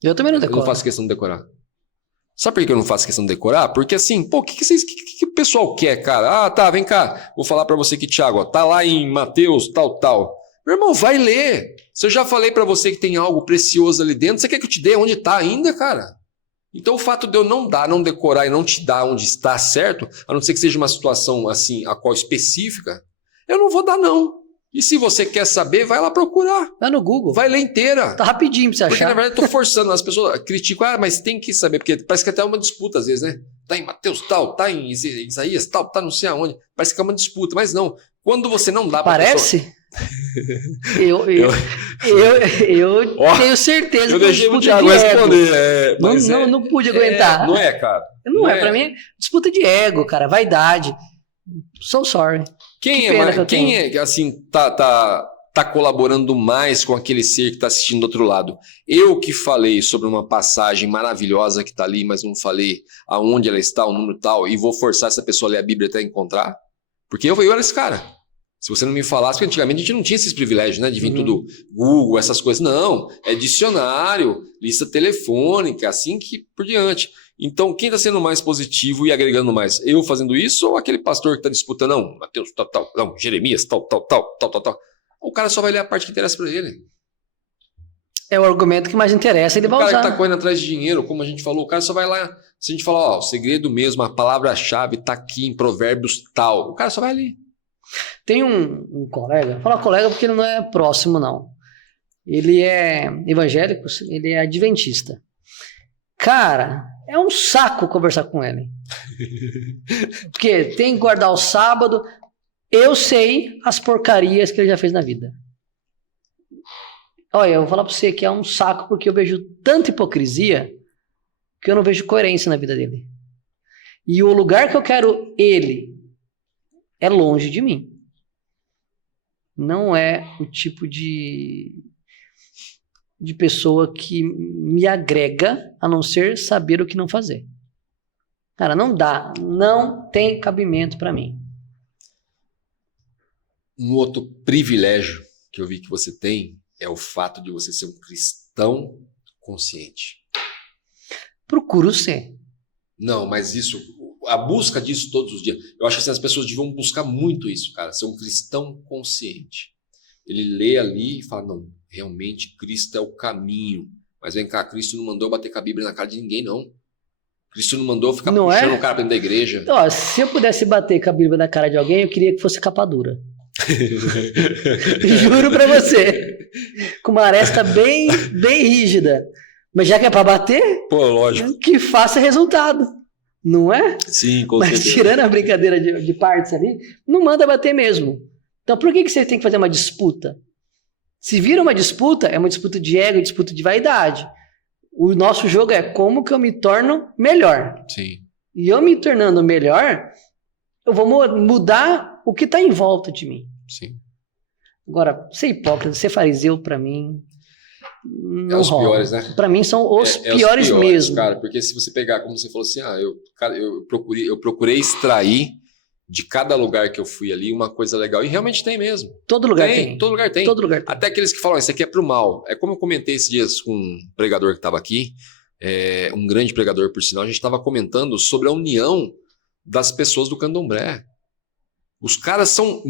Eu também não decoro. Eu não faço questão de decorar. Sabe por que eu não faço questão de decorar? Porque assim, pô, o que o pessoal quer, cara? Ah, tá, vem cá, vou falar para você aqui, Thiago, ó, tá lá em Mateus, tal. Meu irmão, vai ler. Se eu já falei para você que tem algo precioso ali dentro, você quer que eu te dê onde tá ainda, cara? Então o fato de eu não decorar e não te dar onde está certo, a não ser que seja uma situação assim, a qual específica, eu não vou dar não. E se você quer saber, vai lá procurar. Vai no Google. Vai ler inteira. Tá rapidinho pra você achar. Porque na verdade eu tô forçando, as pessoas criticam, mas tem que saber, porque parece que até é uma disputa às vezes, né? Tá em Mateus tal, tá em Isaías tal, tá não sei aonde. Parece que é uma disputa, mas não. Quando você não dá pra Parece? Pessoa... Eu tenho certeza que eu deixei o Thiago responder. Não pude aguentar. Não é, cara. Não é. Pra mim, disputa de ego, cara, vaidade. So sorry. Quem é assim, tá colaborando mais com aquele ser que tá assistindo do outro lado? Eu que falei sobre uma passagem maravilhosa que tá ali, mas não falei aonde ela está, o número tal, e vou forçar essa pessoa a ler a Bíblia até encontrar? Porque eu era esse cara. Se você não me falasse, porque antigamente a gente não tinha esses privilégios, né? De vir tudo Google, essas coisas. Não, é dicionário, lista telefônica, assim que por diante. Então, quem está sendo mais positivo e agregando mais? Eu fazendo isso ou aquele pastor que está disputando? Não, Mateus, tal, não, Jeremias, tal. O cara só vai ler a parte que interessa para ele. É o argumento que mais interessa, ele vai usar. O cara que está correndo atrás de dinheiro, como a gente falou, o cara só vai lá. Se a gente falar, ó, o segredo mesmo, a palavra-chave está aqui em Provérbios tal, o cara só vai ali. Tem um colega, vou falar colega porque ele não é próximo, não. Ele é evangélico, ele é adventista. Cara, é um saco conversar com ele. Porque tem que guardar o sábado. Eu sei as porcarias que ele já fez na vida. Olha, eu vou falar pra você que é um saco porque eu vejo tanta hipocrisia que eu não vejo coerência na vida dele. E o lugar que eu quero ele é longe de mim. Não é o tipo de pessoa que me agrega a não ser saber o que não fazer. Cara, não dá. Não tem cabimento pra mim. Um outro privilégio que eu vi que você tem é o fato de você ser um cristão consciente. Procuro ser. Não, mas isso, a busca disso todos os dias, eu acho que assim, as pessoas deviam buscar muito isso, cara, ser um cristão consciente. Ele lê ali e fala, não, realmente Cristo é o caminho. Mas vem cá, Cristo não mandou bater com a Bíblia na cara de ninguém, não. Cristo não mandou ficar Não puxando é? o cara pra dentro da igreja. Então, ó, se eu pudesse bater com a Bíblia na cara de alguém, eu queria que fosse capa dura. Juro pra você. Com uma aresta bem rígida. Mas já que é pra bater, Pô, lógico. que faça resultado. Não é? Sim, com Mas certeza. tirando a brincadeira de partes ali, não manda bater mesmo. Então por que você tem que fazer uma disputa? Se vira uma disputa, é uma disputa de ego, disputa de vaidade. O nosso jogo é como que eu me torno melhor. Sim. E eu me tornando melhor, eu vou mudar o que está em volta de mim. Sim. Agora, ser hipócrita, ser fariseu, para mim, não É os rola. piores, né? Para mim são os É piores mesmo. cara, porque se você pegar, como você falou assim, eu procurei extrair de cada lugar que eu fui ali uma coisa legal. E realmente tem mesmo. Todo lugar tem. Todo lugar tem. Todo lugar tem. Até aqueles que falam, isso aqui é pro mal. É como eu comentei esses dias com um pregador que estava aqui, um grande pregador, por sinal, a gente estava comentando sobre a união das pessoas do candomblé. Os caras são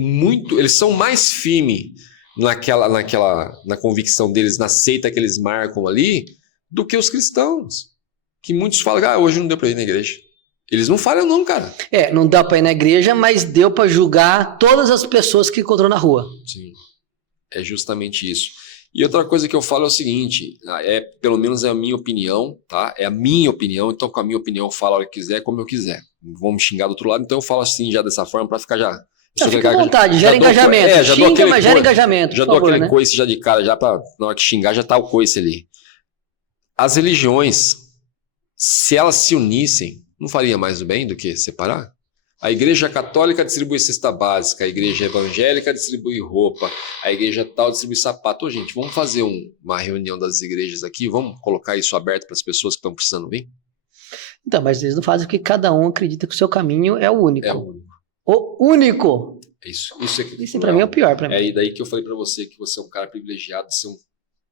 eles são mais firmes na convicção deles, na seita que eles marcam ali, do que os cristãos. Que muitos falam, hoje não deu para ir na igreja. Eles não falham não, cara. Não dá pra ir na igreja, mas deu pra julgar todas as pessoas que encontrou na rua. Sim, é justamente isso. E outra coisa que eu falo é o seguinte, pelo menos é a minha opinião, tá? É a minha opinião, então com a minha opinião eu falo a hora que quiser, como eu quiser. Vão me xingar do outro lado, então eu falo assim já dessa forma pra ficar já... Fica à vontade, gera engajamento. Xinga, mas gera engajamento. Já dou aquele coice já de cara, já pra na hora que xingar já tá o coice ali. As religiões, se elas se unissem, não faria mais o bem do que separar? A igreja católica distribui cesta básica, a igreja evangélica distribui roupa, a igreja tal distribui sapato. Ô, gente, vamos fazer uma reunião das igrejas aqui, vamos colocar isso aberto para as pessoas que estão precisando vir? Então, mas eles não fazem porque cada um acredita que o seu caminho é o único. É o único. O único. Isso pra mim é o pior. Pra mim. É daí que eu falei para você que você é um cara privilegiado de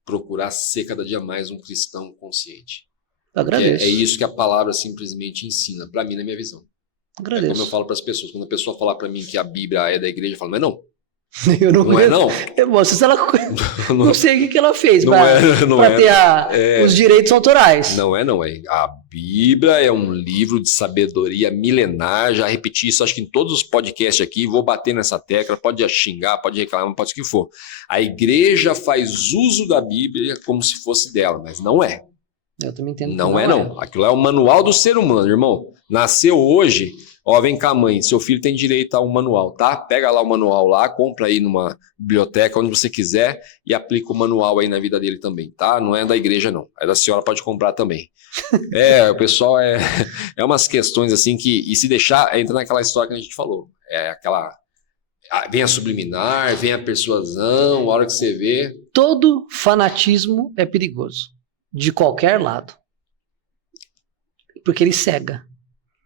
procurar ser cada dia mais um cristão consciente. Eu agradeço. É isso que a palavra simplesmente ensina, para mim, na minha visão. Agradeço. É como eu falo para as pessoas. Quando a pessoa falar para mim que a Bíblia é da igreja, eu falo, mas não. Eu não é não. Não sei o que ela fez para ter os direitos autorais. Não é. A Bíblia é um livro de sabedoria milenar. Já repeti isso, acho que em todos os podcasts aqui. Vou bater nessa tecla. Pode xingar, pode reclamar, pode o que for. A igreja faz uso da Bíblia como se fosse dela, mas não é. Eu também entendo. Não é. Aquilo é o manual do ser humano, irmão. Nasceu hoje. Vem cá, mãe, seu filho tem direito a um manual, tá? Pega lá o manual lá, compra aí numa biblioteca, onde você quiser, e aplica o manual aí na vida dele também, tá? Não é da igreja, não. É da senhora, pode comprar também. O pessoal é umas questões assim que, e se deixar, entra naquela história que a gente falou. Vem a subliminar, vem a persuasão, a hora que você vê. Todo fanatismo é perigoso, de qualquer lado. Porque ele cega.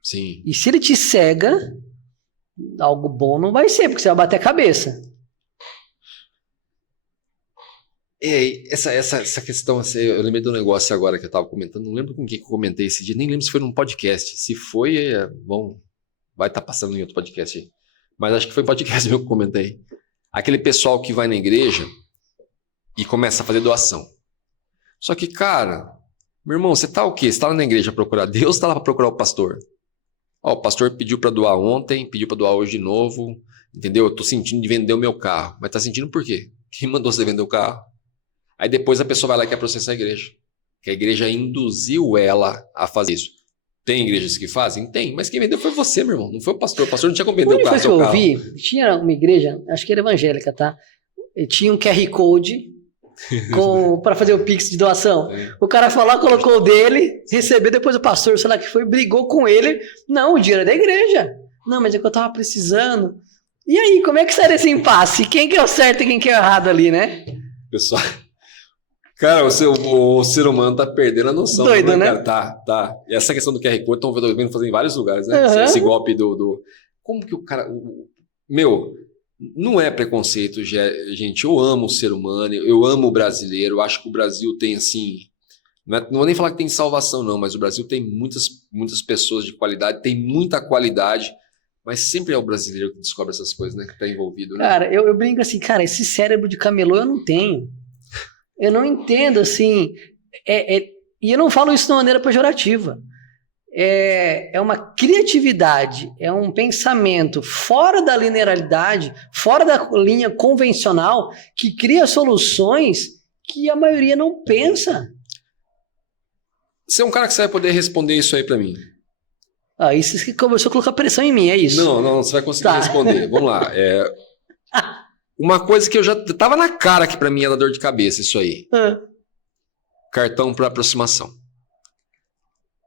Sim. E se ele te cega, algo bom não vai ser, porque você vai bater a cabeça. Essa questão, eu lembrei de um negócio agora que eu estava comentando, não lembro com quem que eu comentei esse dia, nem lembro se foi num podcast. Se foi, vai estar passando em outro podcast aí. Mas acho que foi podcast meu que eu comentei. Aquele pessoal que vai na igreja e começa a fazer doação. Só que, cara, meu irmão, você tá o quê? Você tá lá na igreja para procurar Deus ou tá lá para procurar o pastor? O pastor pediu para doar ontem, pediu para doar hoje de novo, entendeu? Eu tô sentindo de vender o meu carro. Mas tá sentindo por quê? Quem mandou você vender o carro? Aí depois a pessoa vai lá e quer processar a igreja. Que a igreja induziu ela a fazer isso. Tem igrejas que fazem? Tem. Mas quem vendeu foi você, meu irmão. Não foi o pastor. O pastor não tinha como vender o carro. Que eu vi, tinha uma igreja, acho que era evangélica, tá? E tinha um QR Code para fazer o Pix de doação. O cara foi lá, colocou o dele, recebeu, depois o pastor, sei lá que foi, brigou com ele. Não, o dinheiro é da igreja. Não, mas é que eu tava precisando. E aí, como é que sai desse impasse? Quem que é o certo e quem que é o errado ali, né? Pessoal, cara, o ser humano tá perdendo a noção. Doido, né? Cara? Tá. E essa questão do QR Code estão vendo fazer em vários lugares, né? Uhum. Esse golpe do... Como que o cara... Meu, não é preconceito, gente. Eu amo o ser humano, eu amo o brasileiro. Eu acho que o Brasil tem, assim... Não vou nem falar que tem salvação, não, mas o Brasil tem muitas pessoas de qualidade, tem muita qualidade, mas sempre é o brasileiro que descobre essas coisas, né? Que tá envolvido, né? Cara, eu brinco assim, cara, esse cérebro de camelô eu não tenho. Eu não entendo, assim... E eu não falo isso de uma maneira pejorativa. É uma criatividade, é um pensamento fora da linearidade, fora da linha convencional, que cria soluções que a maioria não pensa. Você é um cara que você vai poder responder isso aí pra mim. Isso que começou a colocar pressão em mim, é isso? Não, você vai conseguir responder. Vamos lá. Uma coisa que eu já tava na cara que pra mim era dor de cabeça, isso aí. Cartão por aproximação.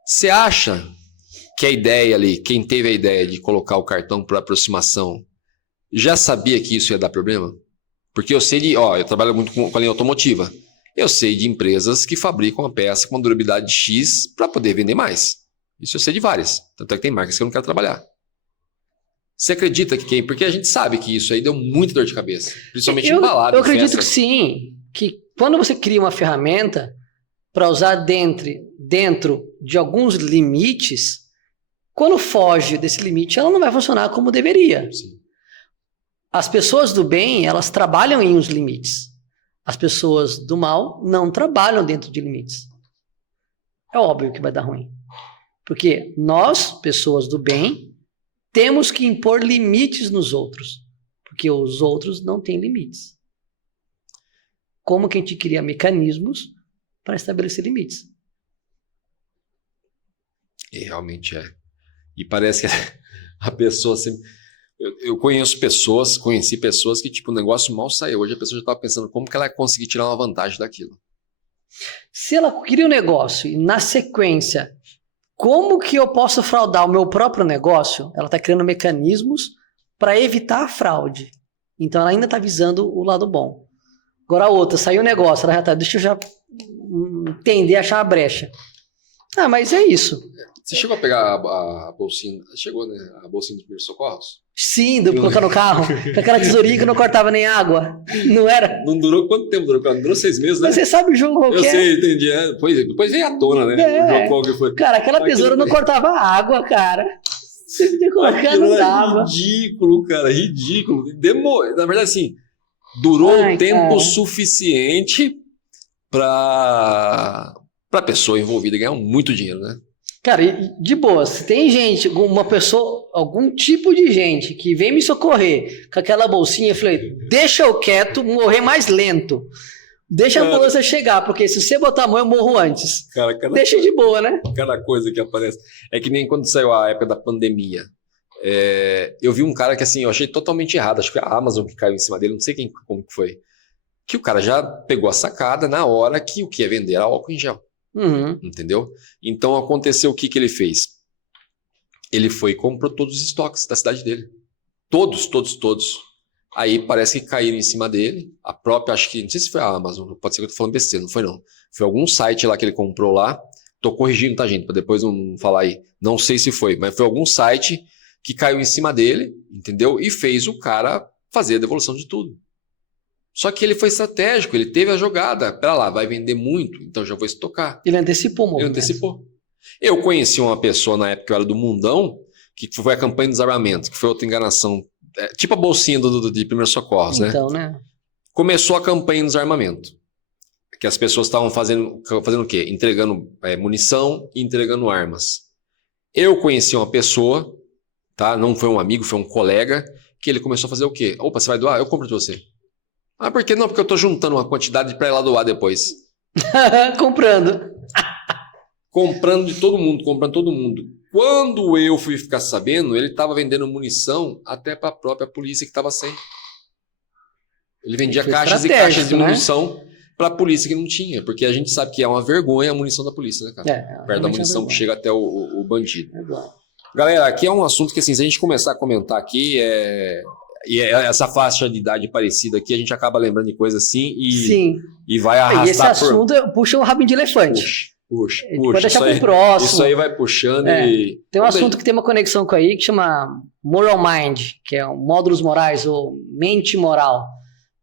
Você acha que a ideia ali, quem teve a ideia de colocar o cartão por aproximação, já sabia que isso ia dar problema? Porque eu sei eu trabalho muito com a linha automotiva. Eu sei de empresas que fabricam a peça com uma durabilidade X para poder vender mais. Isso eu sei de várias. Tanto é que tem marcas que eu não quero trabalhar. Você acredita que porque a gente sabe que isso aí deu muita dor de cabeça. Principalmente em balada. Eu acredito que sim. Que quando você cria uma ferramenta para usar dentro de alguns limites, quando foge desse limite, ela não vai funcionar como deveria. Sim. As pessoas do bem, elas trabalham em uns limites. As pessoas do mal não trabalham dentro de limites. É óbvio que vai dar ruim. Porque nós, pessoas do bem, temos que impor limites nos outros. Porque os outros não têm limites. Como que a gente cria mecanismos para estabelecer limites? E realmente é. E parece que a pessoa sempre... Eu conheci pessoas que, tipo, o negócio mal saiu. Hoje a pessoa já estava pensando como que ela ia conseguir tirar uma vantagem daquilo. Se ela cria um negócio e, na sequência, como que eu posso fraudar o meu próprio negócio? Ela está criando mecanismos para evitar a fraude. Então, ela ainda está visando o lado bom. Agora a outra, saiu o negócio, ela já está, deixa eu já entender, achar a brecha. Mas é isso. Você chegou a pegar a bolsinha? Chegou, né? A bolsinha dos primeiros socorros? Sim, de colocar no carro. Com aquela tesourinha que não cortava nem água. Não era? Não durou quanto tempo? Não durou 6 meses, né? Mas você sabe o jogo qualquer. Eu sei, entendi. Depois veio à tona, né? O jogo qual que foi. Cara, aquela tesoura não cortava água, cara. Você podia colocar, não dava. Ridículo, cara. Ridículo. Na verdade, assim, durou tempo suficiente para a pessoa envolvida ganhar muito dinheiro, né? Cara, de boa, se tem gente, uma pessoa, algum tipo de gente que vem me socorrer com aquela bolsinha, eu falei, deixa eu quieto, morrer mais lento. Deixa a ambulância chegar, porque se você botar a mão, eu morro antes. Cara, deixa de boa, né? Cada coisa que aparece. É que nem quando saiu a época da pandemia. Eu vi um cara que, assim, eu achei totalmente errado. Acho que foi a Amazon que caiu em cima dele, não sei como que foi. Que o cara já pegou a sacada na hora que o que ia vender era álcool em gel. Uhum. Entendeu? Então aconteceu o que ele fez? Ele foi e comprou todos os estoques da cidade dele. Todos. Aí parece que caíram em cima dele. A própria, acho que, não sei se foi a Amazon, pode ser que eu tô falando besteira, não foi não. Foi algum site lá que ele comprou lá. Tô corrigindo, tá, gente? Pra depois não falar aí. Não sei se foi, mas foi algum site que caiu em cima dele, entendeu? E fez o cara fazer a devolução de tudo. Só que ele foi estratégico, ele teve a jogada. Pera lá, vai vender muito, então já vou estocar. Ele antecipou o movimento. Ele antecipou. Eu conheci uma pessoa na época que eu era do Mundão, que foi a campanha de desarmamento, que foi outra enganação. Tipo a bolsinha de primeiros socorros, né? Então, né? Começou a campanha de desarmamento. Que as pessoas estavam fazendo o quê? Entregando munição e entregando armas. Eu conheci uma pessoa, tá? Não foi um amigo, foi um colega, que ele começou a fazer o quê? Opa, você vai doar? Eu compro de você. Por que não? Porque eu tô juntando uma quantidade para ir lá doar depois. Comprando. Comprando de todo mundo, comprando todo mundo. Quando eu fui ficar sabendo, ele estava vendendo munição até para a própria polícia que estava sem. Ele vendia caixas e caixas de munição, pra polícia que não tinha, porque a gente sabe que é uma vergonha a munição da polícia, né, cara? Perto da munição que chega até o bandido. Galera, aqui é um assunto que, assim, se a gente começar a comentar aqui, essa faixa de idade parecida aqui, a gente acaba lembrando de coisa assim e vai arrastar. E esse assunto puxa o rabinho de elefante. Puxa. Pode deixar pro próximo. Isso aí vai puxando e... Tem um assunto que tem uma conexão com aí que chama Moral Mind, que é o Módulos Morais, ou Mente Moral,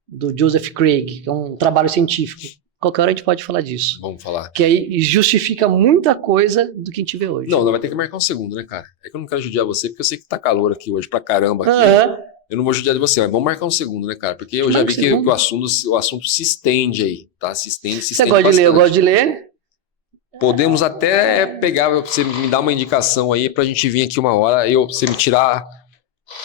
do Joseph Craig, que é um trabalho científico. Qualquer hora a gente pode falar disso. Vamos falar. Que aí justifica muita coisa do que a gente vê hoje. Não vai ter que marcar um segundo, né, cara? É que eu não quero judiar você, porque eu sei que tá calor aqui hoje pra caramba. Aqui. Eu não vou judiar de você, mas vamos marcar um segundo, né, cara? Porque eu já vi que o assunto se estende aí, tá? Se estende Você gosta de ler? Eu gosto de ler. Podemos até pegar, você me dar uma indicação aí pra gente vir aqui uma hora, você me tirar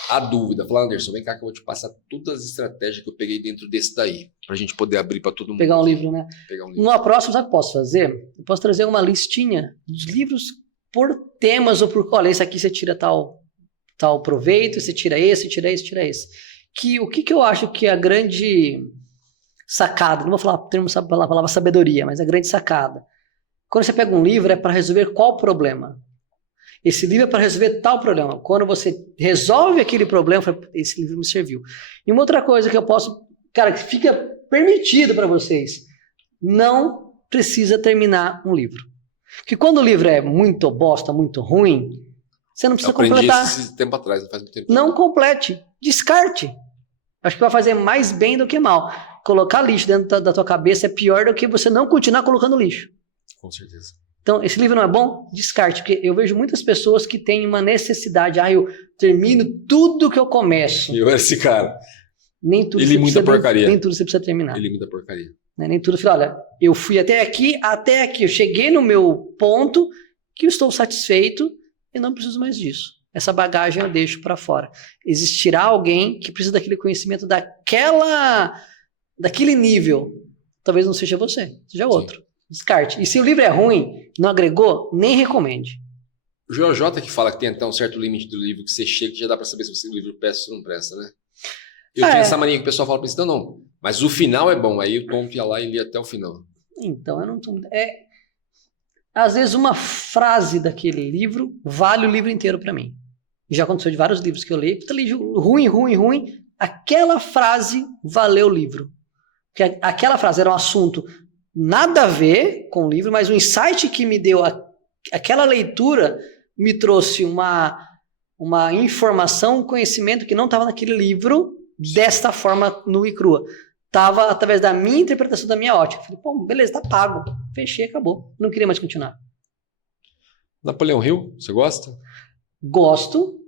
a dúvida. Falar, Anderson, vem cá que eu vou te passar todas as estratégias que eu peguei dentro desse daí, pra gente poder abrir pra todo mundo. Pegar um livro, né? Numa próxima, sabe o que eu posso fazer? Eu posso trazer uma listinha dos livros por temas ou por... Olha, esse aqui você tira tal proveito, você tira esse, tira esse, tira esse. O que eu acho que é a grande sacada, não vou falar a palavra sabedoria, mas a grande sacada. Quando você pega um livro, é para resolver qual problema? Esse livro é para resolver tal problema. Quando você resolve aquele problema, esse livro me serviu. E uma outra coisa que eu posso... Cara, que fica permitido para vocês. Não precisa terminar um livro. Porque quando o livro é muito bosta, muito ruim, você não precisa completar. Isso tempo atrás, não faz muito tempo. Não complete. Descarte. Acho que vai fazer mais bem do que mal. Colocar lixo dentro da tua cabeça é pior do que você não continuar colocando lixo. Com certeza. Então, esse livro não é bom? Descarte, porque eu vejo muitas pessoas que têm uma necessidade. Eu termino tudo que eu começo. E esse cara. Nem tudo ele muita porcaria. Nem tudo você precisa terminar. Ele muita porcaria. Nem tudo. Olha, eu fui até aqui. Eu cheguei no meu ponto que eu estou satisfeito e não preciso mais disso. Essa bagagem eu deixo para fora. Existirá alguém que precisa daquele conhecimento daquele nível. Talvez não seja você, seja outro. Sim. Descarte. E se o livro é ruim, não agregou, nem recomende. O JJ que fala que tem até um certo limite do livro que você chega que já dá para saber se o livro presta ou não presta, né? Eu tenho essa mania que o pessoal fala para isso, não. Mas o final é bom, aí o Tom ia lá e lia até o final. Então, eu não tô... Às vezes uma frase daquele livro vale o livro inteiro para mim. Já aconteceu de vários livros que eu li, ruim. Aquela frase valeu o livro. Porque aquela frase era um assunto nada a ver com o livro, mas o insight que me deu aquela leitura me trouxe uma informação, um conhecimento que não estava naquele livro desta forma nua e crua. Estava através da minha interpretação, da minha ótica. Falei, beleza, tá pago. Fechei, acabou. Não queria mais continuar. Napoleão Hill, você gosta? Gosto.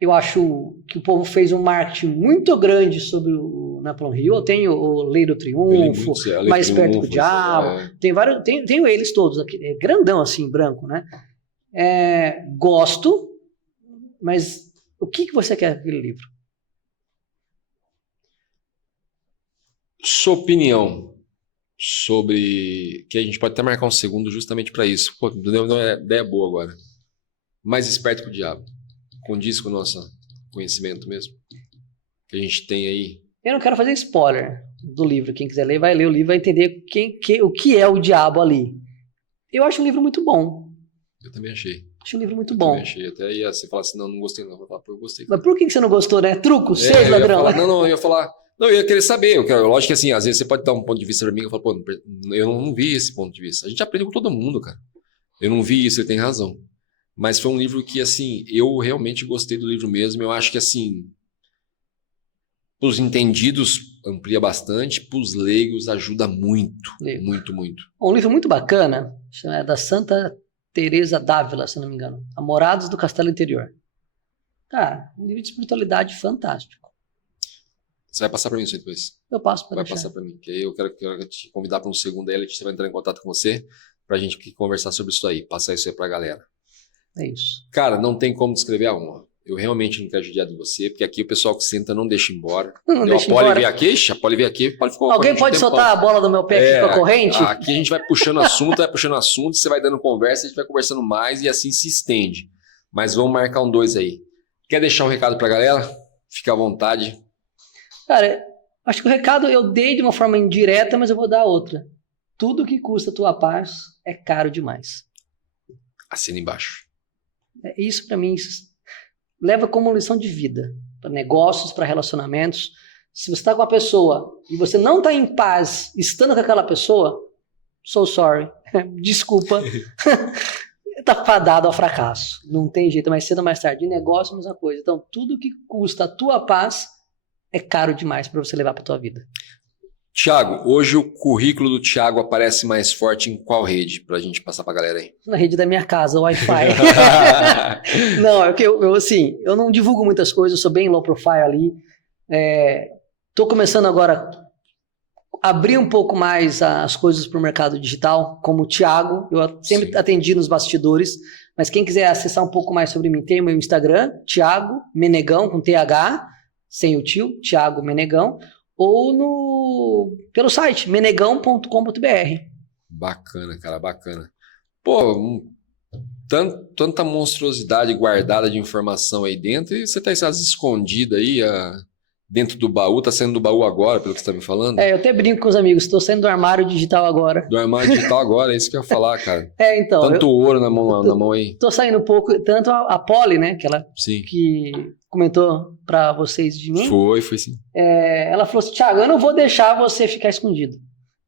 Eu acho que o povo fez um marketing muito grande sobre o Napoleão Hill. Eu tenho o Lei do Triunfo, Mais Esperto que o Diabo. Tem vários, tenho eles todos aqui. É grandão assim, branco, né? Gosto, mas o que você quer daquele livro? Sua opinião sobre... Que a gente pode até marcar um segundo justamente para isso. Pô, deu uma ideia boa agora. Mais Esperto que o Diabo. Condiz com o nosso conhecimento mesmo? Que a gente tem aí. Eu não quero fazer spoiler do livro. Quem quiser ler, vai ler o livro, vai entender o que é o diabo ali. Eu acho um livro muito bom. Eu também achei. Acho um livro muito bom. Também achei. Até ia você falar assim, não gostei não. Eu falar, eu gostei. Mas por que você não gostou, né? Truco, seja ladrão. Eu ia falar... Não, eu ia querer saber. Lógico que assim, às vezes você pode dar um ponto de vista pra mim, eu falo, eu não vi esse ponto de vista. A gente aprende com todo mundo, cara. Eu não vi isso, ele tem razão. Mas foi um livro que, assim, eu realmente gostei do livro mesmo. Eu acho que, assim, para os entendidos amplia bastante, para os leigos ajuda muito, muito. Um livro muito bacana, é da Santa Teresa d'Ávila, se não me engano. Namorados do Castelo Interior. Cara, um livro de espiritualidade fantástico. Você vai passar para mim isso aí depois? Eu passo para Vai passar para mim, que aí eu quero te convidar para um segundo aí, a Letícia vai entrar em contato com você para a gente conversar sobre isso aí, passar isso aí para a galera. É isso. Cara, não tem como descrever a honra. Eu realmente não quero judiar de você, porque aqui o pessoal que senta não deixa embora. A Poli veio aqui, pode ficar. Alguém pode soltar a bola do meu pé aqui com a corrente? Aqui a gente vai puxando assunto, você vai dando conversa, a gente vai conversando mais e assim se estende. Mas vamos marcar um 2 aí. Quer deixar um recado pra galera? Fica à vontade. Cara, Acho que o recado eu dei de uma forma indireta, mas eu vou dar outra. Tudo que custa a tua paz é caro demais. Assina embaixo. Isso para mim leva como lição de vida. Para negócios, para relacionamentos. Se você está com uma pessoa e você não está em paz estando com aquela pessoa, so sorry. Desculpa. Está fadado ao fracasso. Não tem jeito, mais cedo ou mais tarde. De negócio, a mesma coisa. Então, tudo que custa a tua paz é caro demais para você levar para tua vida. Tiago, hoje o currículo do Tiago aparece mais forte em qual rede? Para a gente passar para a galera aí. Na rede da minha casa, o Wi-Fi. Não, é que eu não divulgo muitas coisas, eu sou bem low profile ali. Estou começando agora a abrir um pouco mais as coisas para o mercado digital, como o Tiago. Eu sempre atendi nos bastidores, mas quem quiser acessar um pouco mais sobre mim, tem o meu Instagram, Tiago Menegão, com TH, sem o tio, Tiago Menegão, ou pelo site, menegão.com.br. Bacana, cara, bacana. Pô, tanta monstruosidade guardada de informação aí dentro, e você tá escondida aí, dentro do baú, tá saindo do baú agora, pelo que você tá me falando? Eu até brinco com os amigos, estou saindo do armário digital agora. Do armário digital agora, é isso que eu ia falar, cara. Então. Tanto ouro na mão aí. Tô saindo um pouco, tanto a Polly, né, que comentou pra vocês de mim. Foi sim. Ela falou assim, Thiago, eu não vou deixar você ficar escondido.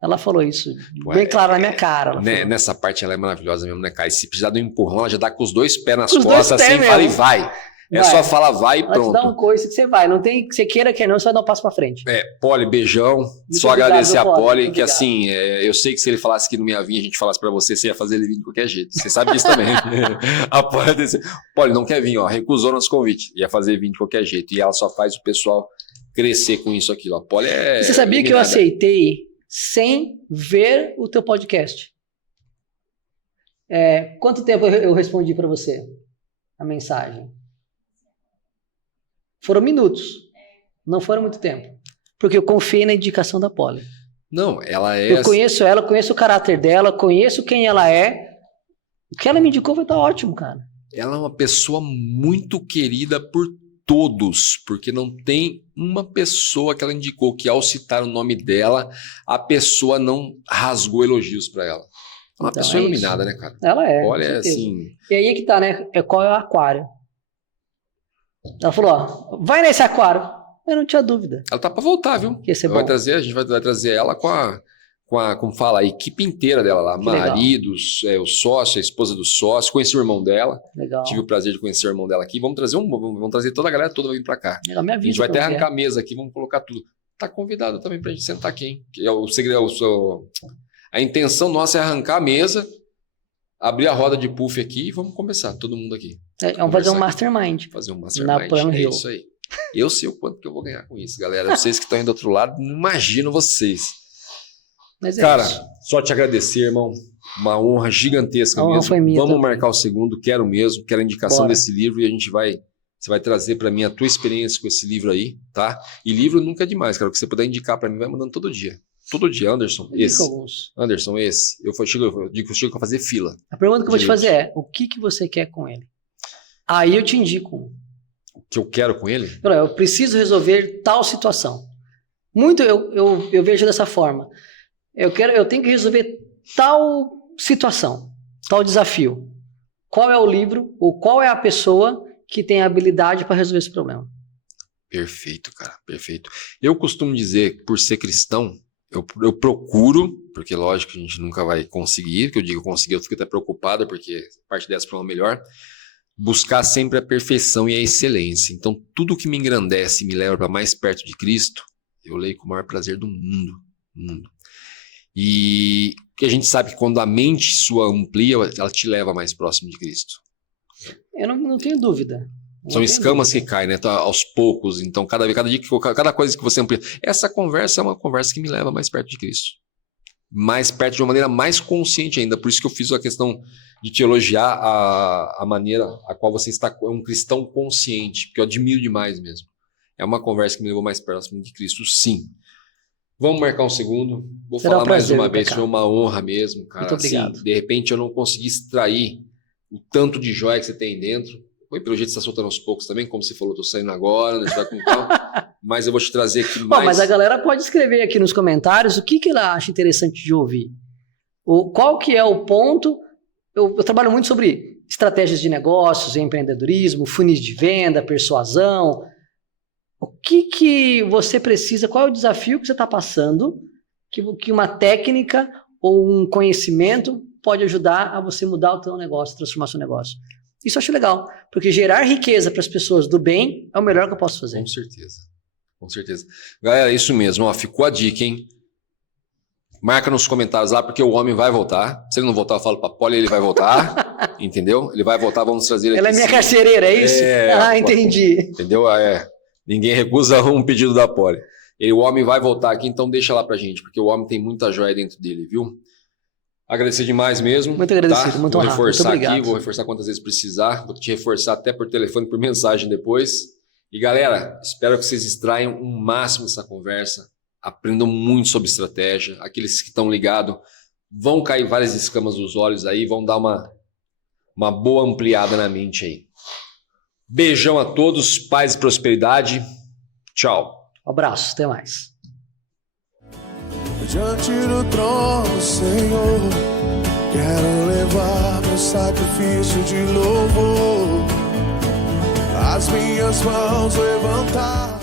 Ela falou isso bem claro na minha cara. Nessa parte ela é maravilhosa mesmo, né, cara? E se precisar de um empurrão, ela já dá com os dois pés nas costas, assim, fala e vai. Só falar vai e pronto. Ela te dá um coice que você vai. Não tem que você queira que não, você vai dar um passo pra frente. Polly, beijão. Muito só agradecer a Polly, que obrigado. assim, eu sei que se ele falasse que não ia vir, a gente falasse pra você ia fazer ele vir de qualquer jeito. Você sabe disso também. A Polly disse, Polly não quer vir, recusou nosso convite. Ia fazer vir de qualquer jeito. E ela só faz o pessoal crescer com isso aqui. A Polly Você sabia que eu aceitei sem ver o teu podcast? Quanto tempo eu respondi pra você a mensagem? Foram minutos. Não foram muito tempo. Porque eu confiei na indicação da Polly. Não, ela é... Eu conheço ela, conheço o caráter dela, conheço quem ela é. O que ela me indicou vai estar ótimo, cara. Ela é uma pessoa muito querida por todos, porque não tem uma pessoa que ela indicou que ao citar o nome dela, a pessoa não rasgou elogios para ela. É uma pessoa iluminada, né, cara? Ela é. Olha, assim... E aí que tá, né? Qual é o aquário? Ela falou, vai nesse aquário. Eu não tinha dúvida. Ela tá pra voltar, viu? Que ia ser bom. A gente vai trazer ela com a, como fala, a equipe inteira dela lá. Que maridos, o sócio, a esposa do sócio. Conheci o irmão dela. Legal. Tive o prazer de conhecer o irmão dela aqui. Vamos trazer toda a galera toda vir pra cá. Legal, me avisa, a gente vai até arrancar a mesa aqui, vamos colocar tudo. Tá convidado também pra gente sentar aqui, hein? Que é o segredo, a intenção nossa é arrancar a mesa, abrir a roda de puff aqui e vamos começar, todo mundo aqui. Vamos fazer um mastermind. Fazer um mastermind, isso aí. Eu sei o quanto que eu vou ganhar com isso, galera. Vocês que estão aí do outro lado, não imagino vocês. Mas cara, isso. Só te agradecer, irmão. Uma honra gigantesca a honra mesmo. Foi minha vamos também. marcar o segundo, quero mesmo, quero a indicação desse livro e você vai trazer para mim a tua experiência com esse livro aí, tá? E livro nunca é demais, cara. O que você puder indicar para mim, vai mandando todo dia. Todo dia, Anderson, esse. Anderson, esse. Eu chego a fazer fila. A pergunta que eu vou te fazer é, o que você quer com ele? Aí eu te indico. O que eu quero com ele? Eu preciso resolver tal situação. Muito eu vejo dessa forma. Eu tenho que resolver tal situação, tal desafio. Qual é o livro ou qual é a pessoa que tem a habilidade para resolver esse problema? Perfeito, cara, perfeito. Eu costumo dizer que por ser cristão, eu procuro, porque lógico que a gente nunca vai conseguir, que eu digo conseguir, eu fico até preocupado, porque parte dessa para uma melhor, buscar sempre a perfeição e a excelência. Então, tudo que me engrandece e me leva para mais perto de Cristo, eu leio com o maior prazer do mundo. E que a gente sabe que quando a mente sua amplia, ela te leva mais próximo de Cristo. Eu não tenho dúvida. São escamas que caem, né? Aos poucos. Então, cada dia, cada coisa que você amplia. Essa conversa é uma conversa que me leva mais perto de Cristo. Mais perto de uma maneira mais consciente ainda. Por isso que eu fiz a questão de te elogiar a maneira a qual você está um cristão consciente. Porque eu admiro demais mesmo. É uma conversa que me levou mais próximo de Cristo, sim. Vamos marcar um segundo. Vou falar mais uma vez. Foi uma honra mesmo, cara. Muito obrigado. Assim, de repente eu não consegui extrair o tanto de joia que você tem dentro. Foi pelo jeito que você está soltando aos poucos também, como você falou, tô saindo agora, a gente vai com calma. Mas eu vou te trazer aqui mais... Bom, mas a galera pode escrever aqui nos comentários o que ela acha interessante de ouvir. Qual que é o ponto... Eu trabalho muito sobre estratégias de negócios, empreendedorismo, funis de venda, persuasão. O que você precisa, qual é o desafio que você está passando, que uma técnica ou um conhecimento pode ajudar a você mudar o teu negócio, transformar seu negócio. Isso eu acho legal, porque gerar riqueza para as pessoas do bem é o melhor que eu posso fazer. Com certeza, com certeza. Galera, é isso mesmo, ó, ficou a dica, hein? Marca nos comentários lá, porque o homem vai voltar. Se ele não voltar, eu falo pra Polly, ele vai voltar. Entendeu? Ele vai voltar, vamos trazer ele aqui. Ela é minha carcereira, é isso? Entendi. Entendeu? Ninguém recusa um pedido da Polly. O homem vai voltar aqui, então deixa lá pra gente, porque o homem tem muita joia dentro dele, viu? Agradecer demais mesmo. Muito agradecido, tá? muito Vou honrado. reforçar muito aqui, vou reforçar quantas vezes precisar. Vou te reforçar até por telefone, por mensagem depois. E galera, espero que vocês extraiam o máximo dessa conversa. Aprendam muito sobre estratégia. Aqueles que estão ligados vão cair várias escamas dos olhos aí, vão dar uma boa ampliada na mente aí. Beijão a todos, paz e prosperidade. Tchau. Abraço, até mais. Diante do trono, Senhor, quero levar meu sacrifício de louvor, as minhas mãos levantar.